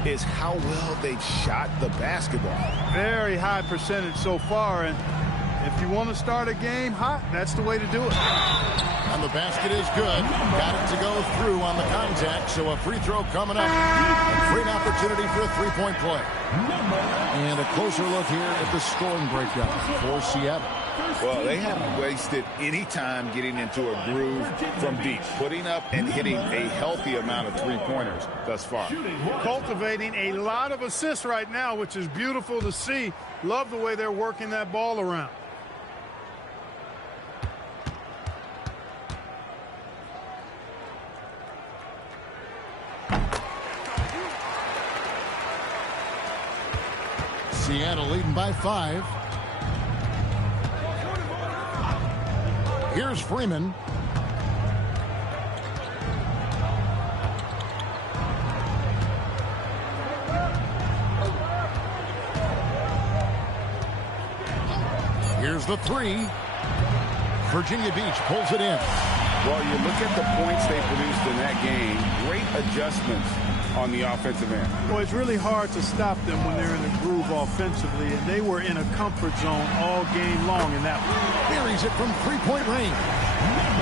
is how well they've shot the basketball. Very high percentage so far, and if you want to start a game hot, that's the way to do it. And the basket is good. Got it to go through on the contact, so a free throw coming up. A great opportunity for a three-point play. And a closer look here at the scoring breakdown for Seattle. Well, they haven't wasted any time getting into a groove from deep, putting up and hitting a healthy amount of three-pointers thus far. Cultivating a lot of assists right now, which is beautiful to see. Love the way they're working that ball around. Seattle leading by 5. Here's Freeman. Here's the 3. Virginia Beach pulls it in. Well, you look at the points they produced in that game. Great adjustments on the offensive end. Well, it's really hard to stop them when they're in a groove offensively, and they were in a comfort zone all game long in that one. Buries it from three-point range.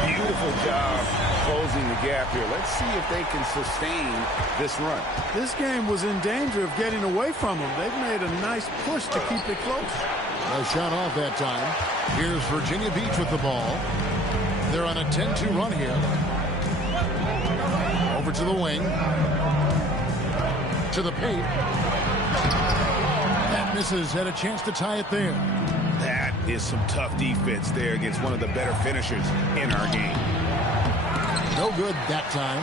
Beautiful job closing the gap here. Let's see if they can sustain this run. This game was in danger of getting away from them. They've made a nice push to keep it close. A shot off that time. Here's Virginia Beach with the ball. They're on a 10-2 run here. Over to the wing. To the paint. That misses. Had a chance to tie it there. That is some tough defense there against one of the better finishers in our game. No good that time.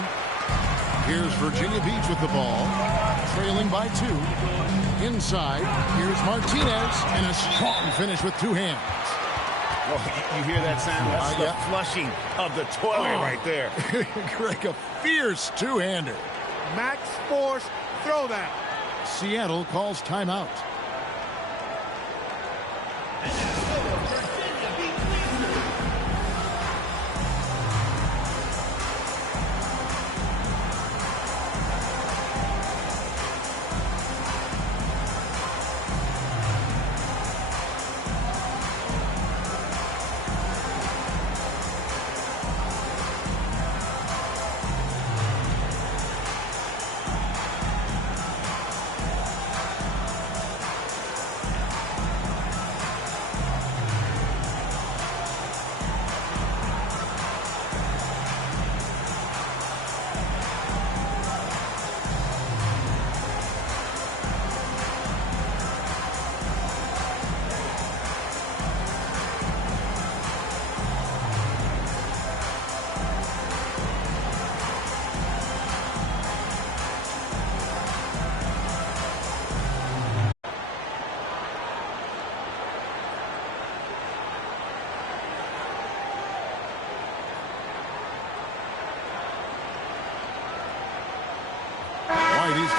Here's Virginia Beach with the ball. Trailing by 2. Inside. Here's Martinez. And a strong finish with 2 hands. Well, you hear that sound? That's the flushing of the toilet right there. Greg, a fierce two-hander. Max force throwdown. Seattle calls timeout.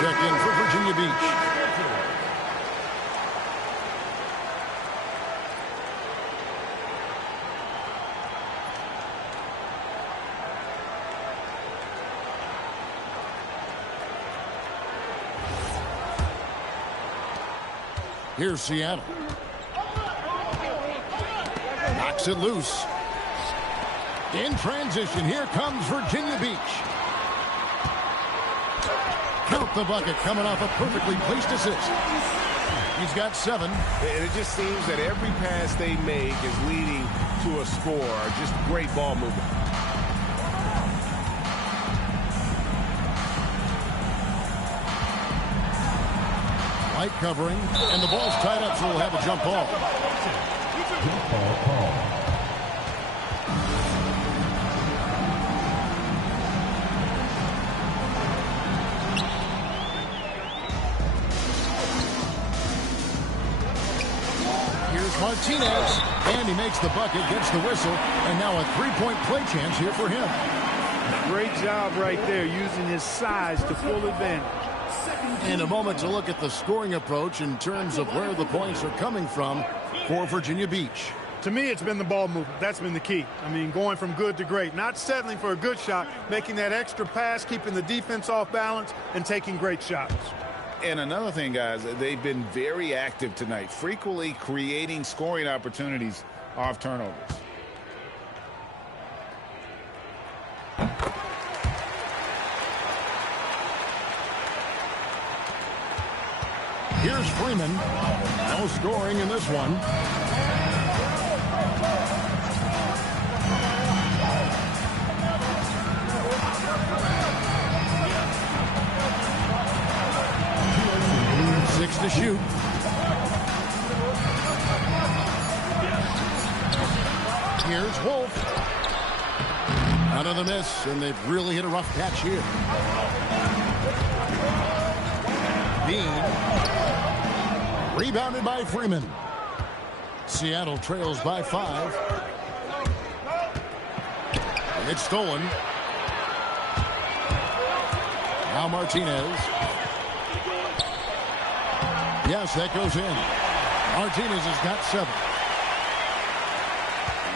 check in for Virginia Beach. Here's Seattle. Knocks it loose. In transition, here comes Virginia Beach. Count the bucket coming off a perfectly placed assist. He's got 7. And it just seems that every pass they make is leading to a score. Just great ball movement. Light covering, and the ball's tied up, so we'll have a jump ball. Jump ball call. Here's Martinez, and he makes the bucket, gets the whistle, and now a three-point play chance here for him. Great job right there, using his size to full advantage. In a moment to look at the scoring approach in terms of where the points are coming from for Virginia Beach. To me, it's been the ball movement. That's been the key. I mean, going from good to great. Not settling for a good shot, making that extra pass, keeping the defense off balance, and taking great shots. And another thing, guys, they've been very active tonight, frequently creating scoring opportunities off turnovers. Here's Freeman. No scoring in this one. Six to shoot. Here's Wolf. Another miss, and they've really hit a rough patch here. Dean. Rebounded by Freeman. Seattle trails by 5. And it's stolen. Now Martinez. Yes, that goes in. Martinez has got 7.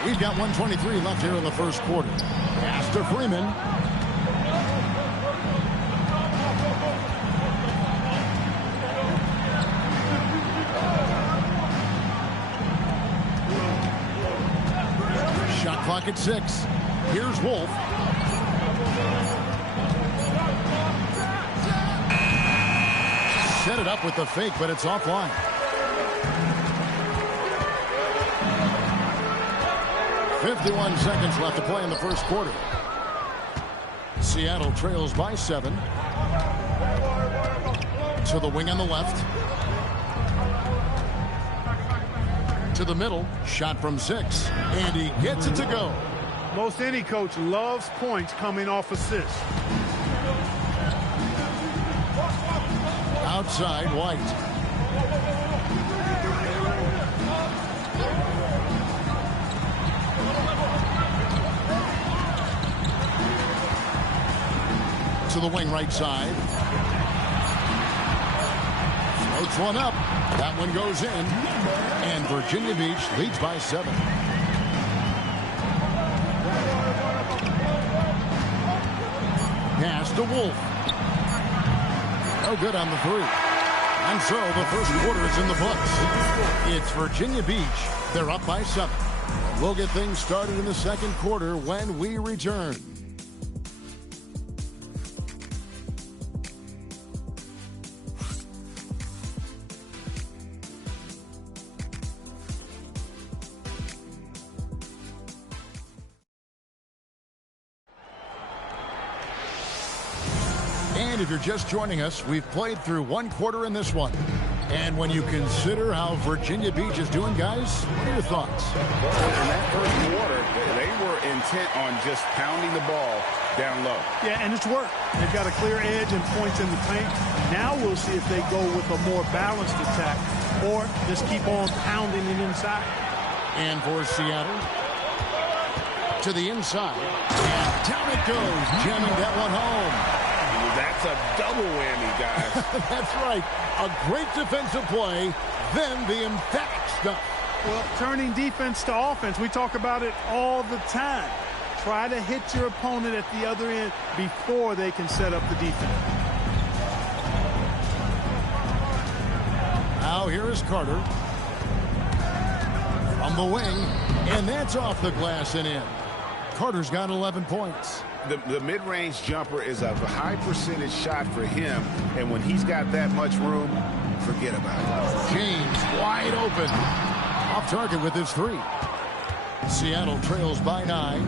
We've got 1:23 left here in the first quarter. Pass to Freeman. Shot clock at 6. Here's Wolf. Set it up with the fake, but it's offline. .51 seconds left to play in the first quarter. Seattle trails by 7. To the wing on the left. To the middle. Shot from 6. And he gets it to go. Most any coach loves points coming off assists. Outside, White. To the wing right side. Floats one up. That one goes in. And Virginia Beach leads by 7. Pass to Wolf. No good on the 3. And so the first quarter is in the books. It's Virginia Beach. They're up by 7. We'll get things started in the second quarter when we return. And if you're just joining us, we've played through one quarter in this one. And when you consider how Virginia Beach is doing, guys, what are your thoughts? Well, in that first quarter, they were intent on just pounding the ball down low. Yeah, and it's worked. They've got a clear edge and points in the paint. Now we'll see if they go with a more balanced attack or just keep on pounding it inside. And for Seattle, to the inside. And down it goes, jamming that one home. That's a double whammy, guys. That's right. A great defensive play, then the emphatic stuff. Well, turning defense to offense, we talk about it all the time. Try to hit your opponent at the other end before they can set up the defense. Now here is Carter. From the wing, and that's off the glass and in. Carter's got 11 points. The mid-range jumper is a high percentage shot for him, and when he's got that much room, forget about it. James wide open. Off target with his 3. Seattle trails by 9.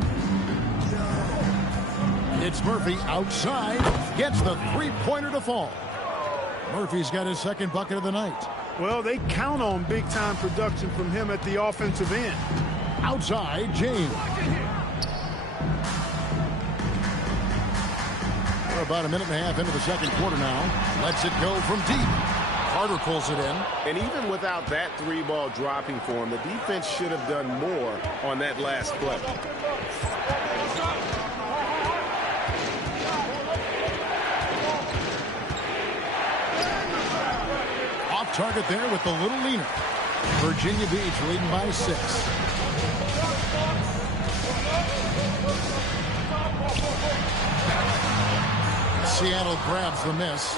It's Murphy outside. Gets the 3-pointer to fall. Murphy's got his second bucket of the night. Well, they count on big-time production from him at the offensive end. Outside, James. We're about a minute and a half into the second quarter now. Lets it go from deep. Carter pulls it in. And even without that 3-ball dropping for him, the defense should have done more on that last play. Off target there with the little leaner. Virginia Beach leading by 6. Seattle grabs the miss.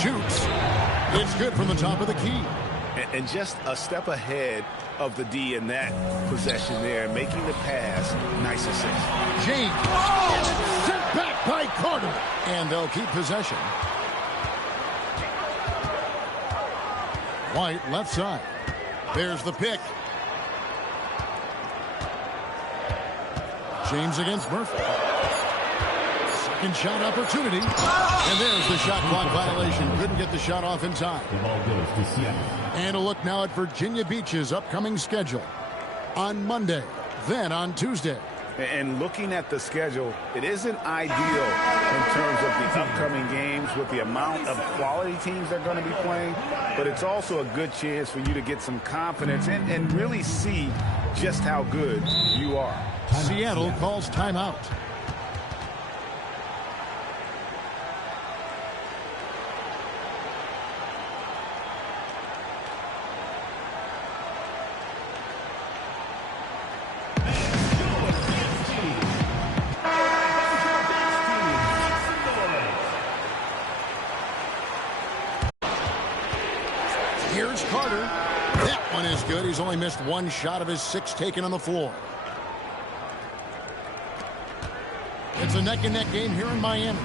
Shoots. It's good from the top of the key. And just a step ahead of the D in that possession there, making the pass. Nice assist. James. Oh! Sent back by Carter. And they'll keep possession. White left side. There's the pick. James against Murphy. Second shot opportunity. And there's the shot clock violation. Couldn't get the shot off in time. The ball goes to Seattle. And a look now at Virginia Beach's upcoming schedule. On Monday, then on Tuesday. And looking at the schedule, it isn't ideal in terms of the upcoming games with the amount of quality teams they're going to be playing, but it's also a good chance for you to get some confidence and really see just how good you are. Seattle calls timeout. Here's Carter. That one is good. He's only missed 1 shot of his 6 taken on the floor. It's a neck-and-neck game here in Miami.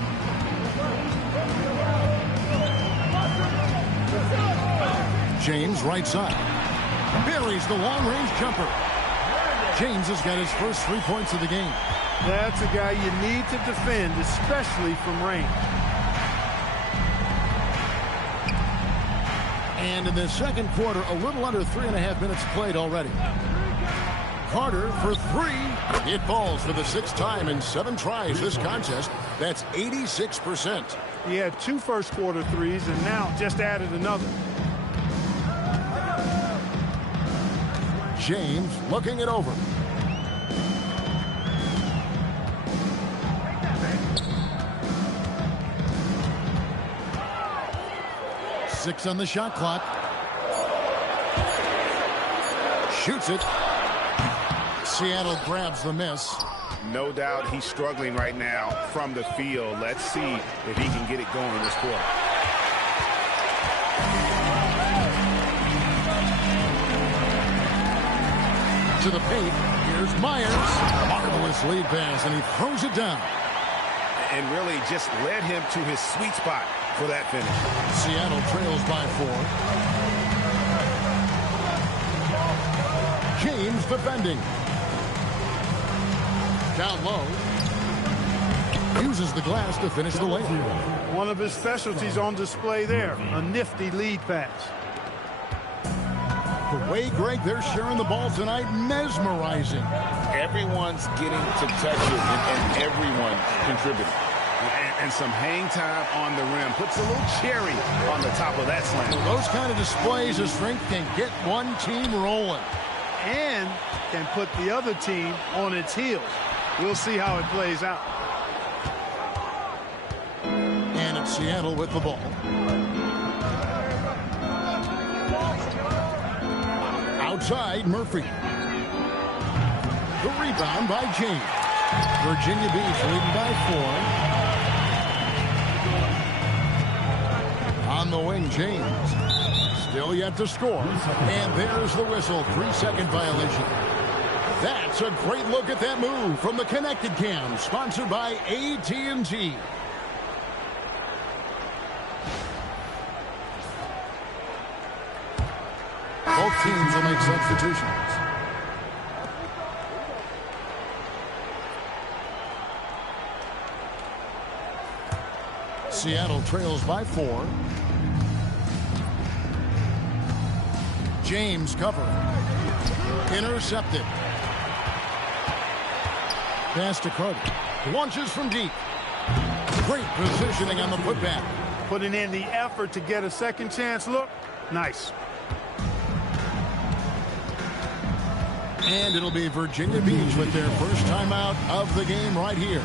James right side. Buries the long-range jumper. James has got his first 3 points of the game. That's a guy you need to defend, especially from range. And in the second quarter, a little under 3.5 minutes played already. Carter for 3. It falls for the 6th time in 7 tries this contest. That's 86%. He had 2 first-quarter threes and now just added another. James looking it over. Six on the shot clock. Shoots it. Seattle grabs the miss. No doubt he's struggling right now from the field. Let's see if he can get it going this quarter. To the paint. Here's Myers. Marvelous lead pass, and he throws it down. And really just led him to his sweet spot for that finish. Seattle trails by 4. James defending. Down low. Uses the glass to finish the layup. One of his specialties on display there. A nifty lead pass. The way, Greg, they're sharing the ball tonight, mesmerizing. Everyone's getting to touch it, and everyone contributing. And some hang time on the rim. Puts a little cherry on the top of that slam. Those kind of displays of strength can get one team rolling. And can put the other team on its heels. We'll see how it plays out. And it's Seattle with the ball. Outside, Murphy. The rebound by James. Virginia Beach leading by 4. On the wing, James. Still yet to score. And there's the whistle. 3-second violation. That's a great look at that move from the Connected Cam, sponsored by AT&T. Both teams will make substitutions. Seattle trails by 4. James covering. Intercepted. Pass to Carter. Launches from deep. Great positioning on the putback. Putting in the effort to get a second chance look. Nice. And it'll be Virginia Beach with their first timeout of the game right here.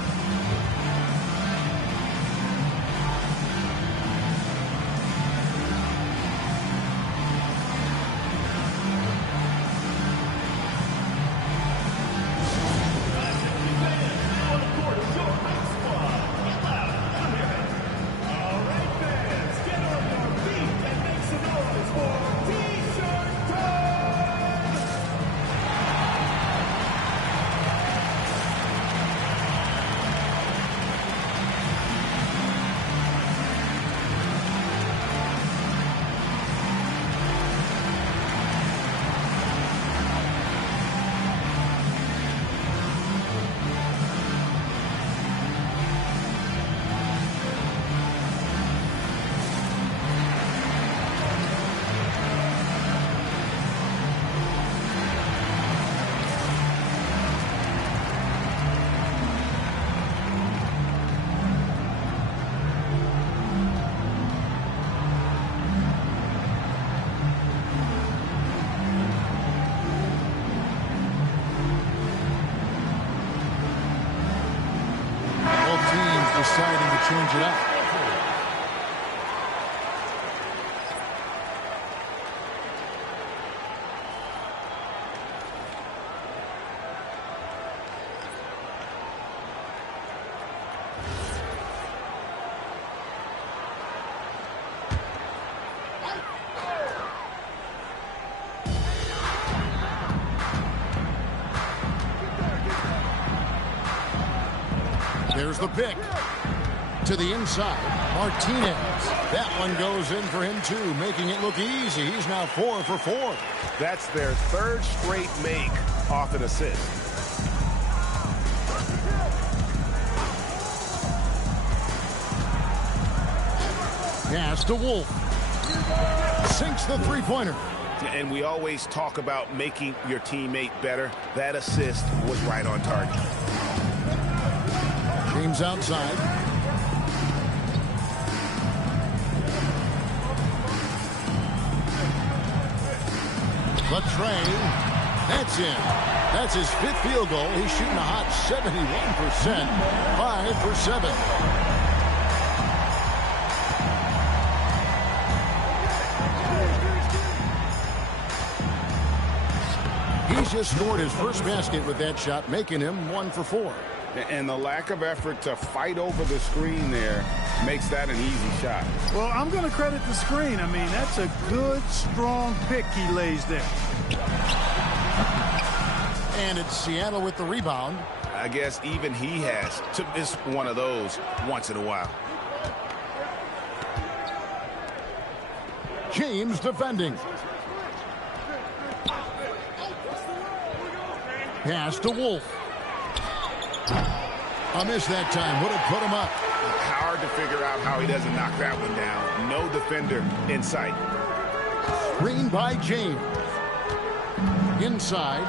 Deciding to change it up. There's the pick. To the inside, Martinez. That one goes in for him, too, making it look easy. He's now 4 for 4. That's their third straight make off an assist. Pass to Wolf. Sinks the three-pointer. And we always talk about making your teammate better. That assist was right on target. James outside. Latre, that's in. That's his 5th field goal. He's shooting a hot 71%, 5 for 7. He's just scored his first basket with that shot, making him 1 for 4. And the lack of effort to fight over the screen there makes that an easy shot. Well, I'm going to credit the screen. I mean, that's a good, strong pick he lays there. And it's Seattle with the rebound. I guess even he has to miss one of those once in a while. James defending. Pass to Wolf. A miss that time. Would have put him up. Hard to figure out how he doesn't knock that one down. No defender in sight. Screen by James. Inside.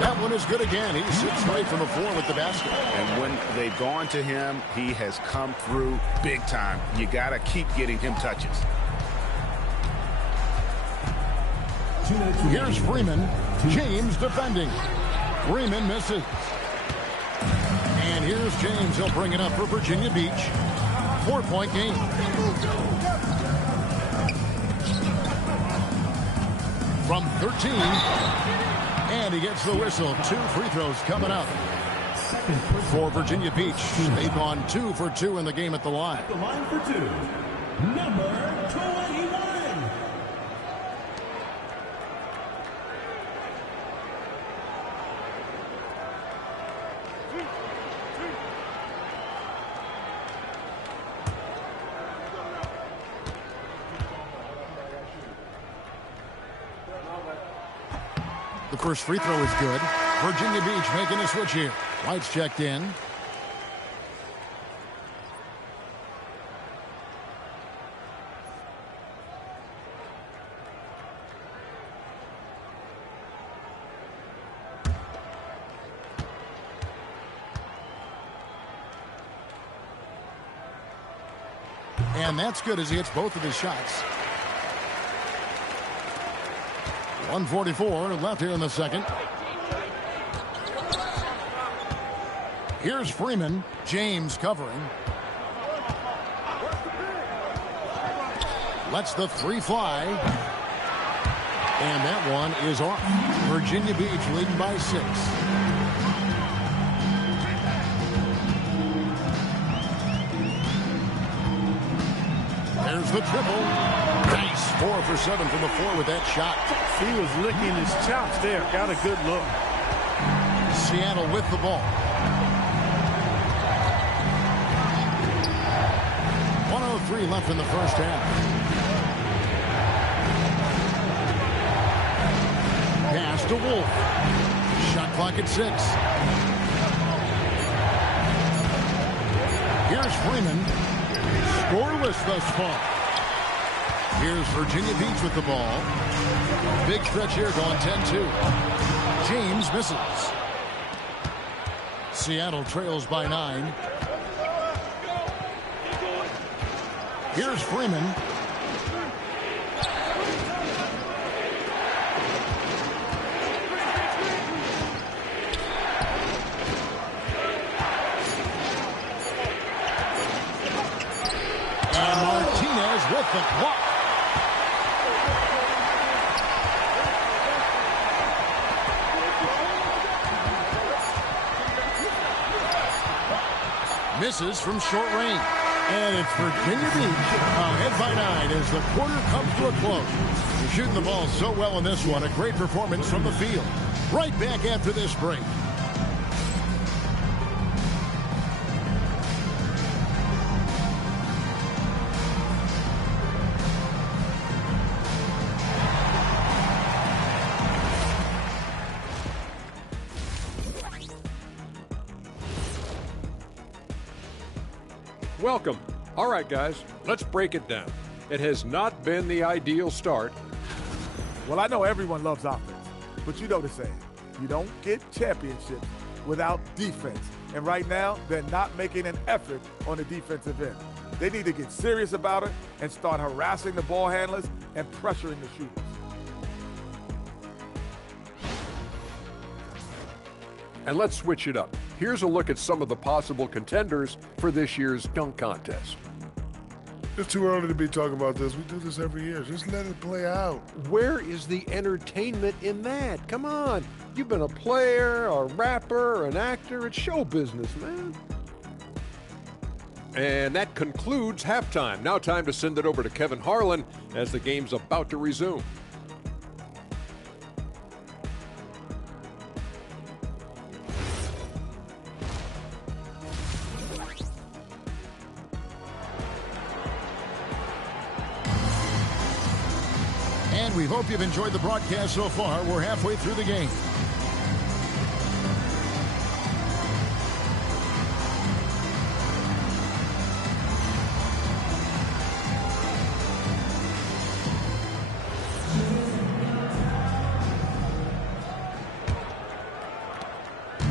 That one is good again. He sits right from the floor with the basket. And when they've gone to him, he has come through big time. You got to keep getting him touches. Here's Freeman. James defending. Freeman misses. And here's James. He'll bring it up for Virginia Beach. 4-point game. From 13. And he gets the whistle. 2 free throws coming up for Virginia Beach. They've gone 2 for 2 in the game at the line. The line for 2, number 21. The first free throw is good. Virginia Beach making a switch here. White's checked in. And that's good as he hits both of his shots. 1:44 left here in the second. Here's Freeman. James covering. Lets the 3 fly. And that one is off. Virginia Beach leading by 6. There's the triple. Nice. 4 for 7 from the floor with that shot. He was licking his chops there. Got a good look. Seattle with the ball. 1:03 left in the first half. Pass to Wolf. Shot clock at 6. Here's Freeman. Scoreless thus far. Here's Virginia Beach with the ball. Big stretch here going 10-2. James misses. Seattle trails by 9. Here's Freeman. And Martinez with the block. Misses from short range. And it's Virginia Beach ahead by 9 as the quarter comes to a close. They're shooting the ball so well in this one. A great performance from the field. Right back after this break. Welcome. All right, guys, let's break it down. It has not been the ideal start. Well, I know everyone loves offense, but you know the saying. You don't get championships without defense. And right now, they're not making an effort on the defensive end. They need to get serious about it and start harassing the ball handlers and pressuring the shooters. And let's switch it up. Here's a look at some of the possible contenders for this year's dunk contest. It's too early to be talking about this. We do this every year. Just let it play out. Where is the entertainment in that? Come on. You've been a player, a rapper, an actor. It's show business, man. And that concludes halftime. Now time to send it over to Kevin Harlan as the game's about to resume. And we hope you've enjoyed the broadcast so far. We're halfway through the game.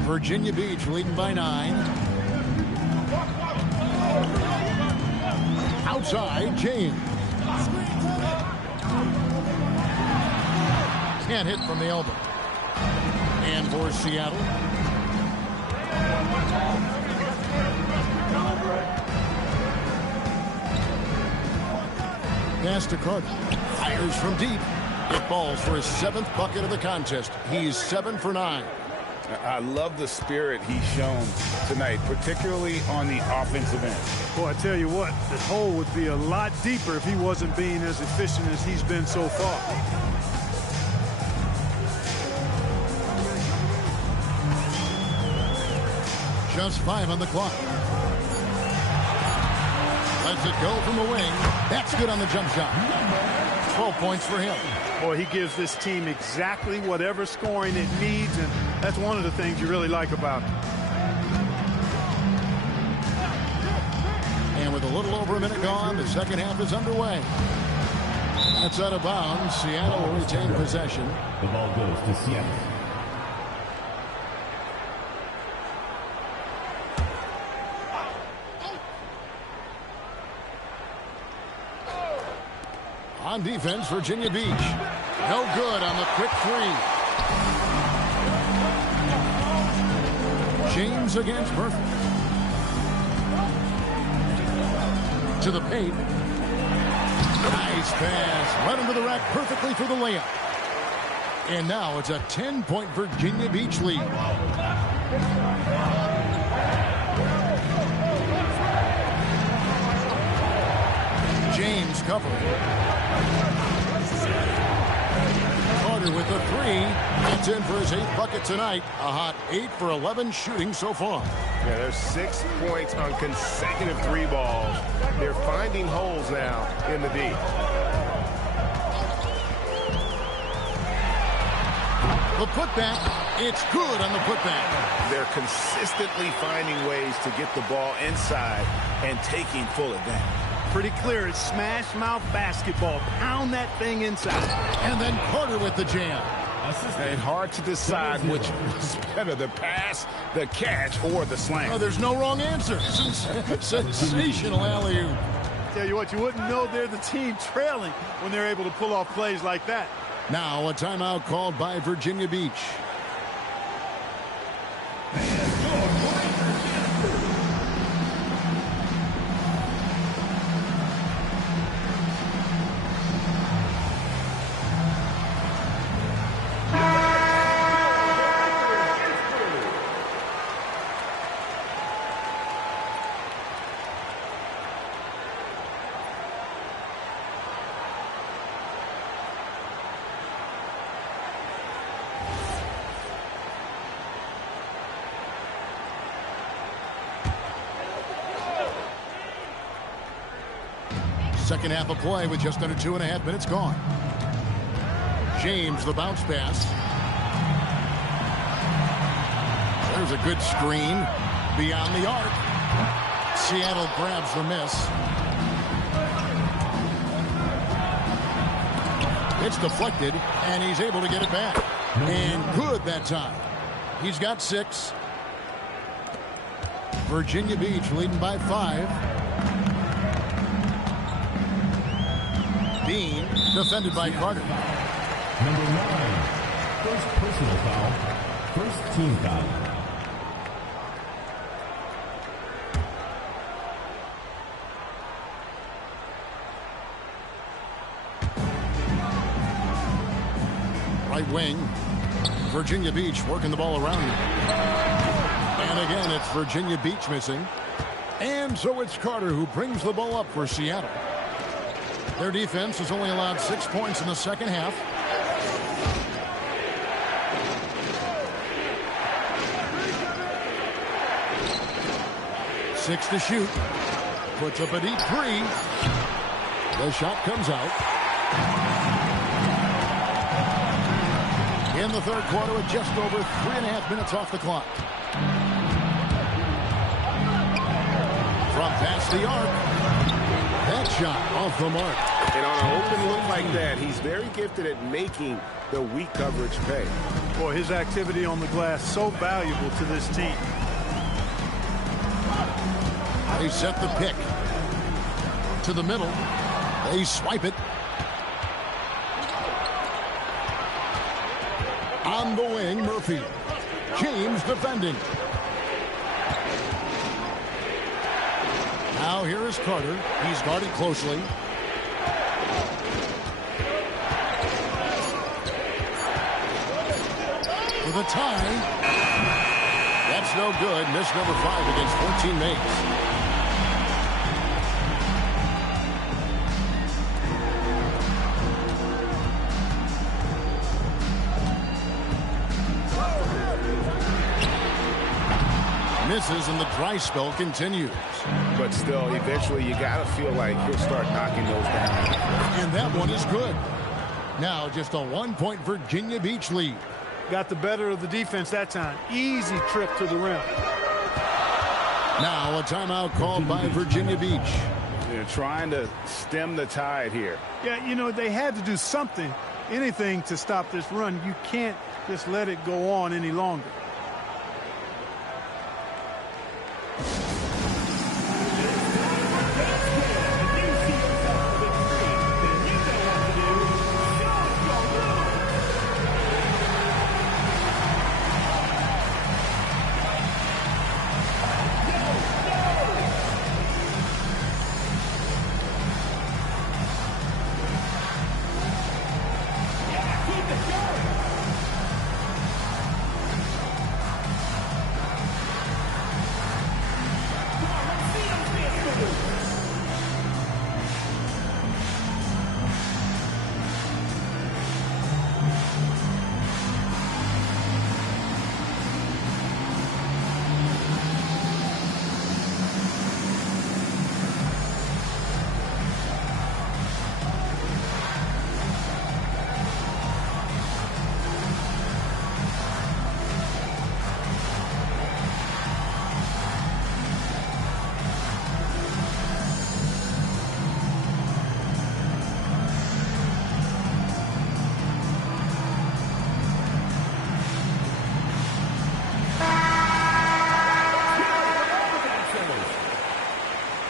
Virginia Beach leading by 9. Outside, James. Can't hit from the elbow. And for Seattle. Pass to Carter. Fires from deep. It falls for his 7th bucket of the contest. He's 7 for 9. I love the spirit he's shown tonight, particularly on the offensive end. Boy, I tell you what, the hole would be a lot deeper if he wasn't being as efficient as he's been so far. Just 5 on the clock. Lets it go from the wing. That's good on the jump shot. 12 points for him. Boy, he gives this team exactly whatever scoring it needs, and that's one of the things you really like about him. And with a little over a minute gone, the second half is underway. That's out of bounds. Seattle will retain possession. The ball goes to Seattle. On defense, Virginia Beach. No good on the quick 3. James against Murphy. To the paint. Nice pass. Right into the rack perfectly for the layup. And now it's a 10-point Virginia Beach lead. James covering. Carter with the 3. Gets in for his 8th bucket tonight. A hot 8 for 11 shooting so far. Yeah, there's 6 points on consecutive 3 balls. They're finding holes now in the D. The putback. It's good on the putback. They're consistently finding ways to get the ball inside and taking full advantage. Pretty clear. It's smash mouth basketball. Pound that thing inside. And then Carter with the jam. And hard to decide which was better, the pass, the catch, or the slam. Oh, there's no wrong answer. Sensational alley-oop. Tell you what, you wouldn't know they're the team trailing when they're able to pull off plays like that. Now a timeout called by Virginia Beach. Second half of play with just under 2.5 minutes gone. James, the bounce pass. There's a good screen beyond the arc. Seattle grabs the miss. It's deflected, and he's able to get it back. And good that time. He's got 6. Virginia Beach leading by 5. Dean, defended by Carter. Number 9, first personal foul, first team foul. Right wing, Virginia Beach working the ball around. And again, it's Virginia Beach missing. And so it's Carter who brings the ball up for Seattle. Their defense has only allowed 6 points in the second half. Six to shoot. Puts up a deep 3. The shot comes out. In the third quarter with just over 3.5 minutes off the clock. From past the arc. That shot off the mark. And on an open look like that, he's very gifted at making the weak coverage pay. Boy, his activity on the glass so valuable to this team. They set the pick to the middle. They swipe it. On the wing, Murphy. James defending. Now here is Carter. He's guarded closely. For the tie. That's no good. Miss number 5 against 14 mates. Misses and the dry spell continues. But still, eventually you got to feel like he'll start knocking those down. And that one is good. Now just a 1-point Virginia Beach lead. Got the better of the defense that time. Easy trip to the rim. Now a timeout called by Virginia Beach. They're trying to stem the tide here. Yeah, you know, they had to do something, anything to stop this run. You can't just let it go on any longer.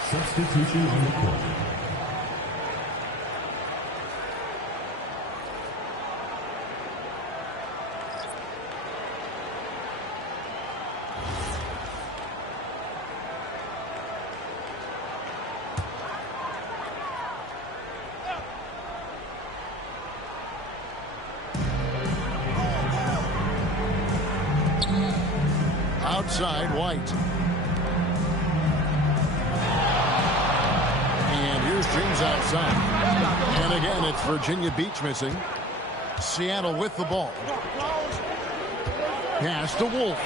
Substitution on the court. Outside, White. James outside. And again, it's Virginia Beach missing. Seattle with the ball. Pass to Wolf.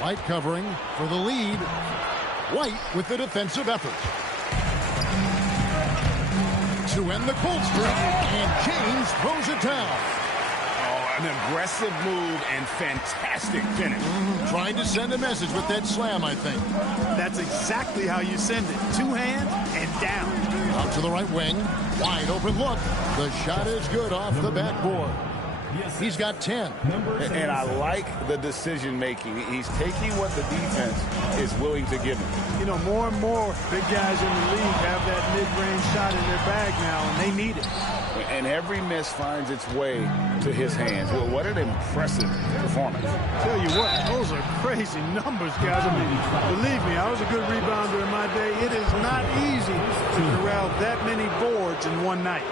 White covering for the lead. White with the defensive effort. To end the cold streak, and James throws it down. An aggressive move and fantastic finish. Trying to send a message with that slam, I think. That's exactly how you send it. Two hands and down. Out to the right wing. Wide open look. The shot is good off the backboard. He's got 10. And I like the decision making. He's taking what the defense is willing to give him. You know, more and more big guys in the league have that mid-range shot in their bag now, and they need it. And every miss finds its way to his hands. Well, what an impressive performance. Tell you what, those are crazy numbers, guys. I mean, believe me, I was a good rebounder in my day. It is not easy to corral that many boards in one night.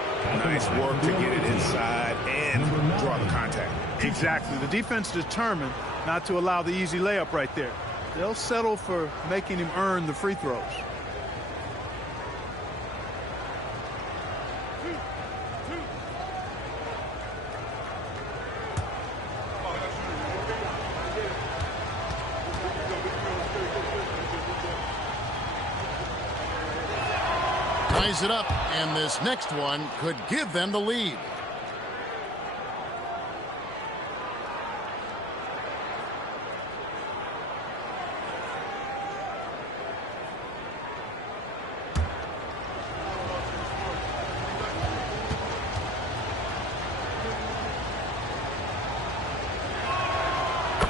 Nice work to get it inside and draw the contact. Exactly. The defense determined not to allow the easy layup right there. They'll settle for making him earn the free throws. Ties it up, and this next one could give them the lead.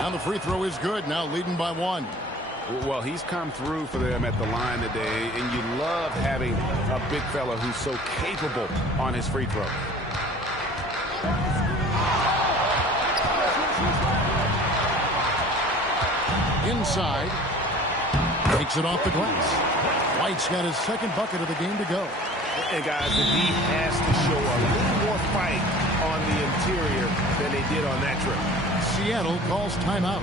And the free throw is good, now leading by 1. Well, he's come through for them at the line today, and you love having a big fella who's so capable on his free throw. Inside. Takes it off the glass. White's got his second bucket of the game to go. And guys, the D has to show a little more fight on the interior than they did on that trip. Seattle calls timeout.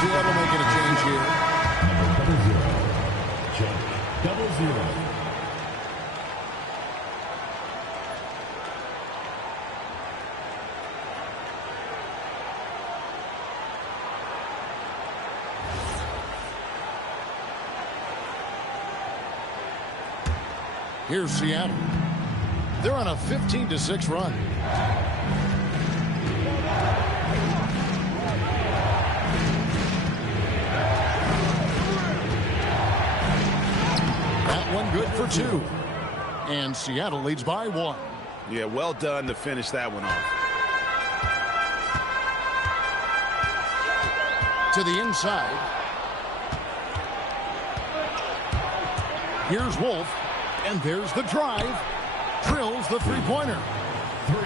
Seattle making a change here. Double zero. Change. Double zero. Here's Seattle. They're on a 15-6 run. That one good for 2. And Seattle leads by 1. Yeah, well done to finish that one off. To the inside. Here's Wolf. And there's the drive. Drills the three-pointer.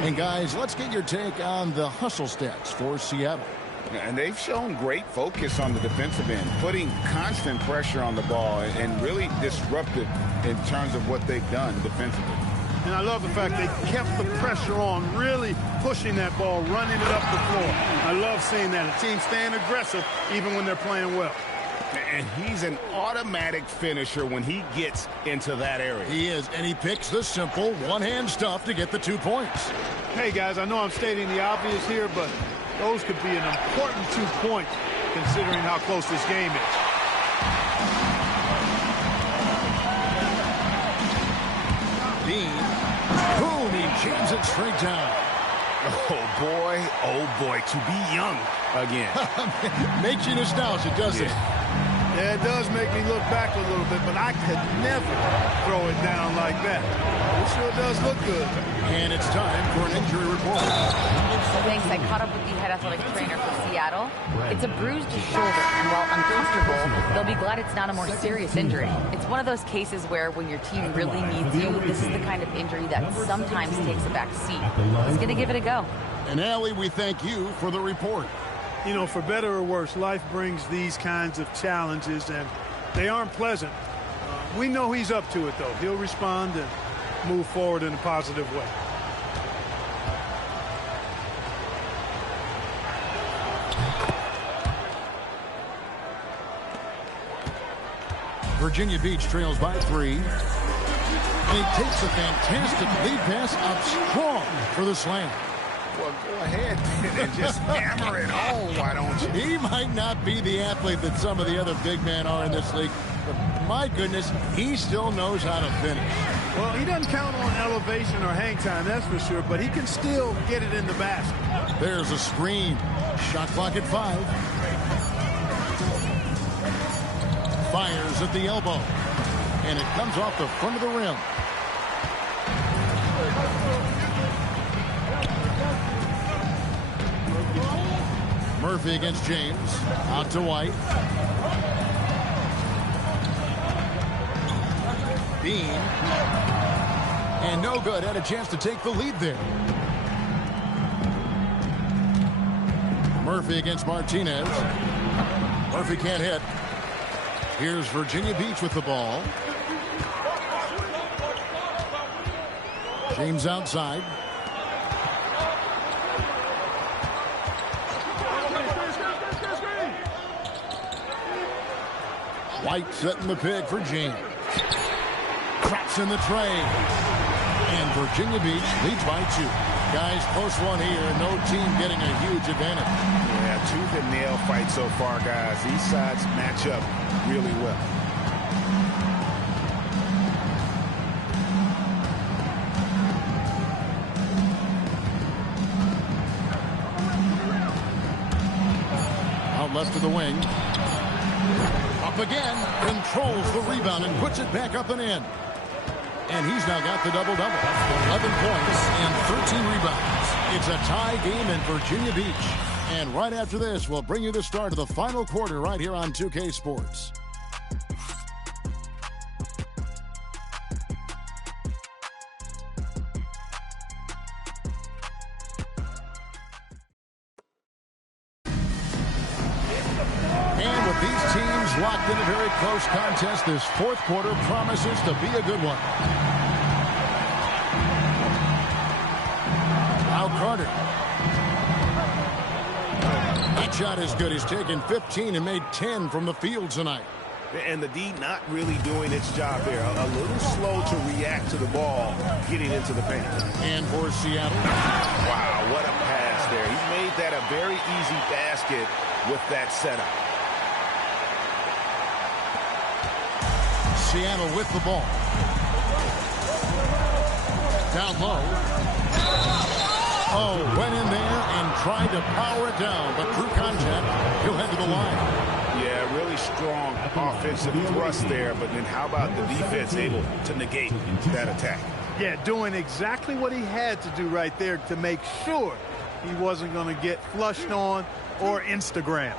And guys, let's get your take on the hustle stats for Seattle. And they've shown great focus on the defensive end, putting constant pressure on the ball and really disruptive in terms of what they've done defensively. And I love the fact they kept the pressure on, really pushing that ball, running it up the floor. I love seeing that. A team staying aggressive even when they're playing well. And he's an automatic finisher when he gets into that area. He is, and he picks the simple one-hand stuff to get the 2 points. Hey, guys, I know I'm stating the obvious here, but those could be an important 2 points considering how close this game is. Dean, boom, he jams it straight down. Oh boy, to be young again. Makes you nostalgic, doesn't it? Yeah, it does make me look back a little bit, but I could never throw it down like that. It sure does look good. And it's time for an injury report. Thanks. I caught up with the head athletic trainer for Seattle. It's a bruised shoulder, and while uncomfortable, they'll be glad it's not a more serious injury. It's one of those cases where when your team really needs you, this is the kind of injury that sometimes takes a back seat. He's going to give it a go. And Allie, we thank you for the report. You know, for better or worse, life brings these kinds of challenges, and they aren't pleasant. We know he's up to it, though. He'll respond and move forward in a positive way. Virginia Beach trails by 3. And he takes a fantastic lead pass up strong for the slam. Well, go ahead and just hammer it home, why don't you? He might not be the athlete that some of the other big men are in this league, but my goodness, he still knows how to finish. Well, he doesn't count on elevation or hang time, that's for sure, but he can still get it in the basket. There's a screen. Shot clock at 5. Fires at the elbow. And it comes off the front of the rim. Murphy against James. Out to White. Bean. And no good. Had a chance to take the lead there. Murphy against Martinez. Murphy can't hit. Here's Virginia Beach with the ball. James outside. White setting the pick for James. Traps in the tray. And Virginia Beach leads by 2. Guys, close one here. No team getting a huge advantage. Yeah, tooth and nail fight so far, guys. These sides match up really well. Out left to the wing. Up again. Controls the rebound and puts it back up and in. And he's now got the double-double. 11 points and 13 rebounds. It's a tie game in Virginia Beach. And right after this, we'll bring you the start of the final quarter right here on 2K Sports. And with these teams locked in a very close contest, this fourth quarter promises to be a good one. Now Carter. That shot is good. He's taken 15 and made 10 from the field tonight. And the D not really doing its job there. A little slow to react to the ball getting into the paint. And for Seattle. Wow, what a pass there. He made that a very easy basket with that setup. Seattle with the ball. Down low. Oh, went in there and tried to power it down, but through contact, he'll head to the line. Yeah, really strong offensive thrust there, but then how about the defense able to negate that attack? Yeah, doing exactly what he had to do right there to make sure he wasn't going to get flushed on or Instagrammed.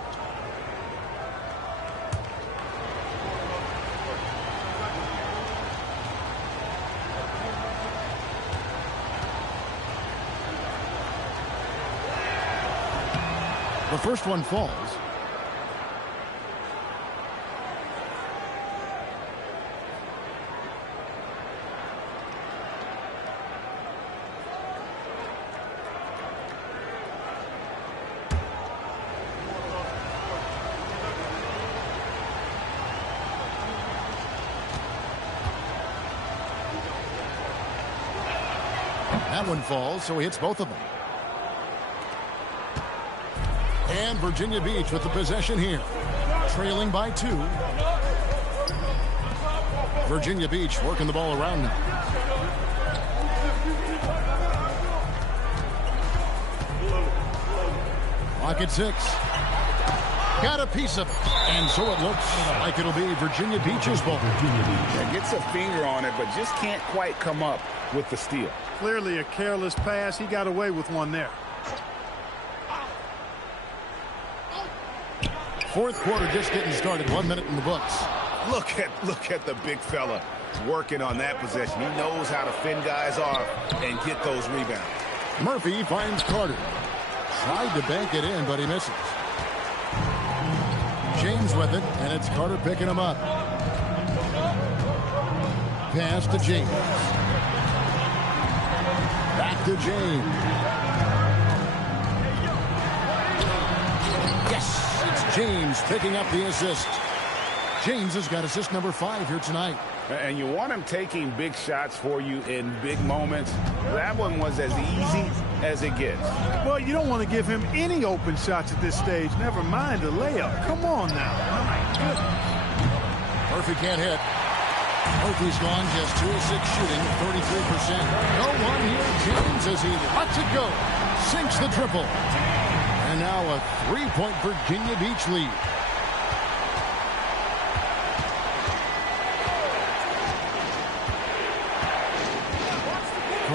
The first one falls. That one falls, so he hits both of them. And Virginia Beach with the possession here. Trailing by 2. Virginia Beach working the ball around now. Clock at 6. Got a piece of it. And so it looks like it'll be Virginia Beach's ball. Yeah, gets a finger on it, but just can't quite come up with the steal. Clearly a careless pass. He got away with one there. Fourth quarter just getting started. 1 minute in the books. Look at the big fella working on that possession. He knows how to fend guys off and get those rebounds. Murphy finds Carter. Tried to bank it in, but he misses. James with it, and it's Carter picking him up. Pass to James. Back to James. Yes! James picking up the assist. James has got assist number 5 here tonight. And you want him taking big shots for you in big moments. That one was as easy as it gets. Well, you don't want to give him any open shots at this stage. Never mind a layup. Come on now. My goodness. Murphy can't hit. Murphy's gone just 2 of 6 shooting, 33%. No one here. James as he lets it go. Sinks the triple. And now a 3-point Virginia Beach lead.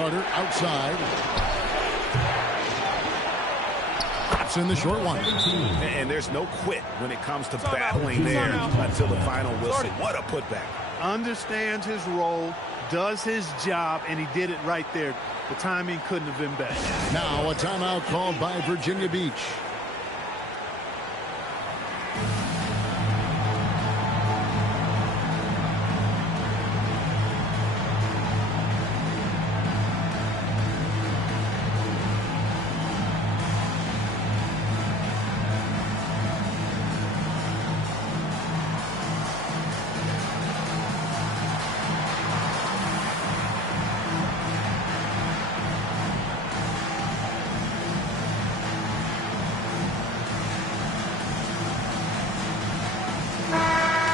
Carter outside. That's in the short one. And there's no quit when it comes to battling there until the final whistle. What a putback. Understands his role, does his job, and he did it right there. The timing couldn't have been better. Now a timeout called by Virginia Beach.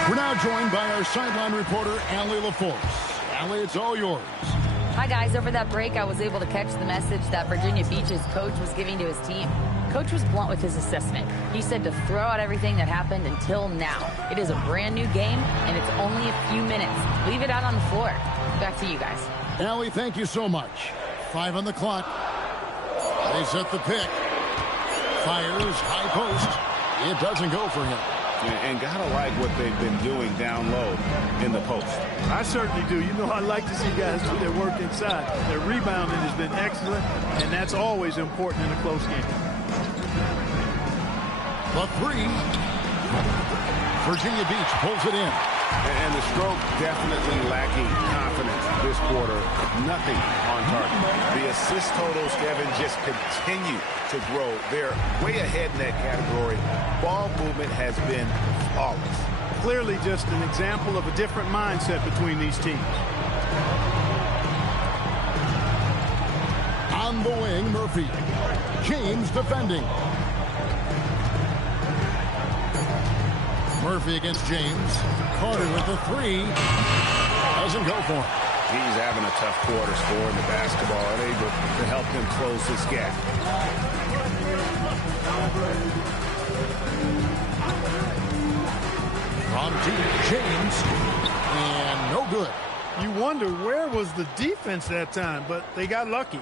We're now joined by our sideline reporter, Allie LaForce. Allie, it's all yours. Hi, guys. Over that break, I was able to catch the message that Virginia Beach's coach was giving to his team. Coach was blunt with his assessment. He said to throw out everything that happened until now. It is a brand new game, and it's only a few minutes. Leave it out on the floor. Back to you guys. Allie, thank you so much. 5 on the clock. They set the pick. Fires, high post. It doesn't go for him. And gotta like what they've been doing down low in the post. I certainly do. You know, I like to see guys do their work inside. Their rebounding has been excellent, and that's always important in a close game. The three. Virginia Beach pulls it in. And the stroke definitely lacking confidence this quarter. Nothing on target. The assist totals, Kevin, just continue to grow. They're way ahead in that category. Ball movement has been flawless. Clearly just an example of a different mindset between these teams. On the wing, Murphy. James defending. Murphy against James. Carter with the three. Doesn't go for him. He's having a tough quarter scoring the basketball and able to help them close this gap. From deep, James. And no good. You wonder where was the defense that time, but they got lucky.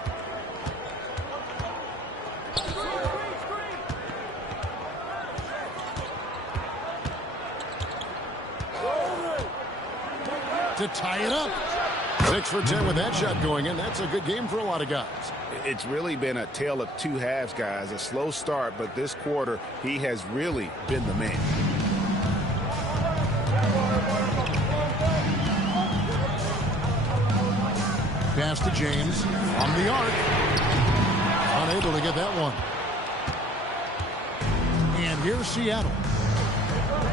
To tie it up. 6 for 10 with that shot going in. That's a good game for a lot of guys. It's really been a tale of two halves, guys. A slow start, but this quarter, he has really been the man. Pass to James on the arc. Unable to get that one. And here's Seattle.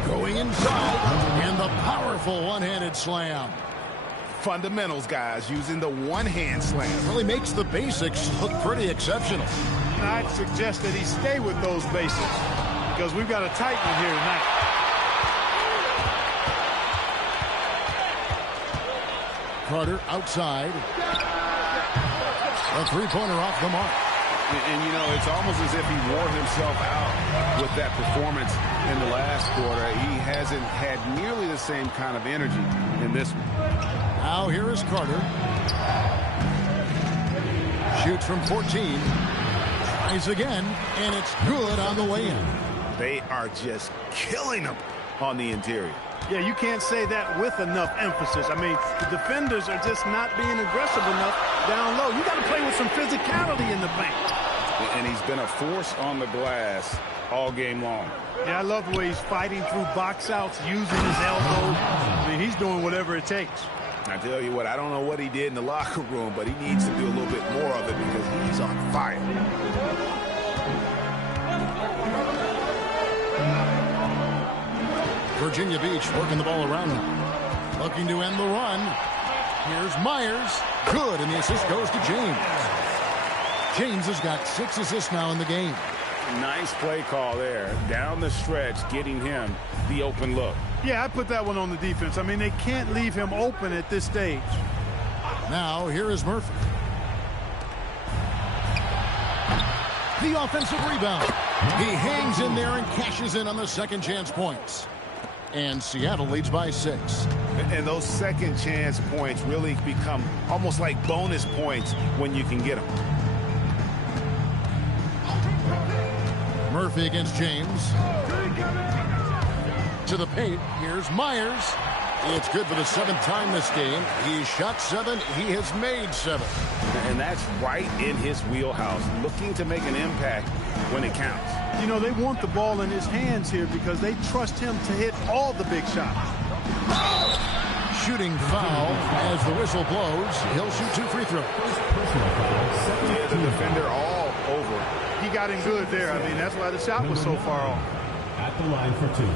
Going inside, and the powerful one-handed slam. Fundamentals, guys, using the one-hand slam. Really makes the basics look pretty exceptional. I'd suggest that he stay with those basics because we've got a tight one here tonight. Carter outside. A three-pointer off the mark. And, you know, it's almost as if he wore himself out with that performance in the last quarter. He hasn't had nearly the same kind of energy in this one. Now here is Carter. Shoots from 14. Tries again, and it's good on the way in. They are just killing him on the interior. Yeah, you can't say that with enough emphasis. I mean, the defenders are just not being aggressive enough down low. You got to play with some physicality in the paint. And he's been a force on the glass all game long. Yeah, I love the way he's fighting through box outs, using his elbows. I mean, he's doing whatever it takes. I tell you what, I don't know what he did in the locker room, but he needs to do a little bit more of it because he's on fire. Virginia Beach working the ball around him. Looking to end the run. Here's Myers. Good, and the assist goes to James. James has got 6 assists now in the game. Nice play call there. Down the stretch, getting him the open look. Yeah, I put that one on the defense. I mean, they can't leave him open at this stage. Now, here is Murphy. The offensive rebound. He hangs in there and cashes in on the second chance points. And Seattle leads by 6. And those second chance points really become almost like bonus points when you can get them. Murphy against James. To the paint. Here's Myers. It's good for the 7th time this game. He's shot 7. He has made 7. And that's right in his wheelhouse, looking to make an impact when it counts. You know, they want the ball in his hands here because they trust him to hit all the big shots. Shooting foul as the whistle blows. He'll shoot 2 free throws. Yeah, the defender all over. He got in good there. I mean, that's why the shot was so far off. At the line for 2.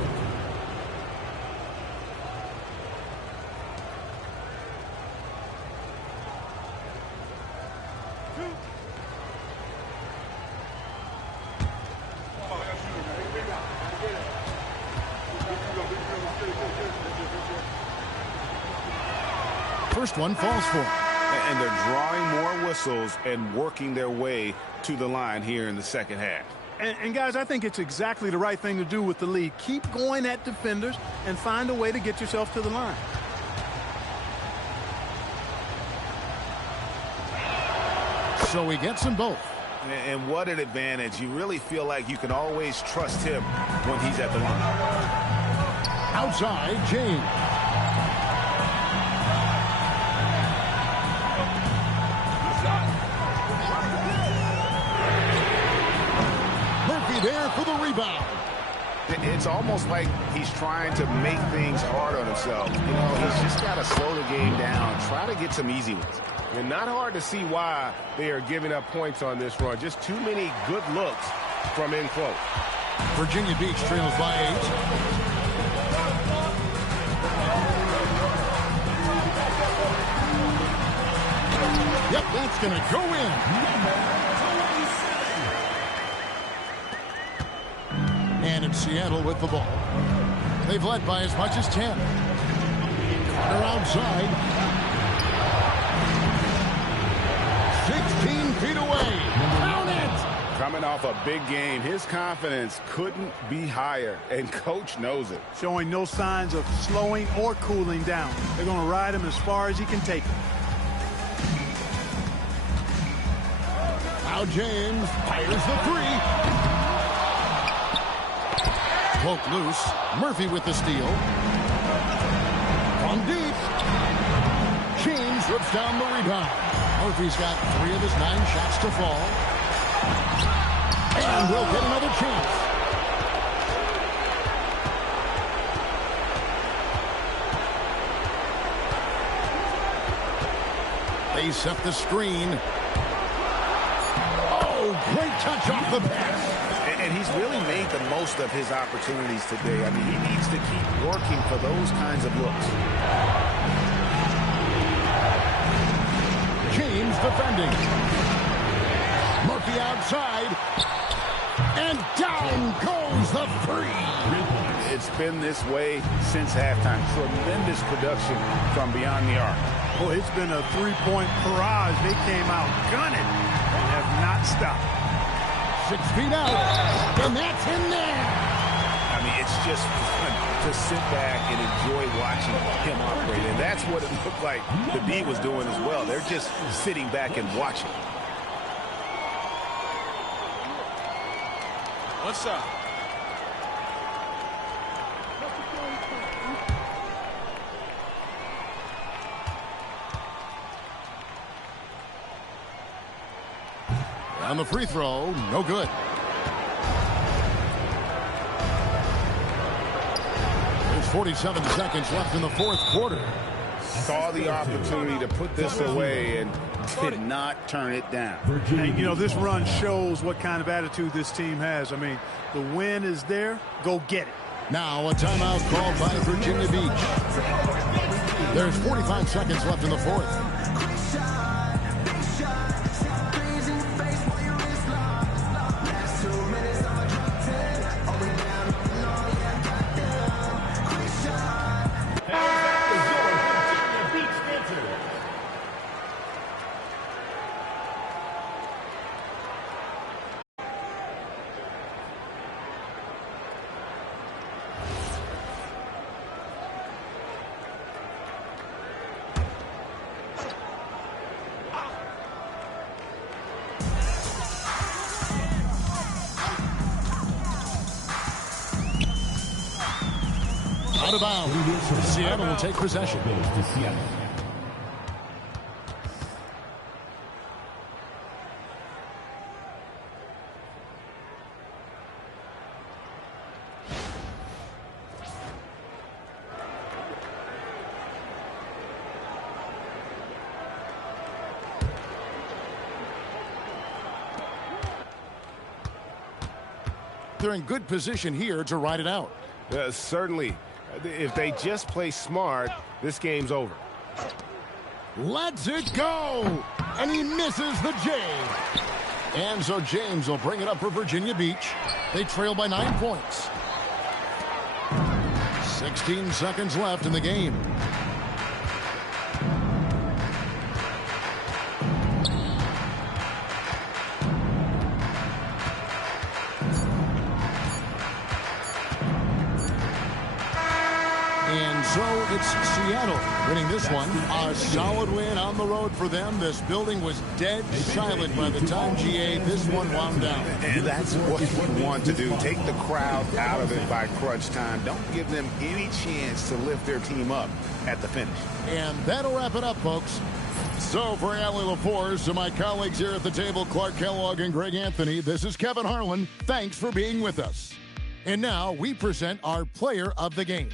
First one falls for him. And they're drawing more whistles and working their way to the line here in the second half. And guys, I think it's exactly the right thing to do with the lead. Keep going at defenders and find a way to get yourself to the line. So he gets them both. And what an advantage. You really feel like you can always trust him when he's at the line. Outside, James. Murphy there for the rebound. It's almost like he's trying to make things hard on himself. You know, he's just got to slow the game down, try to get some easy ones. And not hard to see why they are giving up points on this run. Just too many good looks from in close. Virginia Beach trails by 8. Yep, that's going to go in. And it's Seattle with the ball. They've led by as much as 10. Carter outside. 16 feet away. Count it! Coming off a big game, his confidence couldn't be higher, and coach knows it. Showing no signs of slowing or cooling down. They're going to ride him as far as he can take him. Now James fires the 3. Poke loose. Murphy with the steal. From deep. James rips down the rebound. Murphy's got 3 of his 9 shots to fall. And we'll get another chance. They set the screen. Oh, great touch off the pass. And he's really made the most of his opportunities today. I mean, he needs to keep working for those kinds of looks. James defending. Murphy outside. And down goes the 3. It's been this way since halftime. Tremendous production from beyond the arc. Well, it's been a 3-point barrage. They came out gunning and have not stopped. 6 feet out, and that's in there. I mean, it's just fun to sit back and enjoy watching him operate, and that's what it looked like the D was doing as well. They're just sitting back and watching. What's up? On the free throw, no good. There's 47 seconds left in the 4th quarter. Saw the opportunity to put this away and did not turn it down. And, you know, this run shows what kind of attitude this team has. I mean, the win is there. Go get it. Now a timeout called by Virginia Beach. There's 45 seconds left in the 4th. Out of bounds. Seattle will take possession. They're in good position here to ride it out. Certainly. If they just play smart, this game's over. Lets it go! And he misses the J. And so James will bring it up for Virginia Beach. They trail by 9 points. 16 seconds left in the game. And so it's Seattle winning this one. A solid win on the road for them. This building was dead silent by the time, GA, this one wound down. And that's what you want to do. Take the crowd out of it by crunch time. Don't give them any chance to lift their team up at the finish. And that'll wrap it up, folks. So for Allie LaForce and my colleagues here at the table, Clark Kellogg and Greg Anthony, this is Kevin Harlan. Thanks for being with us. And now we present our player of the game.